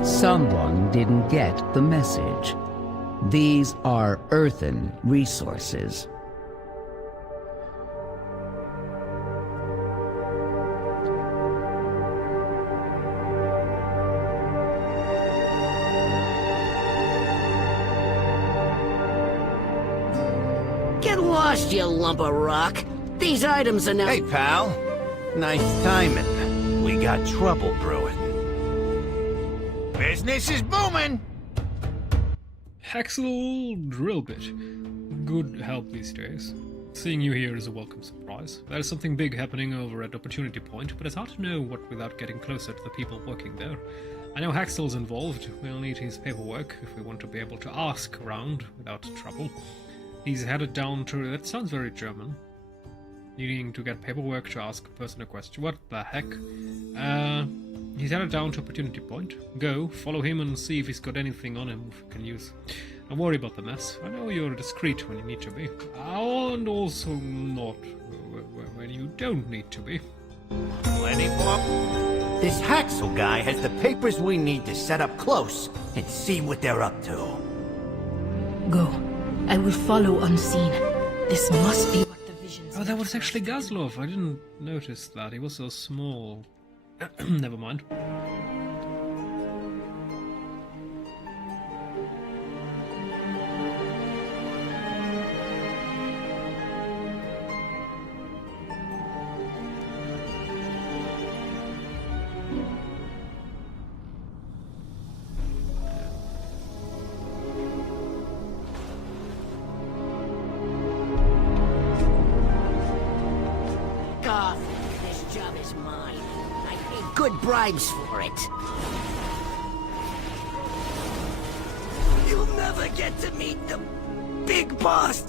Someone didn't get the message. These are earthen resources. Get lost, you lump of rock. These items are now— Hey, pal. Nice timing. We got trouble brewing. Business is booming! Haxel Drillbit. Good help these days. Seeing you here is a welcome surprise. There is something big happening over at Opportunity Point, but it's hard to know what without getting closer to the people working there. I know Haxel's involved. We'll need his paperwork if we want to be able to ask around without trouble. He's headed down to— that sounds very German. Needing to get paperwork to ask a person a question. What the heck? He's headed down to Opportunity Point. Go, follow him and see if he's got anything on him we can use. Don't worry about the mess. I know you're discreet when you need to be. And also not when you don't need to be. Plenty more. This Haxel guy has the papers we need to set up close and see what they're up to. Go. I will follow unseen. This must be what the visions— Oh, that was actually Gazlov. I didn't notice that. He was so small. Never mind. This job is mine. I paid good bribes for it. You'll never get to meet the big boss.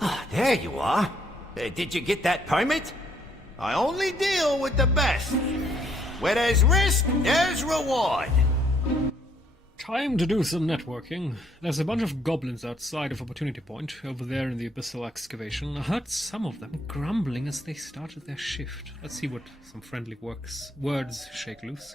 Ah, there you are. Did you get that permit? I only deal with the best. Where there's risk, there's reward. Time to do some networking. There's a bunch of goblins outside of Opportunity Point, over there in the abyssal excavation. I heard some of them grumbling as they started their shift. Let's see what some friendly words shake loose.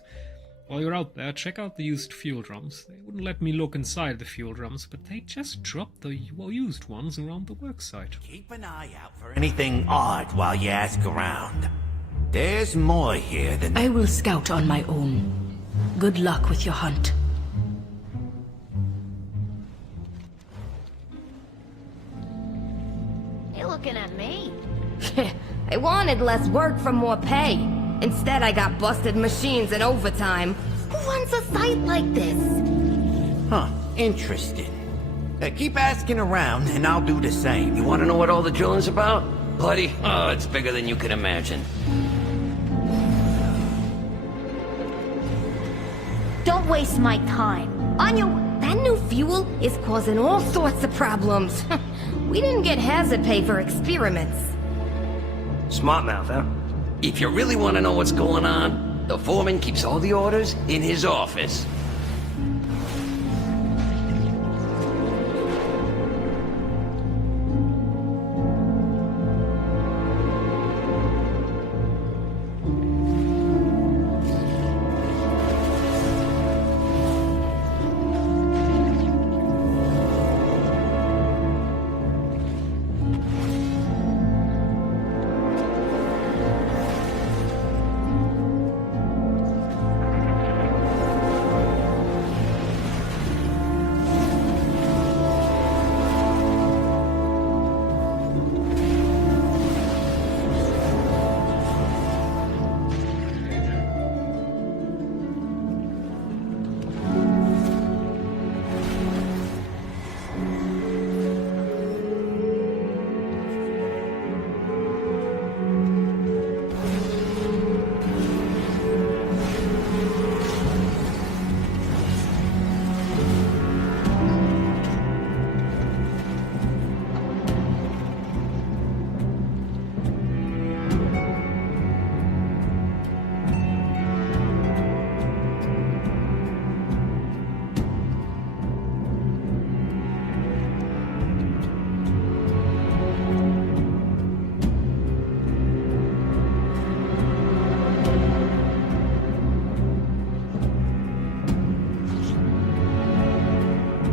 While you're out there, check out the used fuel drums. They wouldn't let me look inside the fuel drums, but they just dropped the used ones around the worksite. Keep an eye out for anything odd while you ask around. There's more here than— I will scout on my own. Good luck with your hunt. looking at me. I wanted less work for more pay. Instead, I got busted machines and overtime. Who runs a site like this? Huh, interesting. Keep asking around, and I'll do the same. You want to know what all the drilling's about? Buddy, oh, it's bigger than you can imagine. Don't waste my time. Anya, that new fuel is causing all sorts of problems. We didn't get hazard pay for experiments. Smart mouth, huh? If you really want to know what's going on, the foreman keeps all the orders in his office.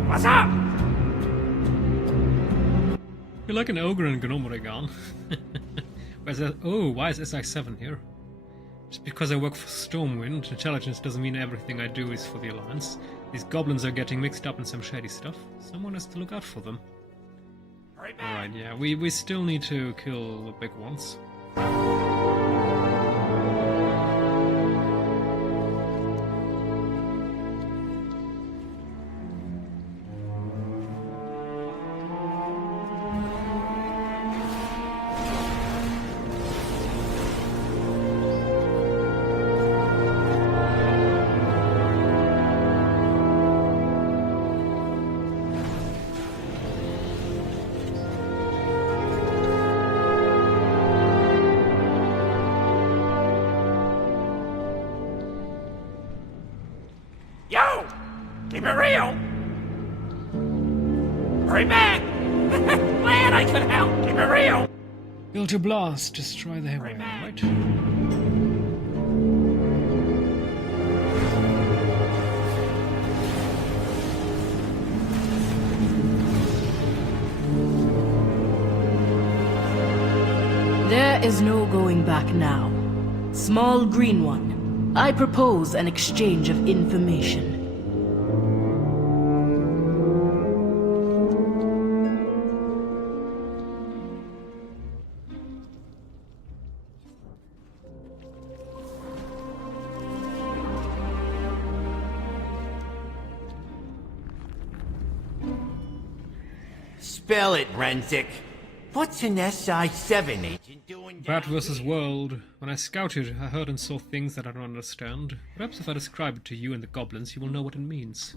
What's up? You're like an ogre in Gnomoregan. Why is SI7 here? Just because I work for Stormwind, intelligence doesn't mean everything I do is for the Alliance. These goblins are getting mixed up in some shady stuff. Someone has to look out for them. Alright, yeah, we still need to kill the big ones. Yo! Keep it real! Hurry back! Glad I could help! Keep it real! Build your blast, destroy the highway, right? There is no going back now. Small green one, I propose an exchange of information. Spell it, Renzik. What's an SI7 agent doing? Bat versus World. When I scouted, I heard and saw things that I don't understand. Perhaps if I describe it to you and the goblins, you will know what it means.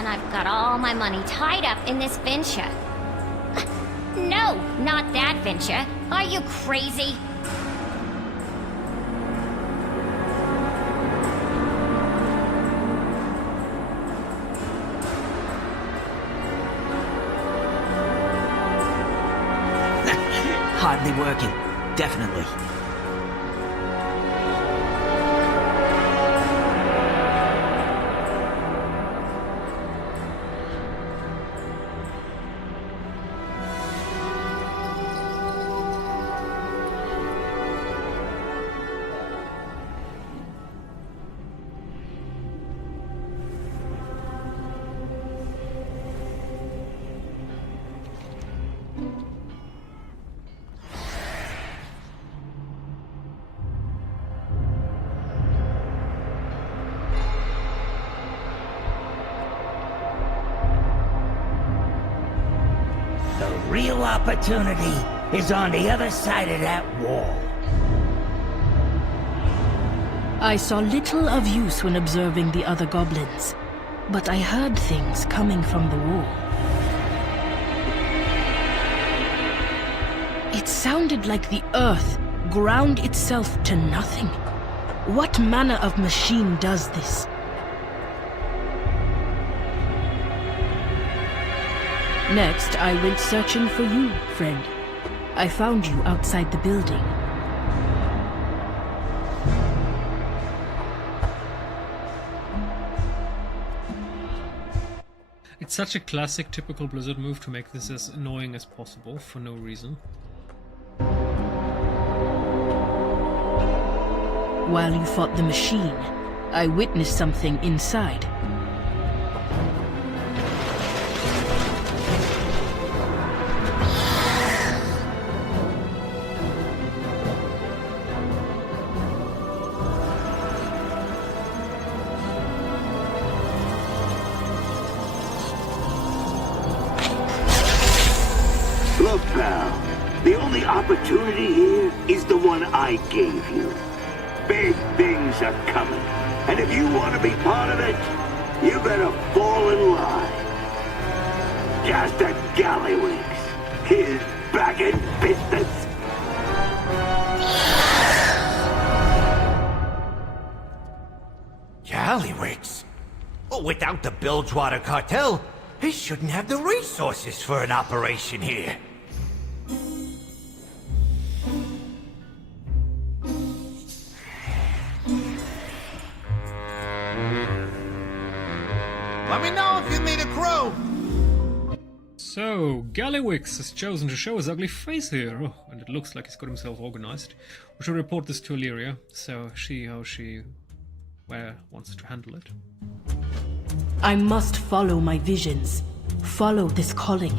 I've got all my money tied up in this venture. No, not that venture. Are you crazy? hardly working. Definitely. The real opportunity is on the other side of that wall. I saw little of use when observing the other goblins, but I heard things coming from the wall. It sounded like the earth ground itself to nothing. What manner of machine does this? Next, I went searching for you, friend. I found you outside the building. It's such a classic, typical Blizzard move to make this as annoying as possible for no reason. While you fought the machine, I witnessed something inside. Look, pal, the only opportunity here is the one I gave you. Big things are coming, and if you want to be part of it, you better fall in line. Caster Gallywix, he's back in business. Gallywix? Oh, without the Bilgewater Cartel, he shouldn't have the resources for an operation here. Let me know if you need a crew! So, Gallywix has chosen to show his ugly face here, oh, and it looks like he's got himself organized. We should report this to Illyria, so where wants to handle it. I must follow my visions, follow this calling,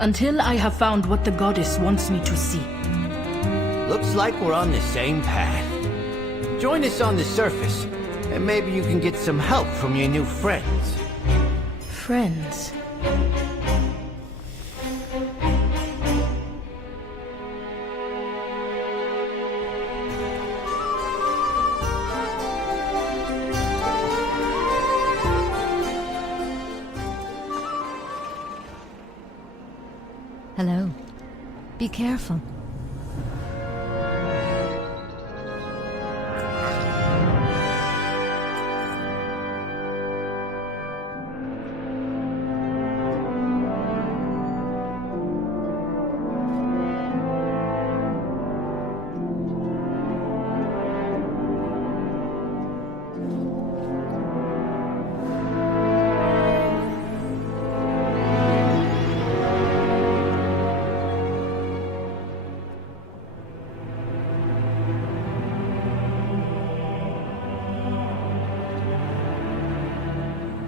until I have found what the goddess wants me to see. Looks like we're on the same path. Join us on the surface, and maybe you can get some help from your new friends. Friends? Hello. Be careful.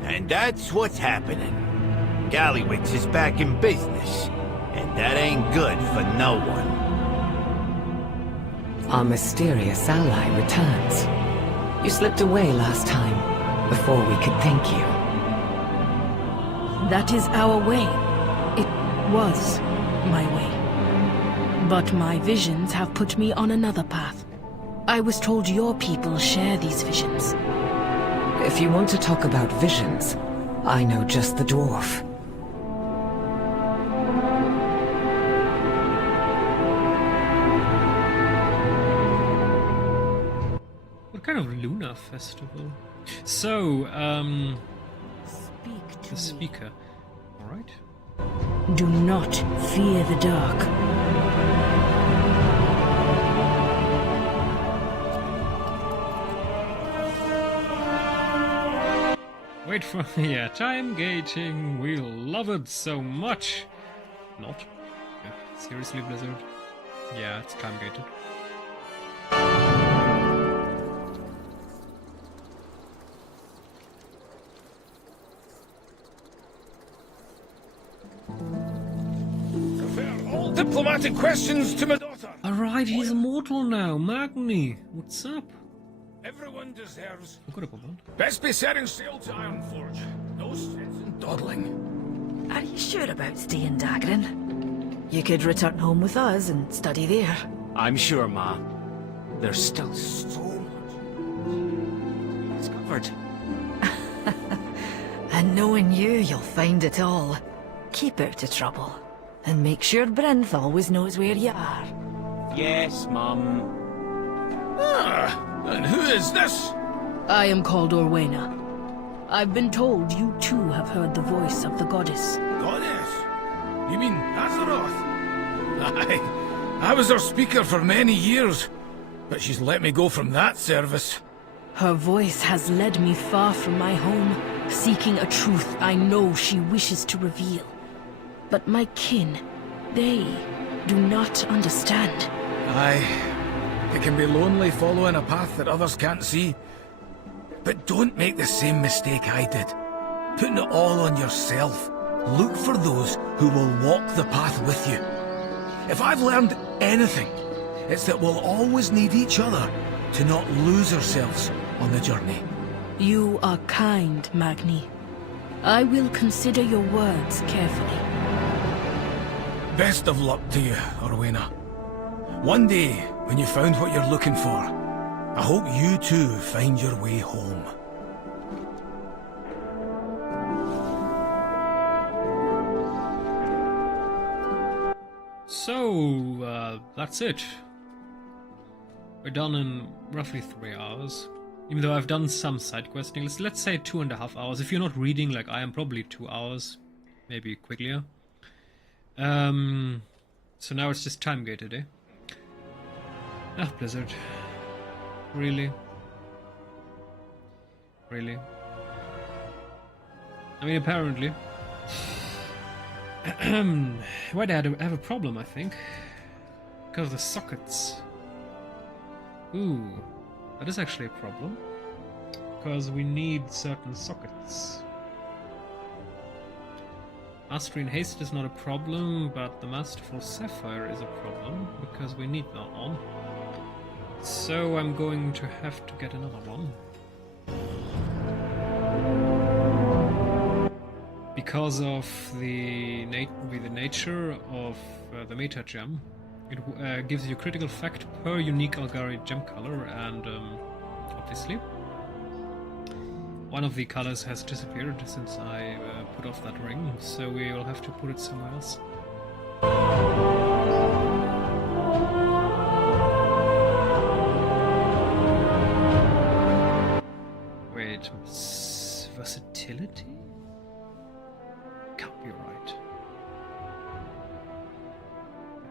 And that's what's happening. Gallywix is back in business, and that ain't good for no one. Our mysterious ally returns. You slipped away last time, before we could thank you. That is our way. It was my way. But my visions have put me on another path. I was told your people share these visions. If you want to talk about visions, I know just the dwarf. What kind of Luna festival? So, the speaker. Alright. Do not fear the dark. Wait for yeah, time gating. We'll love it so much. Not. Yeah, seriously, Blizzard. Yeah, it's time gated. All diplomatic questions to my daughter. Alright, he's immortal now. Magni, what's up? Everyone deserves. Problem. Best be setting sail to Ironforge. No sense in dawdling. Are you sure about staying, Dagran? You could return home with us and study there. I'm sure, Ma. There's still so much discovered. And knowing you, you'll find it all. Keep out of trouble. And make sure Brenth always knows where you are. Yes, Mum. Ah, and who is this? I am called Orwena. I've been told you too have heard the voice of the goddess. Goddess? You mean Azeroth? Aye, I was her speaker for many years, but she's let me go from that service. Her voice has led me far from my home, seeking a truth I know she wishes to reveal. But my kin, they do not understand. Aye, it can be lonely following a path that others can't see. But don't make the same mistake I did. Putting it all on yourself. Look for those who will walk the path with you. If I've learned anything, it's that we'll always need each other to not lose ourselves on the journey. You are kind, Magni. I will consider your words carefully. Best of luck to you, Orwena. One day, when you found what you're looking for, I hope you too find your way home. So, that's it. We're done in roughly 3 hours. Even though I've done some side questing. Let's say 2.5 hours. If you're not reading like I am, probably 2 hours. Maybe quicker. So now it's just time gated, eh? Ah, Blizzard. Really? Really? I mean, apparently. Why did I have a problem, I think? Because of the sockets. Ooh, that is actually a problem. Because we need certain sockets. Mastery in Haste is not a problem, but the Masterful Sapphire is a problem, because we need that one. So I'm going to have to get another one. Because of the nature of the meta gem, it gives you critical effect per unique Algari gem color, and obviously one of the colors has disappeared since I put off that ring, so we will have to put it somewhere else. Wait, versatility? Can't be right.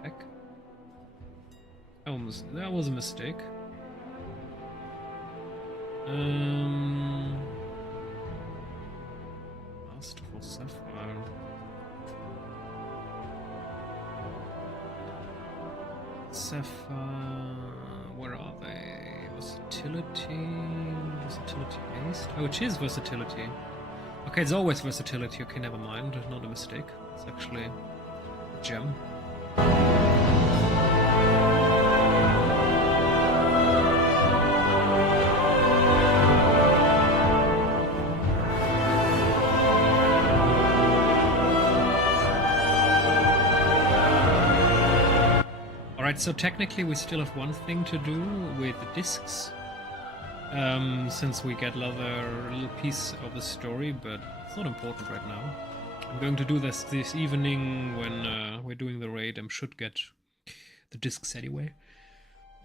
Heck. That was a mistake. Masterful Sapphire. Sapphire. Where are they? Versatility. Versatility based. Oh, it is versatility. Okay, it's always versatility. Okay, never mind. Not a mistake. It's actually a gem. Alright, so technically we still have one thing to do with the discs. Since we get another little piece of the story, but it's not important right now. I'm going to do this evening when we're doing the raid. I should get the discs anyway.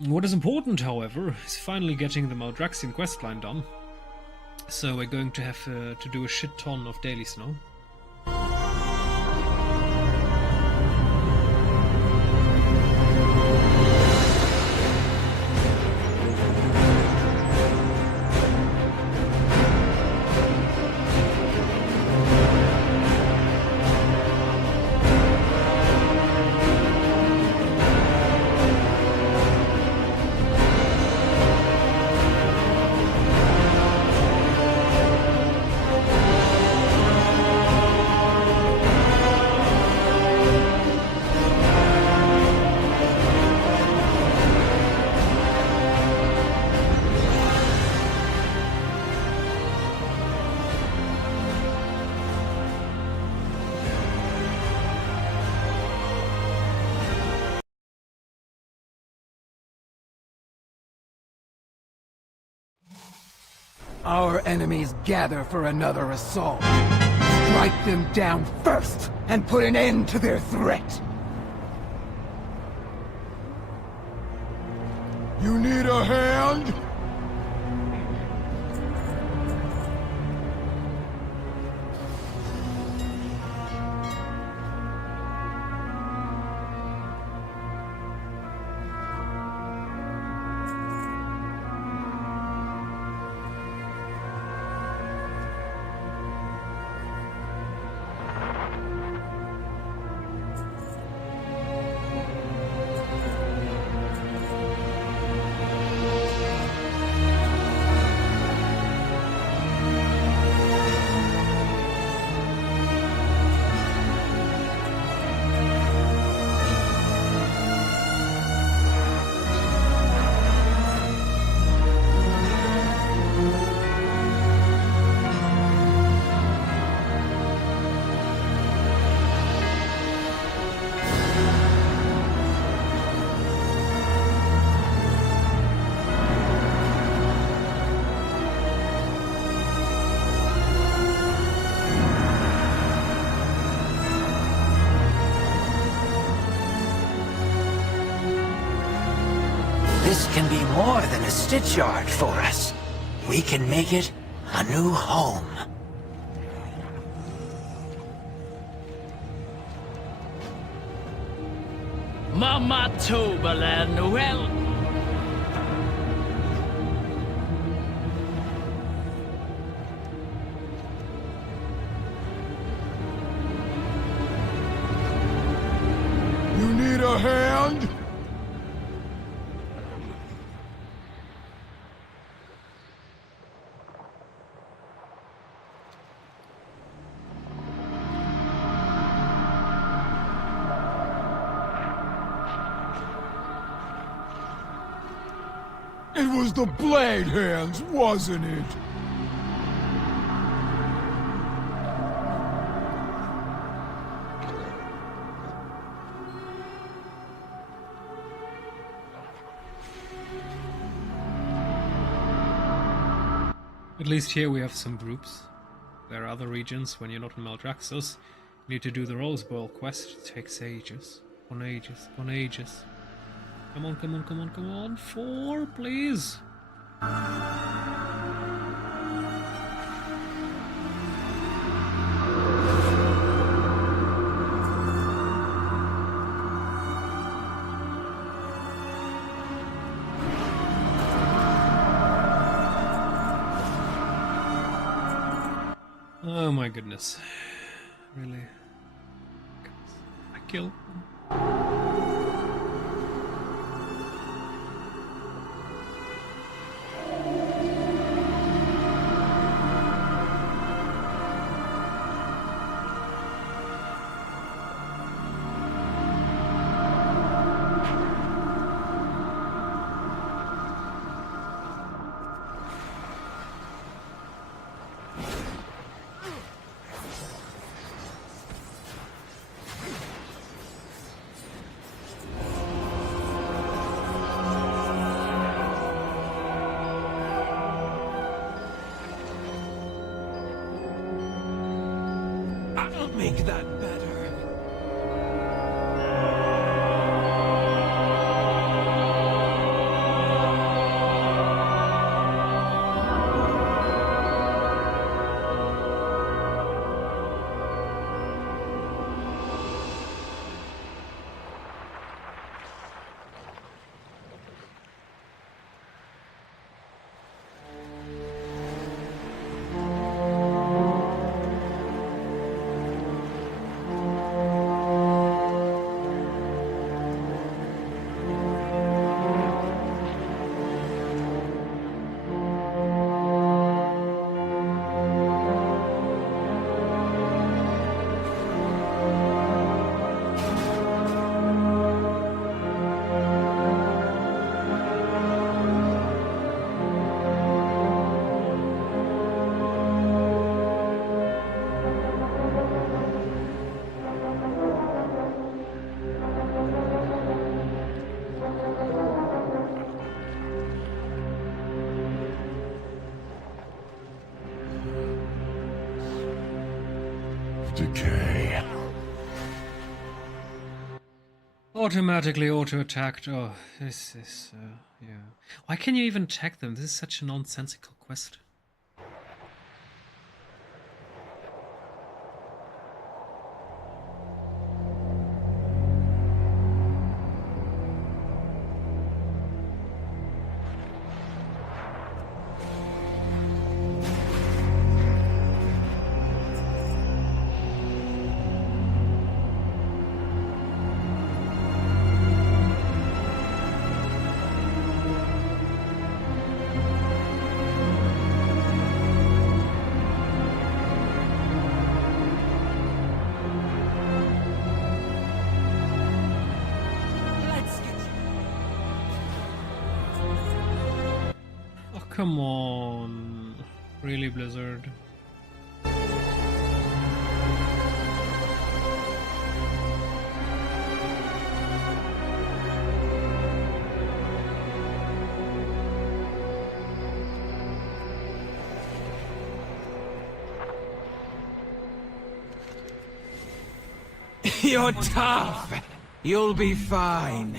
What is important, however, is finally getting the Maldraxian questline done. So we're going to have to do a shit ton of dailies now. our enemies gather for another assault. Strike them down first, and put an end to their threat. You need a hand? This can be more than a stitch yard for us. We can make it a new home. Mama Toberland, well... You need a hand? It was the blade hands, wasn't it? At least here we have some groups. There are other regions when you're not in Maldraxxus. You need to do the Rose Bowl quest. It takes ages. On ages. On ages. Come on, come on, come on, come on. 4, please. Oh my goodness. Really? I killed them. Make that better. Automatically auto-attacked. Oh, this is... yeah. Why can you even attack them? This is such a nonsensical quest. Come on. Really, Blizzard? You're tough. You'll be fine.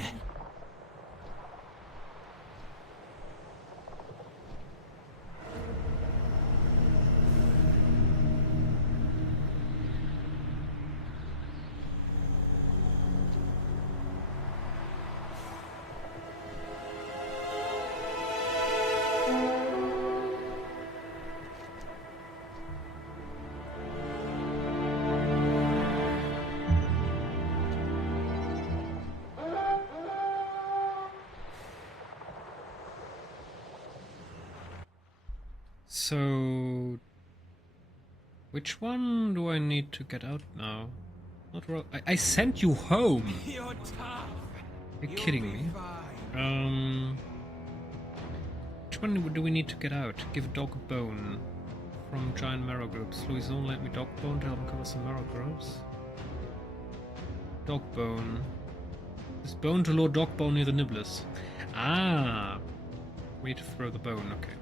So, which one do I need to get out now? Not I sent you home. You're tough. Are you kidding me? Which one do we need to get out? Give dog a bone from giant marrow groups. Louis only let me dog bone to help him cover some marrow groups. Dog bone. This bone to lure dog bone near the nibblers. Ah, we need to throw the bone. Okay.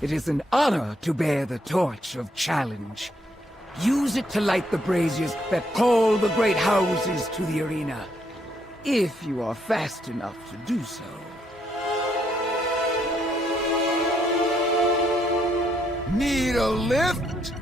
It is an honor to bear the torch of challenge. Use it to light the braziers that call the great houses to the arena, if you are fast enough to do so. a lift?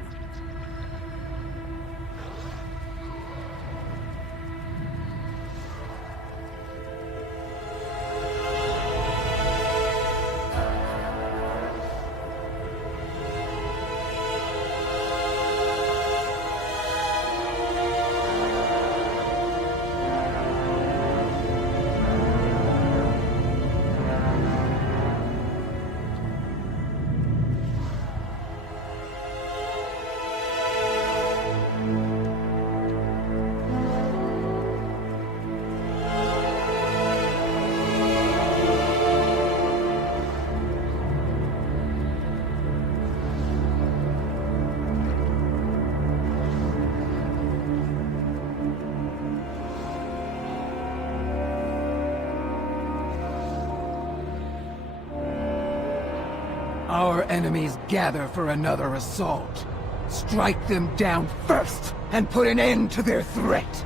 Our enemies gather for another assault. Strike them down first, and put an end to their threat.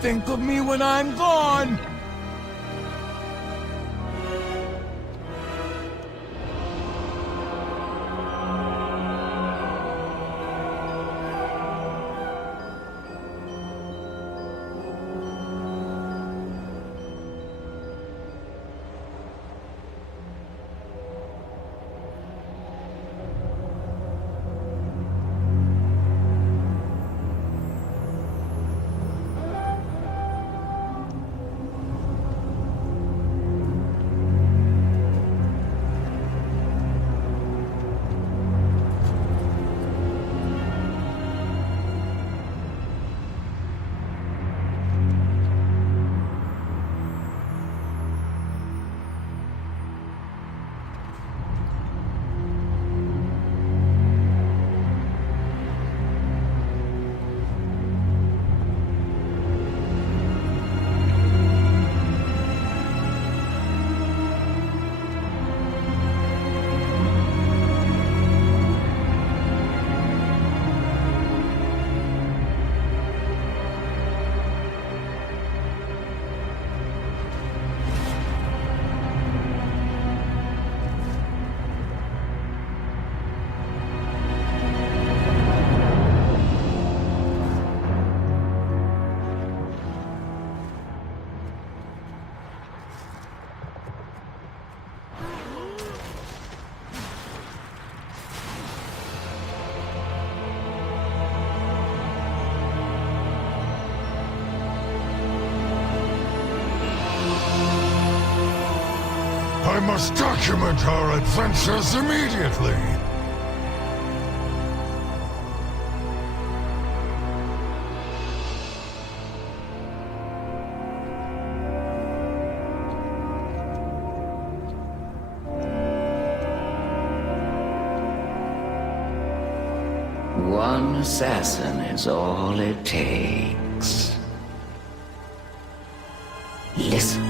Think of me when I'm gone! I must document our adventures immediately. One assassin is all it takes. Listen.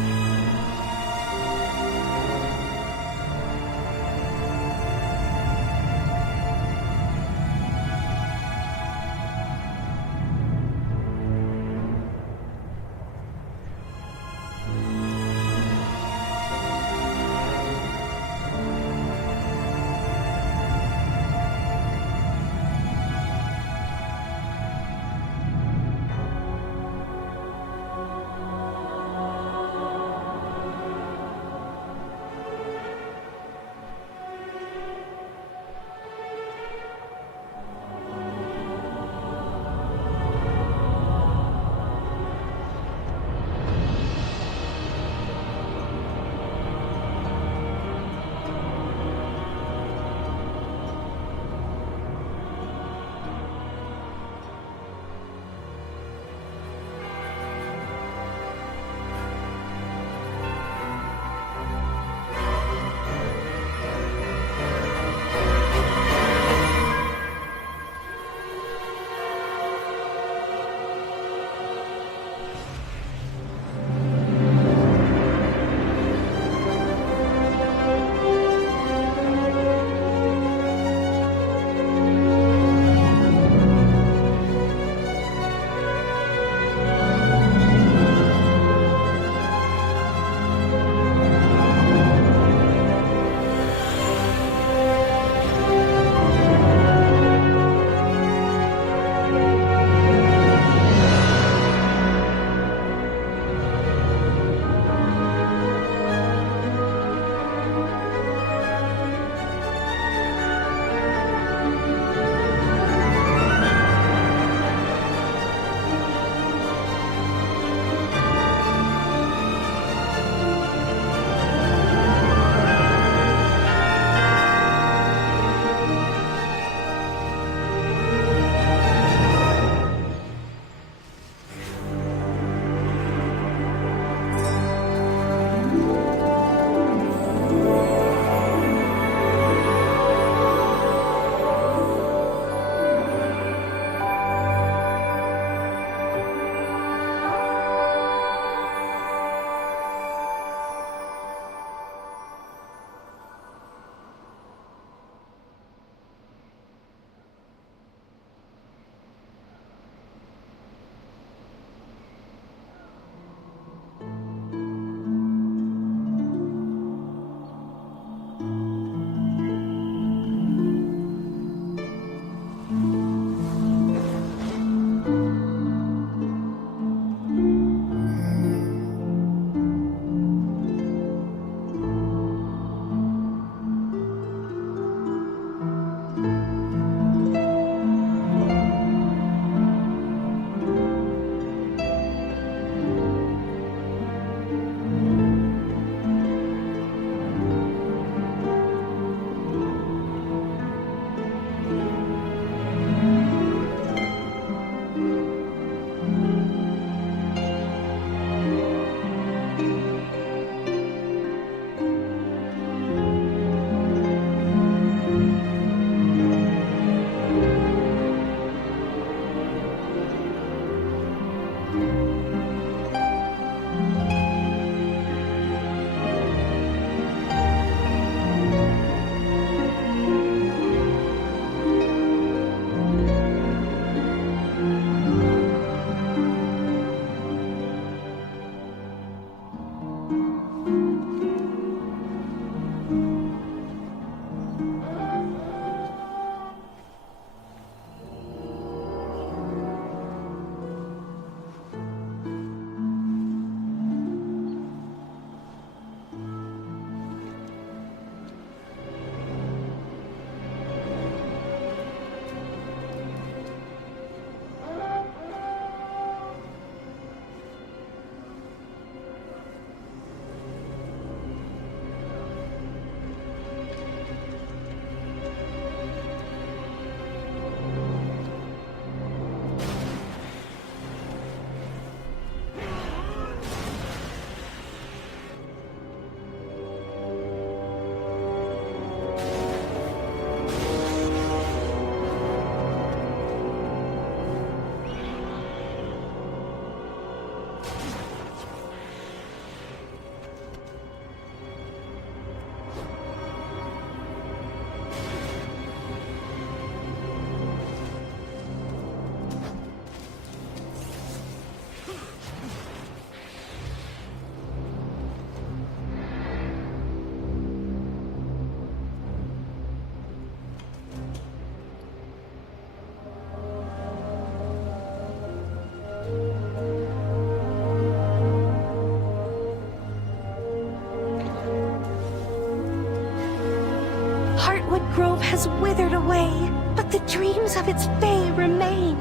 Heartwood Grove has withered away, but the dreams of its fae remain.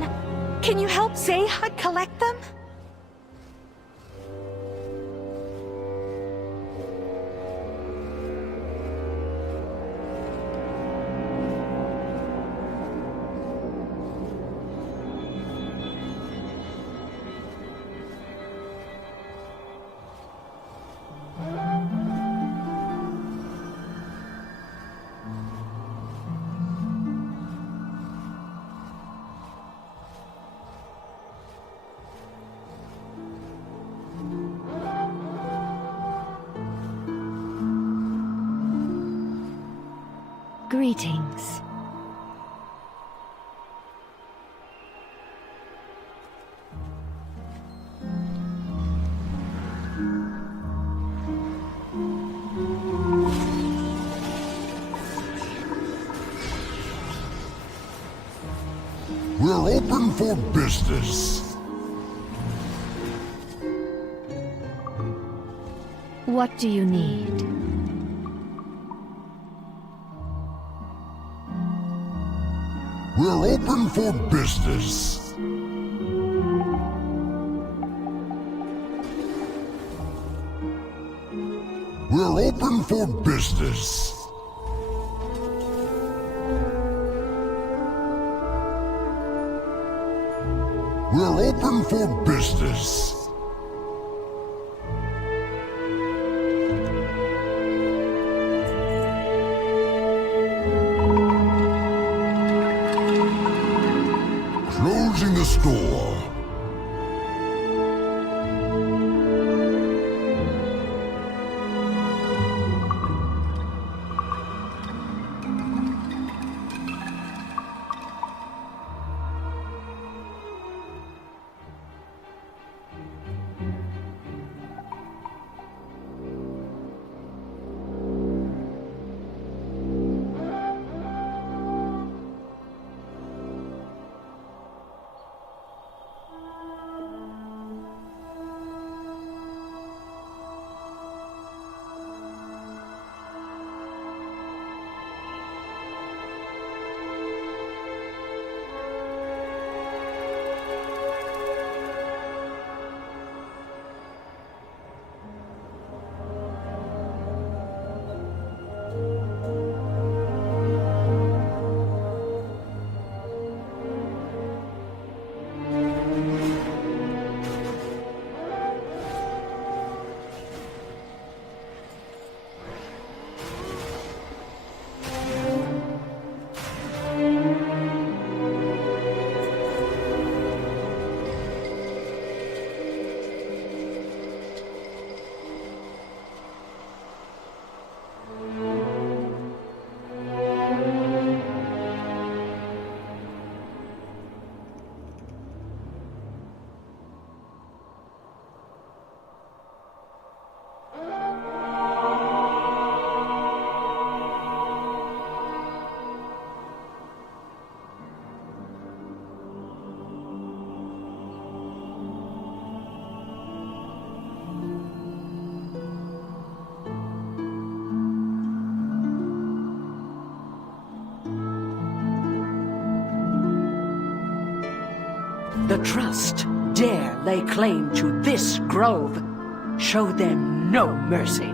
Can you help Zahud collect them? Greetings. We're open for business. What do you need? We're open for business. We're open for business. We're open for business. Closing the store. The Trust dare lay claim to this grove. Show them no mercy.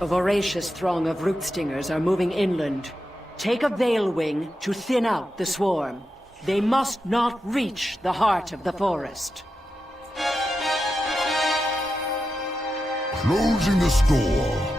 A voracious throng of root-stingers are moving inland. Take a veil wing to thin out the swarm. They must not reach the heart of the forest. Closing the store.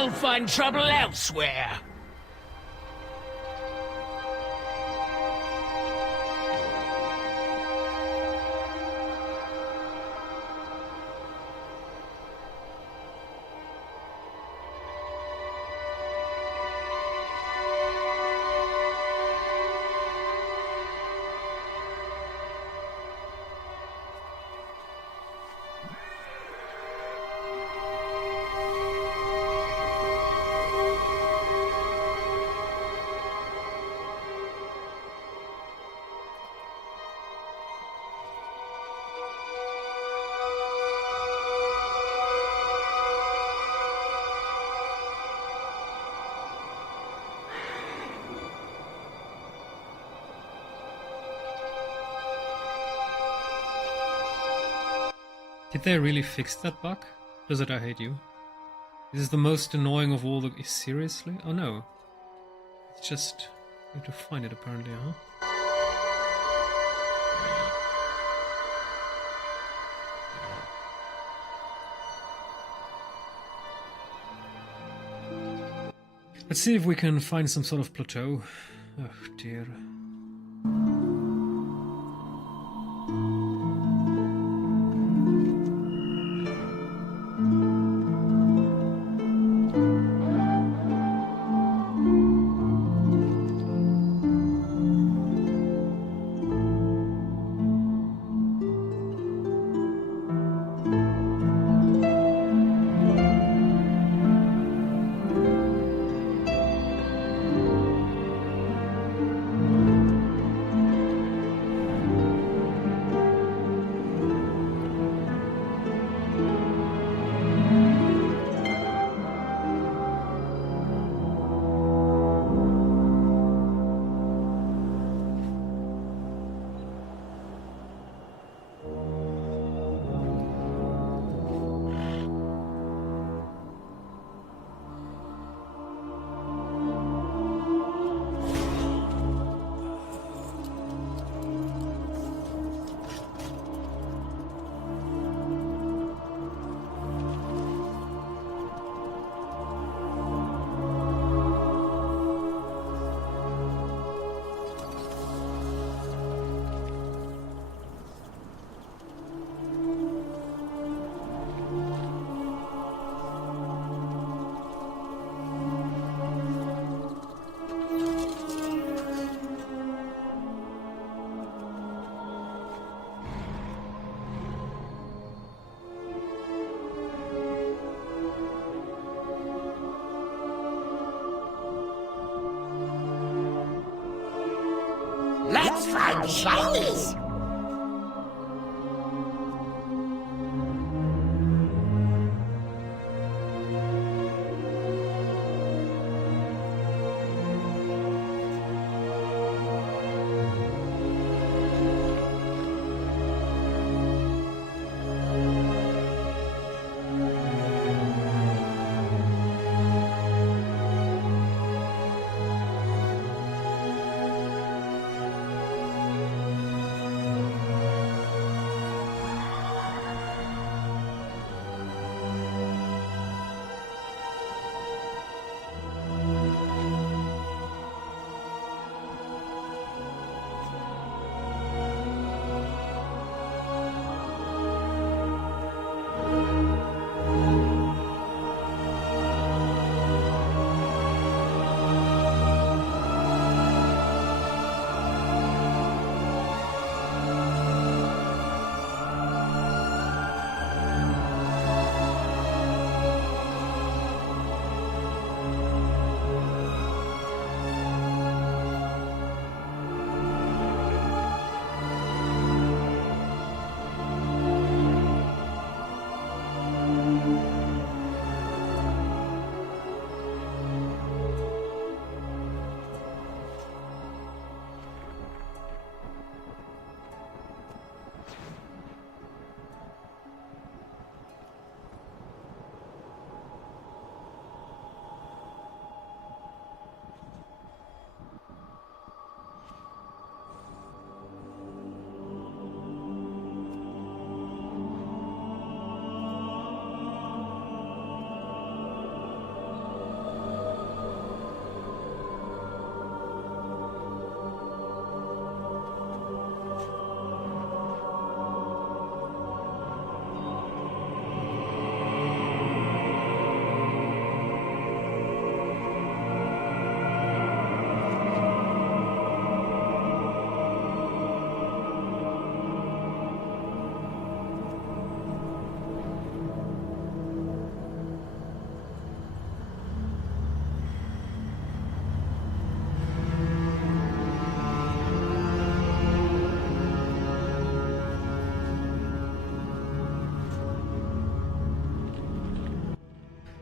I'll find trouble elsewhere. Did they really fix that bug? Blizzard, I hate you. This is the most annoying of all the... Seriously? Oh no. It's just... I need to find it apparently, huh? Let's see if we can find some sort of plateau. Oh dear. Let's find shinies!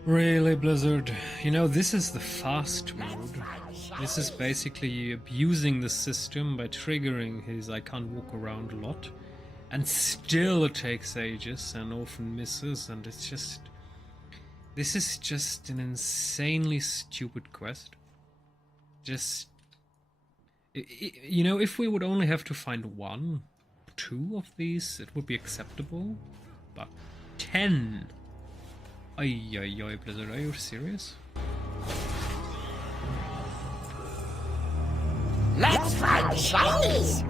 Really, Blizzard? You know, this is the fast mode. This is basically abusing the system by triggering his I can't walk around a lot. And still it takes ages and often misses, and it's just... This is just an insanely stupid quest. Just... You know, if we would only have to find 1, 2 of these, it would be acceptable. But 10... Ay, Blizzard, are you serious? Let's find the shinies!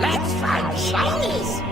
Let's find the shinies!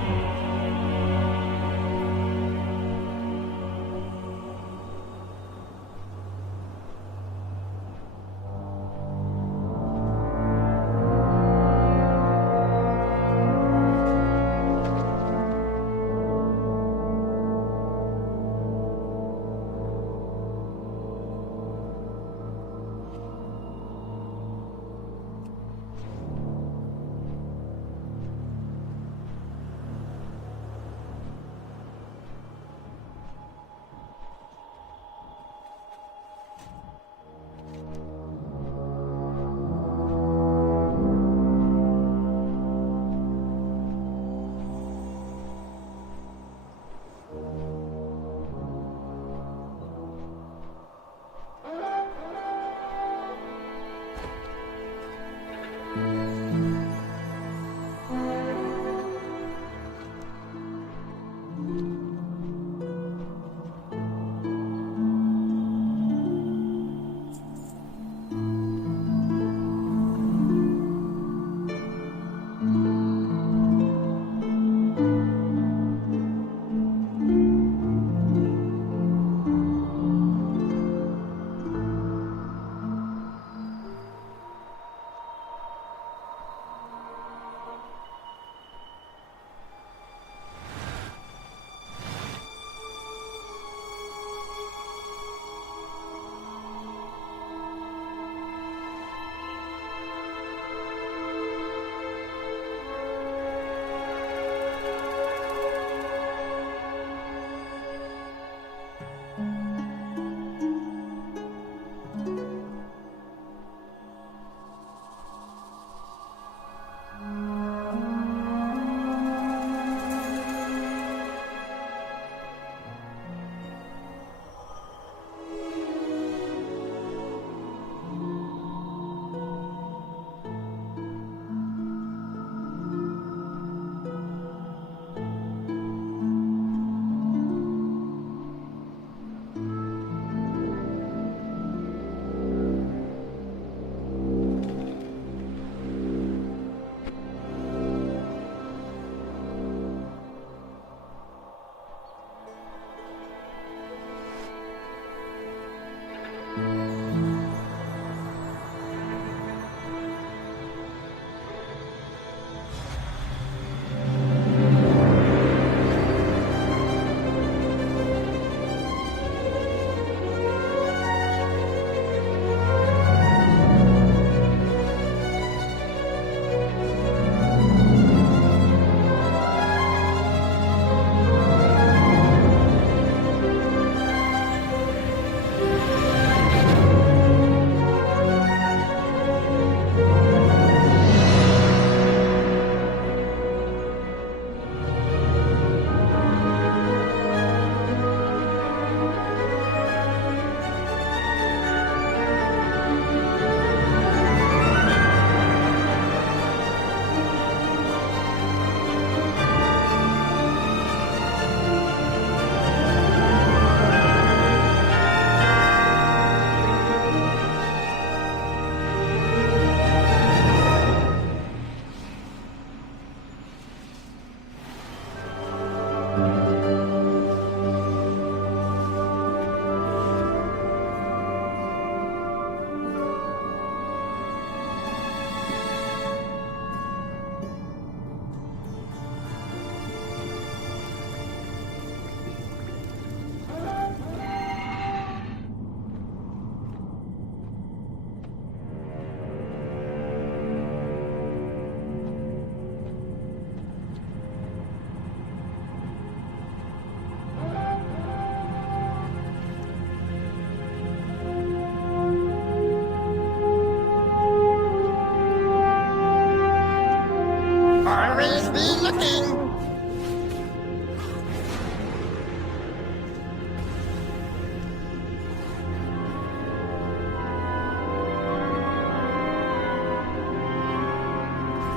coming!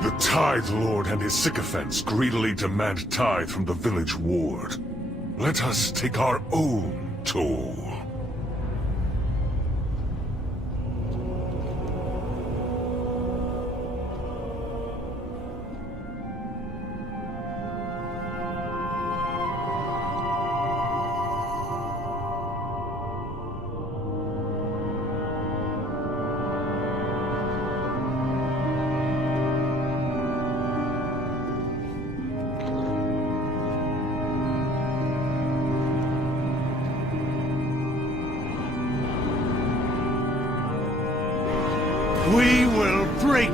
The Tithe Lord and his sycophants greedily demand tithe from the village ward. Let us take our own toll. We will break!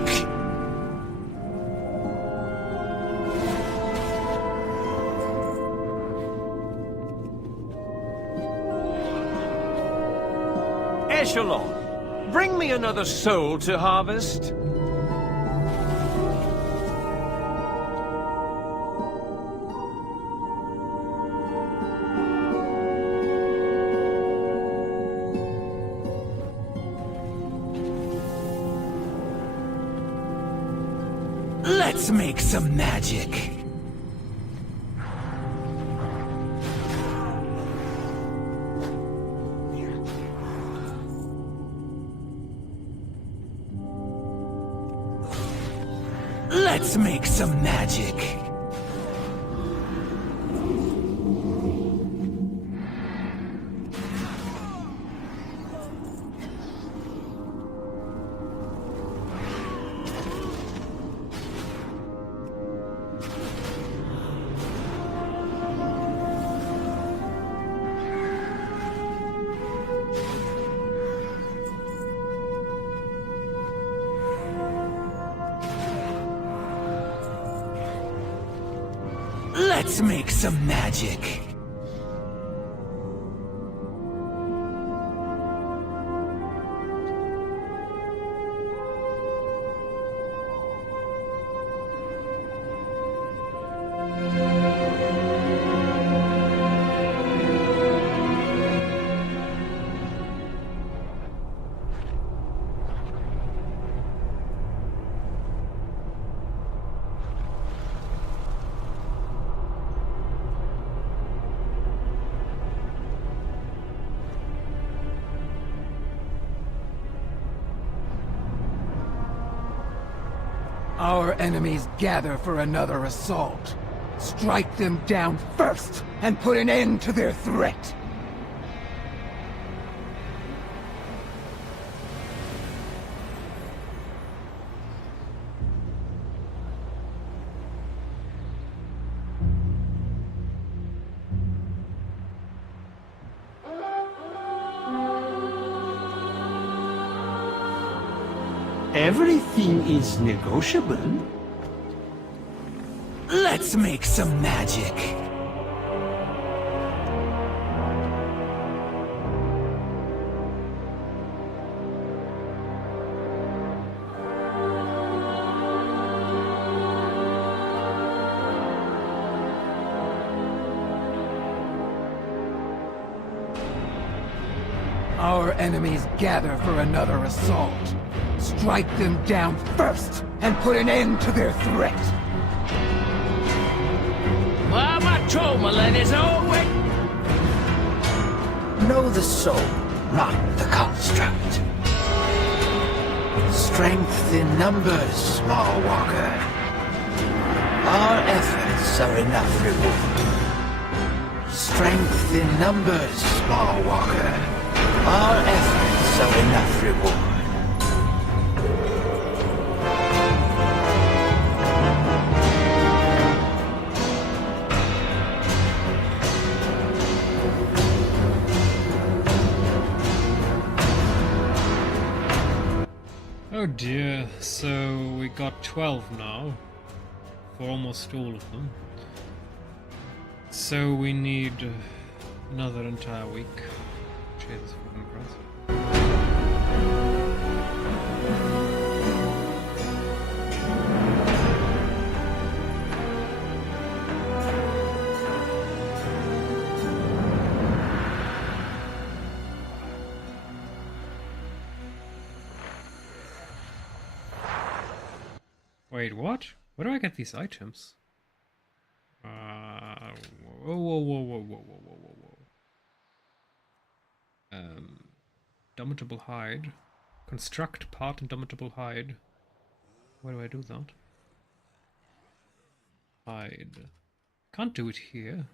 Echelon, bring me another soul to harvest. Let's make some magic. Let's make some magic. Let's make some magic. Our enemies gather for another assault. Strike them down first, and put an end to their threat. Everything is negotiable. Let's make some magic. Our enemies gather for another assault. Strike them down first, and put an end to their threat. Know the soul, not the construct. Strength in numbers, small walker. Our efforts are enough reward. Strength in numbers, small walker. Our efforts are enough reward. Oh dear, so we got 12 now, for almost all of them. So we need another entire week. Jesus fucking Christ. Wait, what? Where do I get these items? Whoa. Indomitable hide. Construct part indomitable hide. Where do I do that? Hide. Can't do it here.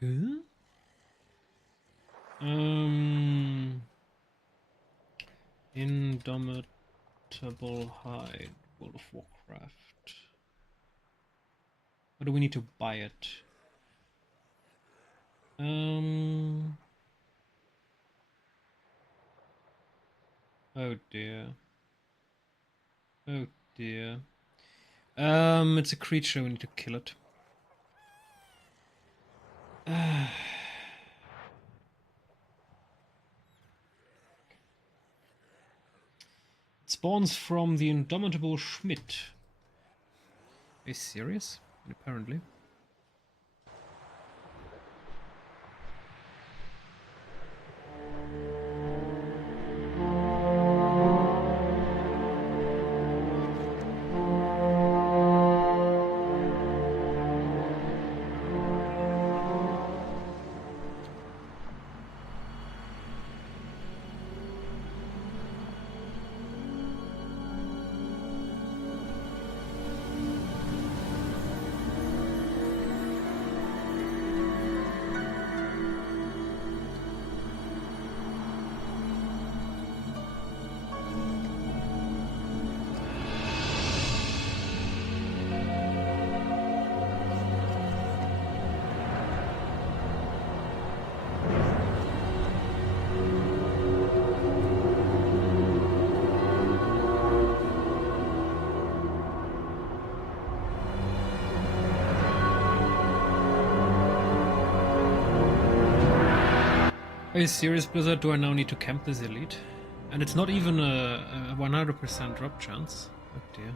Huh? Indomitable hide. World of Warcraft. Or do we need to buy it? Oh dear. Oh dear. It's a creature, we need to kill it. It spawns from the indomitable Schmidt. Are you serious? Apparently. Are you serious, Blizzard? Do I now need to camp this elite? And it's not even a 100% drop chance. Oh dear.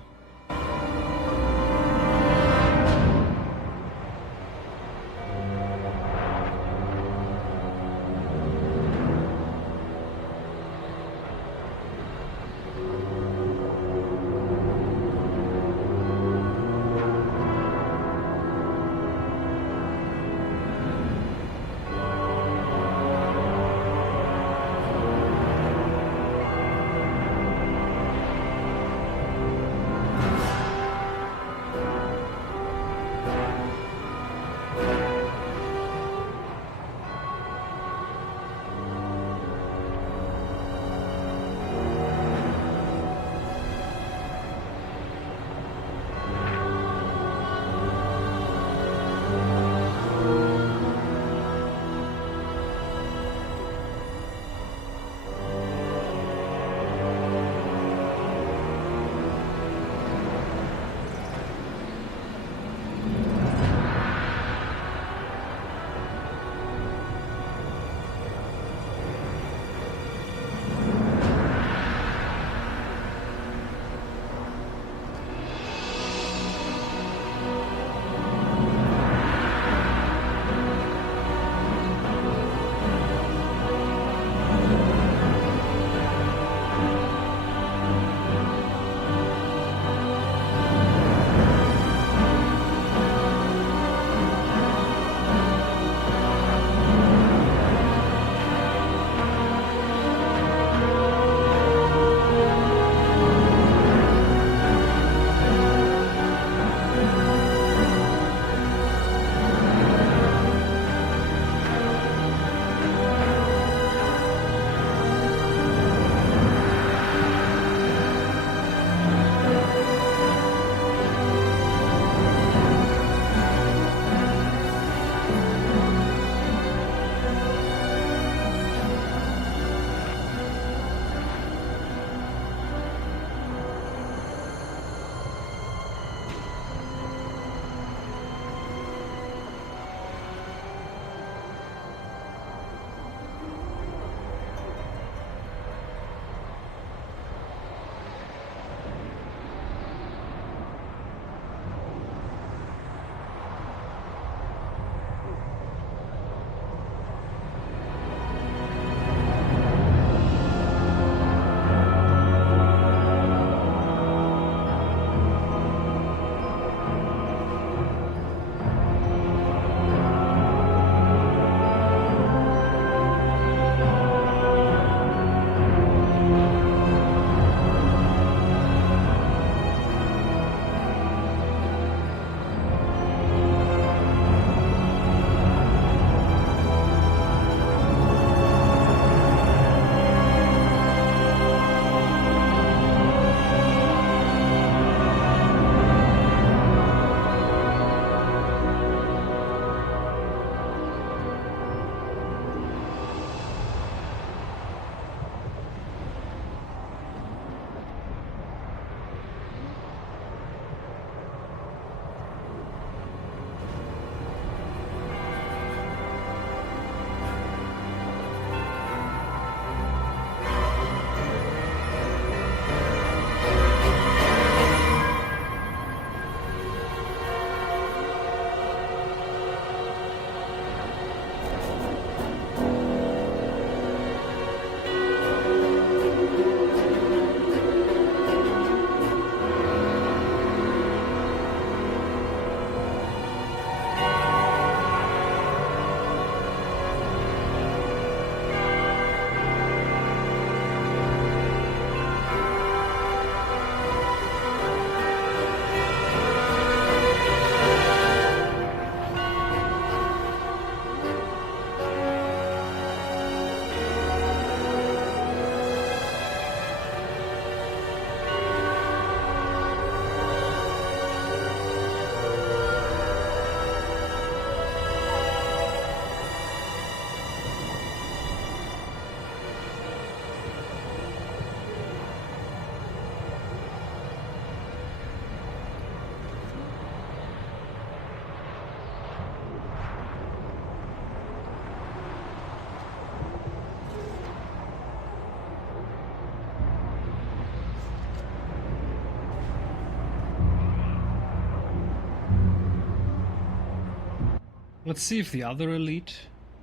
Let's see if the other elite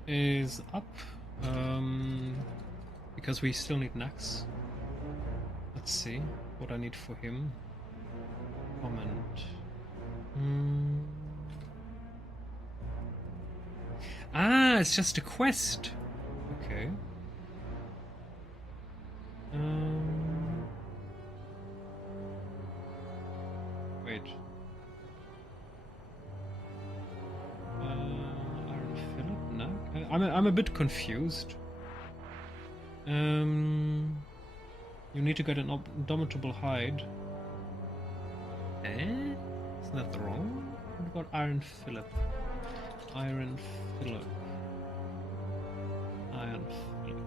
is up. Because we still need Nax. Let's see what I need for him. Comment. Ah, it's just a quest. Okay. Wait. Iron Phillip? No. I'm a bit confused. You need to get an indomitable hide. Eh? Isn't that wrong? What about Iron Phillip? Iron Phillip. Iron Phillip.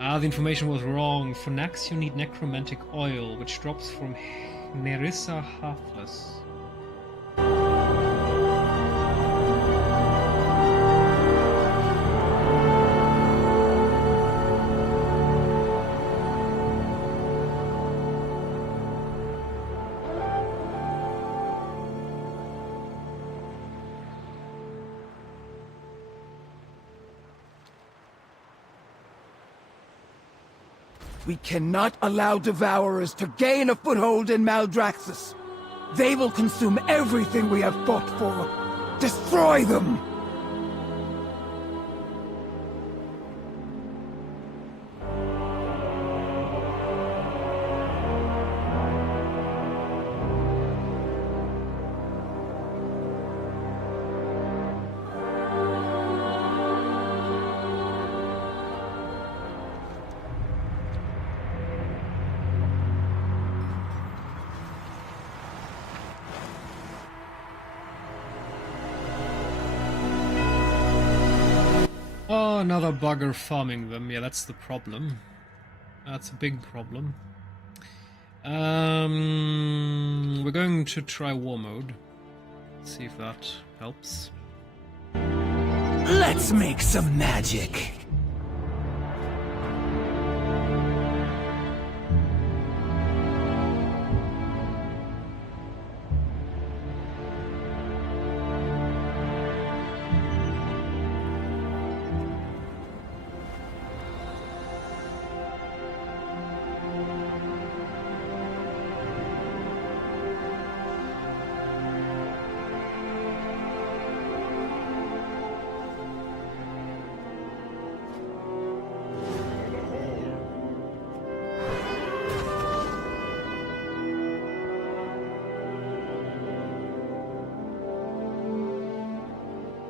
Ah, the information was wrong. For Nax you need necromantic oil, which drops from Nerissa Hearthless. We cannot allow Devourers to gain a foothold in Maldraxxus. They will consume everything we have fought for. Destroy them! Oh, another bugger farming them. Yeah, that's the problem. That's a big problem. We're going to try war mode. See if that helps. Let's make some magic.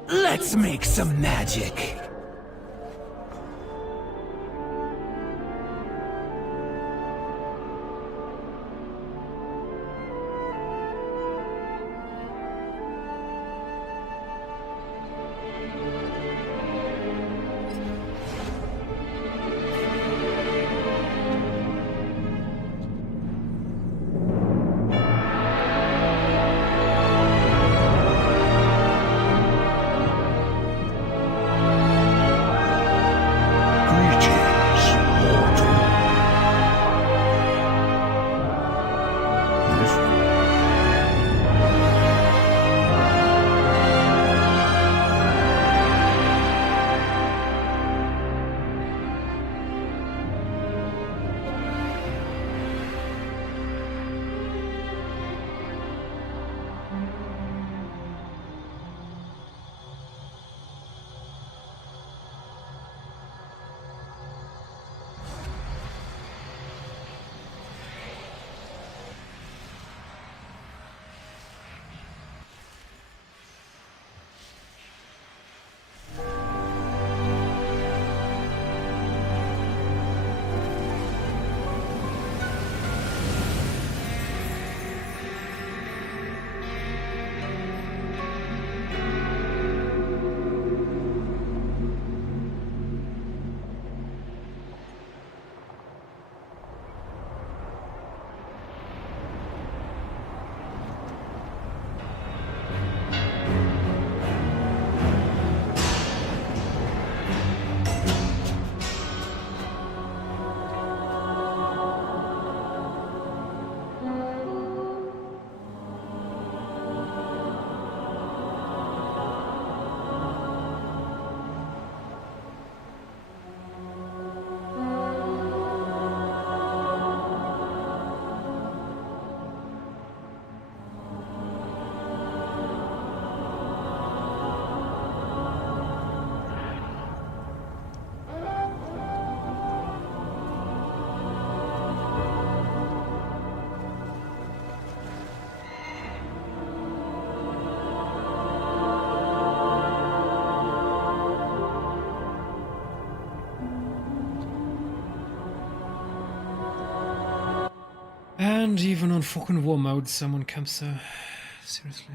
Let's make some magic. And even on fucking war mode, someone camps there. Seriously.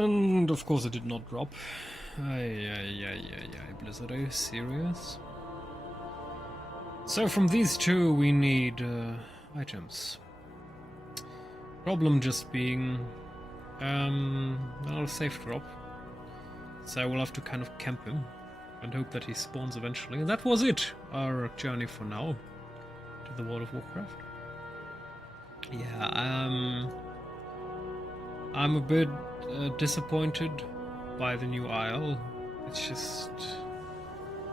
And of course it did not drop. Blizzard, are you serious? So from these two we need items. Problem just being not a safe drop. So I will have to kind of camp him and hope that he spawns eventually. And that was it, our journey for now to the world of Warcraft. Yeah, I'm a bit disappointed by the new Isle. It's just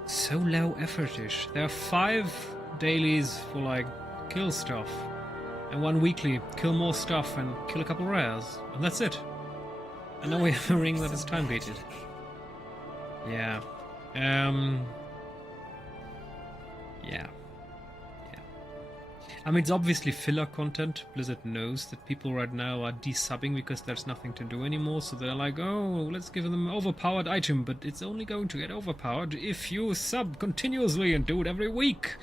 so low effort-ish. There are 5 dailies for like kill stuff, and 1 weekly kill more stuff and kill a couple rares, and that's it. And now we have a ring that is time gated. Yeah. Yeah. I mean, it's obviously filler content. Blizzard knows that people right now are desubbing because there's nothing to do anymore, so they're like, oh, let's give them an overpowered item, but it's only going to get overpowered if you sub continuously and do it every week.